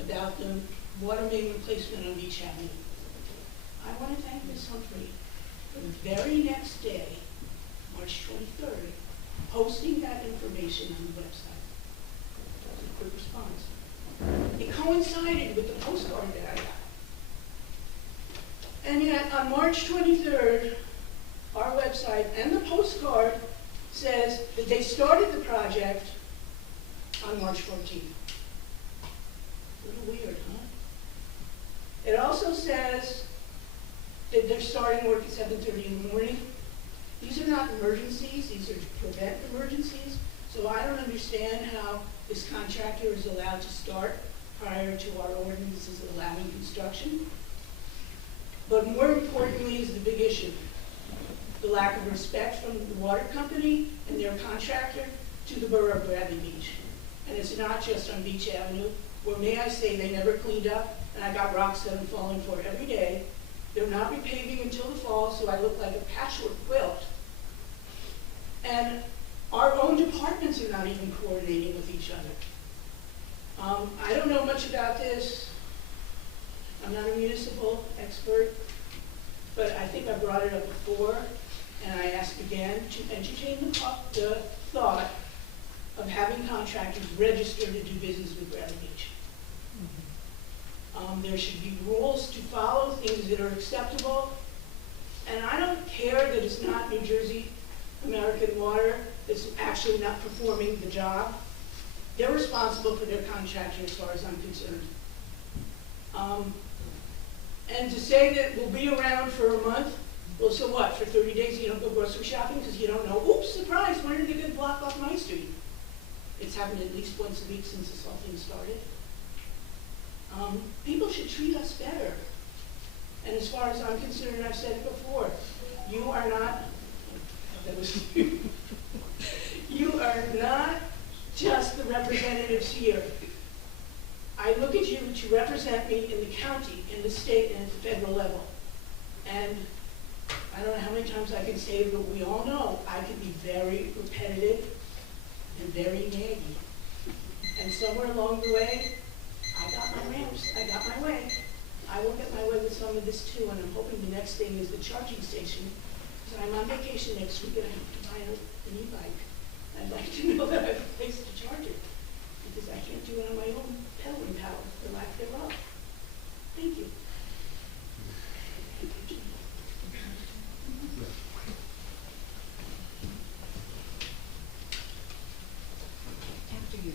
about the water main replacement on Beach Avenue. I want to thank Ms. Humphrey for the very next day, March 23rd, posting that information on the website. That was a quick response. It coincided with the postcard that I got. And yet, on March 23rd, our website and the postcard says that they started the project on March 14th. A little weird, huh? It also says that they're starting work at 7:30 in the morning. These are not emergencies, these are to prevent emergencies. So I don't understand how this contractor is allowed to start prior to our ordinances allowing construction. But more importantly is the big issue. The lack of respect from the water company and their contractor to the borough of Bradley Beach. And it's not just on Beach Avenue, where may I say they never cleaned up, and I got rocks that I'm falling for every day. They're not repaving until the fall, so I look like a patchwork quilt. And our own departments are not even coordinating with each other. I don't know much about this. I'm not a municipal expert, but I think I brought it up before, and I asked again to entertain the thought of having contractors register to do business with Bradley Beach. There should be rules to follow, things that are acceptable, and I don't care that it's not New Jersey American Water that's actually not performing the job. They're responsible for their contractor as far as I'm concerned. And to say that we'll be around for a month, well, so what? For 30 days you don't go grocery shopping because you don't know, oops, surprise, when are they going to block off my street? It's happened at least once a week since this whole thing started. People should treat us better. And as far as I'm concerned, and I've said it before, you are not, that was you. You are not just the representatives here. I look at you to represent me in the county, in the state, and at the federal level. And I don't know how many times I can say it, but we all know I can be very repetitive and very naggy. And somewhere along the way, I got my ramps, I got my way. I will get my way with some of this too, and I'm hoping the next thing is the charging station. Because I'm on vacation next week and I have to buy an e-bike. I'd like to know that I have a place to charge it, because I can't do it on my own pedaling power, for lack thereof. Thank you. After you.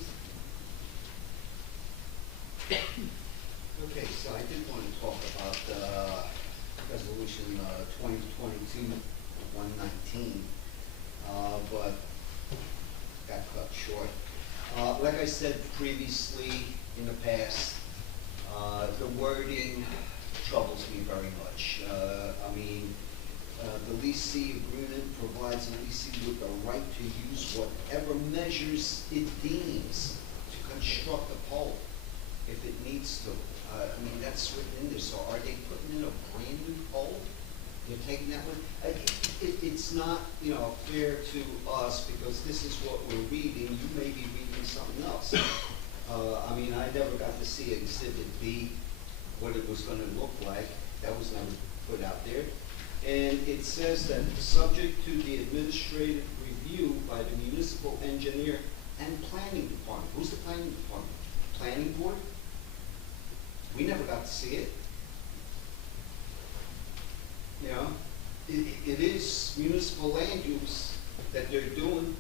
Okay, so I did want to talk about Resolution 2022-119, but got cut short. Like I said previously in the past, the wording troubles me very much. The leasing agreement provides the leasing with the right to use whatever measures it deems to construct a pole, if it needs to. That's written in there. So are they putting in a brand new pole? They're taking that one? It's not, fair to us, because this is what we're reading. You may be reading something else. I never got to see Exhibit B, what it was going to look like. That was never put out there. And it says that subject to the administrative review by the municipal engineer and planning department. Who's the planning department? Planning board? We never got to see it. It is municipal land use that they're doing,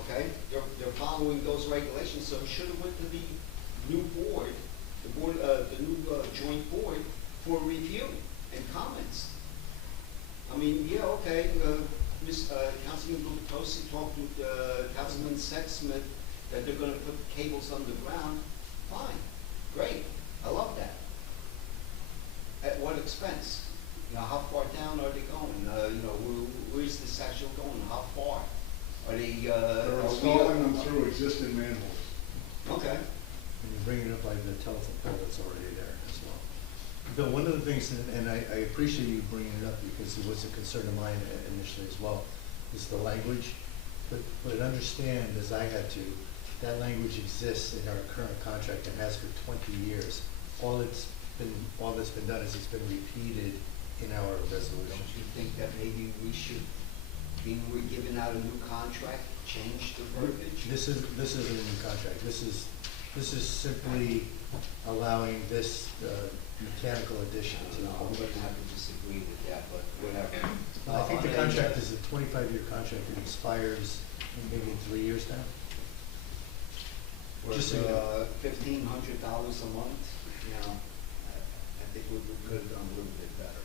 okay? They're following those regulations, so it should have went to the new board, the new joint board for review and comments. Councilman Glucosi talked with Councilman Sexsmith that they're going to put cables underground. Fine. Great, I love that. At what expense? You know, how far down are they going? Where's this actually going? How far? Are they, They're installing them through existing manholes. Okay. And you bring it up like the telephone pole that's already there as well. Bill, one of the things, and I appreciate you bringing it up because it was a concern of mine initially as well, is the language. But understand, as I had to, that language exists in our current contract and has for 20 years. All that's been done is it's been repeated in our resolution. Don't you think that maybe we should, being we're giving out a new contract, change the verbiage? This isn't a new contract. This is simply allowing this mechanical addition to. No, I'm gonna have to disagree with that, but whatever. I think the contract is a 25-year contract. It expires maybe in 3 years now. For Just so you know. $1,500 a month, you know, I think we could have done a little bit better.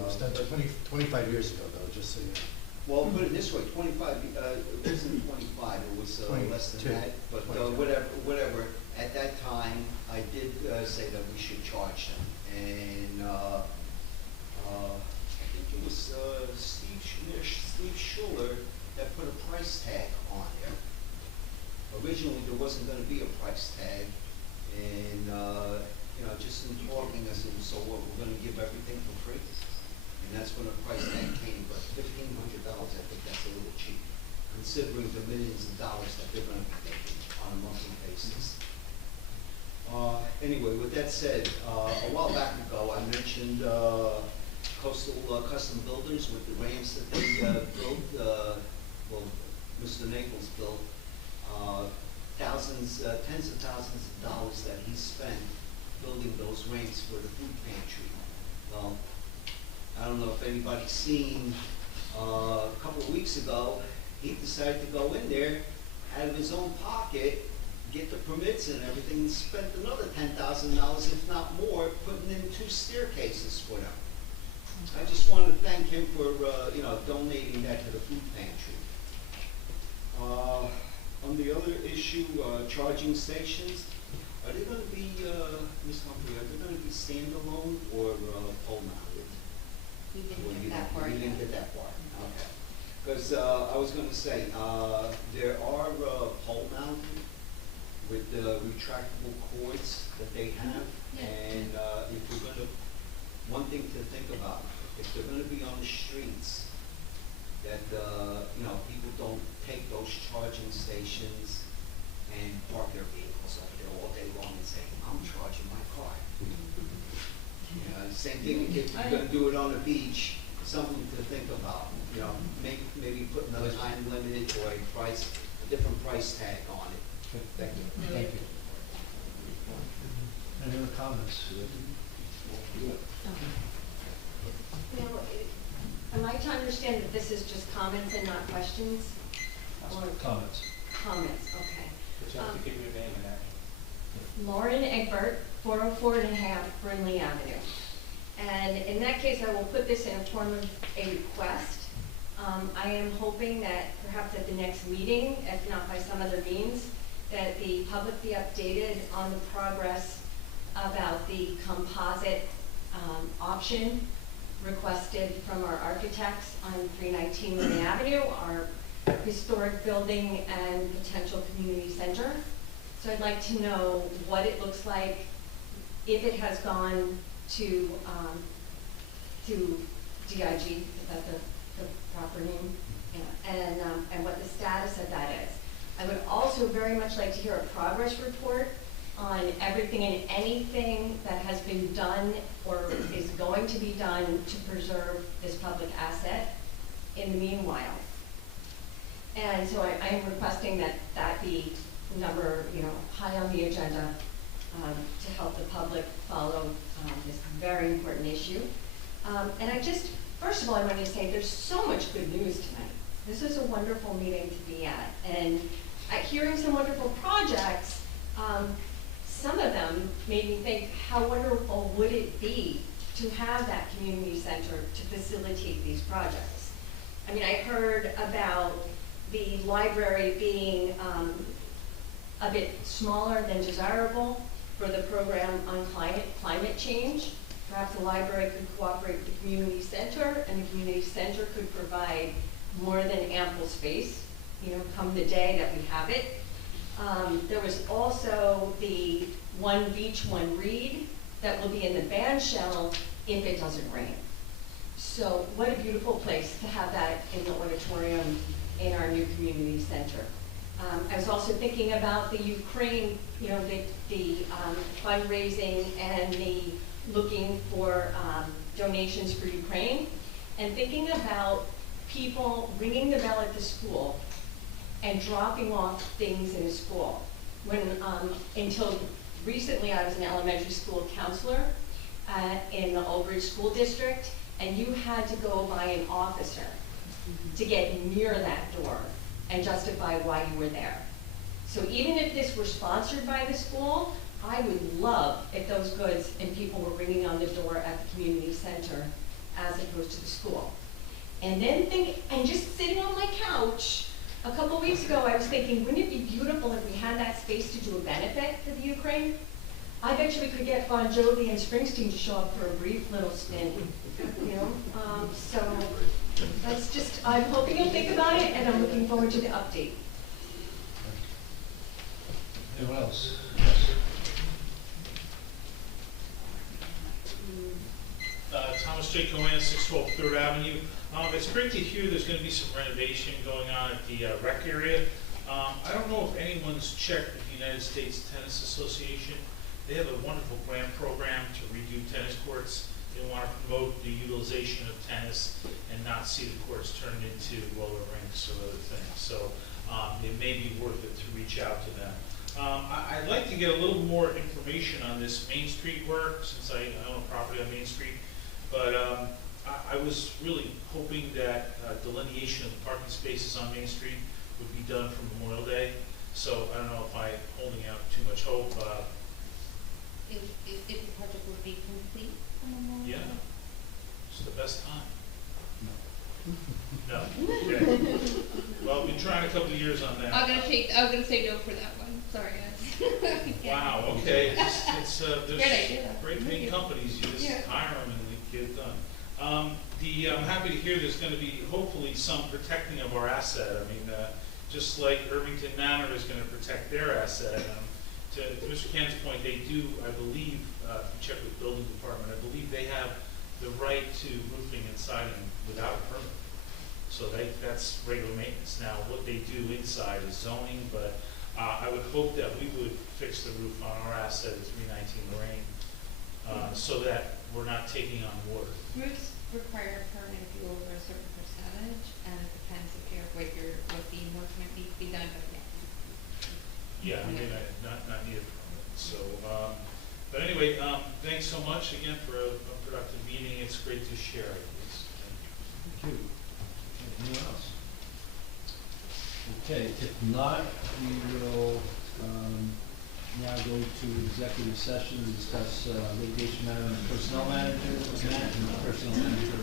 It was done 25 years ago, though, just so you know. Well, put it this way, 25, it wasn't 25, it was less than 22. that, but 22. whatever. At that time, I did say that we should charge them, and I think it was Steve Schuler that put a price tag on there. Originally, there wasn't going to be a price tag, and just in talking, I said, so what, we're going to give everything for free? And that's when the price tag came, but $1,500, I think that's a little cheap, considering the millions of dollars that they're going to be making on a monthly basis. Anyway, with that said, a while back ago, I mentioned coastal custom builders with the ramps that they built. Mr. Naples built tens of thousands of dollars that he spent building those ramps for the food pantry. Well, I don't know if anybody's seen, a couple of weeks ago, he decided to go in there out of his own pocket, get the permits and everything, and spent another $10,000, if not more, putting in 2 staircases for them. I just want to thank him for, donating that to the food pantry. On the other issue, charging stations, are they going to be, Ms. Humphrey, are they going to be standalone or pole mounted? We didn't get that far You yet. didn't get that far, okay. Because I was going to say, there are pole mounted with retractable cords that they have, Yeah. and if we're going to, one thing to think about, if they're going to be on the streets, that people don't take those charging stations and park their vehicles over there all day long and say, I'm charging my car. Same thing if you're going to do it on the beach, something to think about. Maybe putting a time limit or a different price tag on it. Thank you. Thank you. Any other comments? Now, am I to understand that this is just comments and not questions? Or Comments. comments, okay. But you have to give your name and address. Lauren Egbert, 404.5 Brinley Avenue. And in that case, I will put this in a form of a request. I am hoping that perhaps at the next meeting, if not by some other means, that the public be updated on the progress about the composite option requested from our architects on 319 Main Avenue, our historic building and potential community center. So I'd like to know what it looks like, if it has gone to DIG, is that the proper name? Yeah. And what the status of that is. I would also very much like to hear a progress report on everything and anything that has been done or is going to be done to preserve this public asset in the meanwhile. And so I am requesting that that be number, high on the agenda to help the public follow this very important issue. And first of all, I want to say there's so much good news tonight. This is a wonderful meeting to be at. And hearing some wonderful projects, some of them made me think, how wonderful would it be to have that community center to facilitate these projects? I mean, I heard about the library being a bit smaller than desirable for the program on climate change. Perhaps the library could cooperate with the community center, and the community center could provide more than ample space, come the day that we have it. There was also the One Beach, One Read that will be in the band shell if it doesn't rain. So what a beautiful place to have that in the auditorium in our new community center. I was also thinking about the Ukraine, the fundraising and the looking for donations for Ukraine, and thinking about people ringing the bell at the school and dropping off things in the school. When until recently, I was an elementary school counselor in the Old Bridge School District, and you had to go by an officer to get near that door and justify why you were there. So even if this were sponsored by the school, I would love if those goods and people were ringing on the door at the community center as opposed to the school. And then just sitting on my couch, a couple weeks ago, I was thinking, wouldn't it be beautiful if we had that space to do a benefit for the Ukraine? I bet you we could get Bon Jovi and Springsteen to show up for a brief little stint, so that's just, I'm hoping you'll think about it, and I'm looking forward to the update. Anyone else? Thomas J. Cohen, 612 3rd Avenue. It's great to hear there's going to be some renovation going on at the rec area. I don't know if anyone's checked with the United States Tennis Association. They have a wonderful grant program to redo tennis courts. They want to promote the utilization of tennis and not see the courts turned into roller rinks or other things. So it may be worth it to reach out to them. I'd like to get a little more information on this Main Street work, since I own a property on Main Street. But I was really hoping that delineation of the parking spaces on Main Street would be done for Memorial Day. So I don't know if I'm holding out too much hope. If the project would be complete for Memorial Day? Yeah, it's the best time. No. Okay. Well, we've been trying a couple of years on that. I'm gonna say no for that one. Sorry, guys. Wow. Okay. It's there's Great idea. great big companies. You just hire them and they get it done. I'm happy to hear there's going to be hopefully some protecting of our asset. I mean, just like Irvington Manor is going to protect their asset. To Mr. Can's point, they do, I believe, if you check with the building department, I believe they have the right to roofing and siding without a permit. So that's regular maintenance. Now, what they do inside is zoning, but I would hope that we would fix the roof on our asset at 319 Lorraine so that we're not taking on water. Roofs require a permit if you over a certain percentage, and it depends if you're, what the work might need to be done, but Yeah, I mean, not needed permit. So, but anyway, thanks so much again for a productive meeting. It's great to share ideas. Thank you. Anyone else? Okay, if not, we will now go to executive session to discuss litigation matter and personnel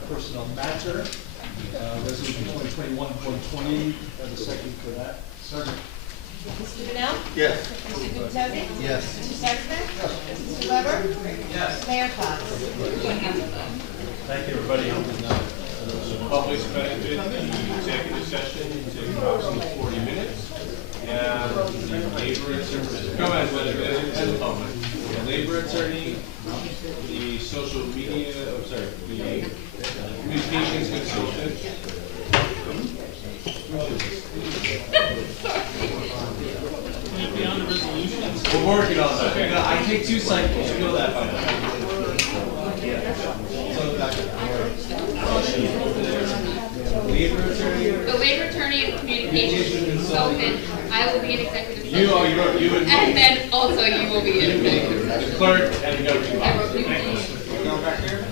personnel matter. Resolution 2021-120. Have a second for that. Second. Mr. Bennell? Yes. Mr. Guptoni? Yes. Mr. Sexton? Mr. Weber? Yes. Mayor Fox? Thank you, everybody. Public's benefit, the executive session takes approximately 40 minutes. And the labor attorney, come on, and the public. The labor attorney, the social media, the communications consultant. Beyond the resolutions. We're working on that. Okay. I take 2 cycles, you know that by now. Labor attorney. the labor attorney and communications consultant, I will be in executive session. You and And then also you will be in executive session. the clerk and the governing body. I wrote you. Thank you. Going back here?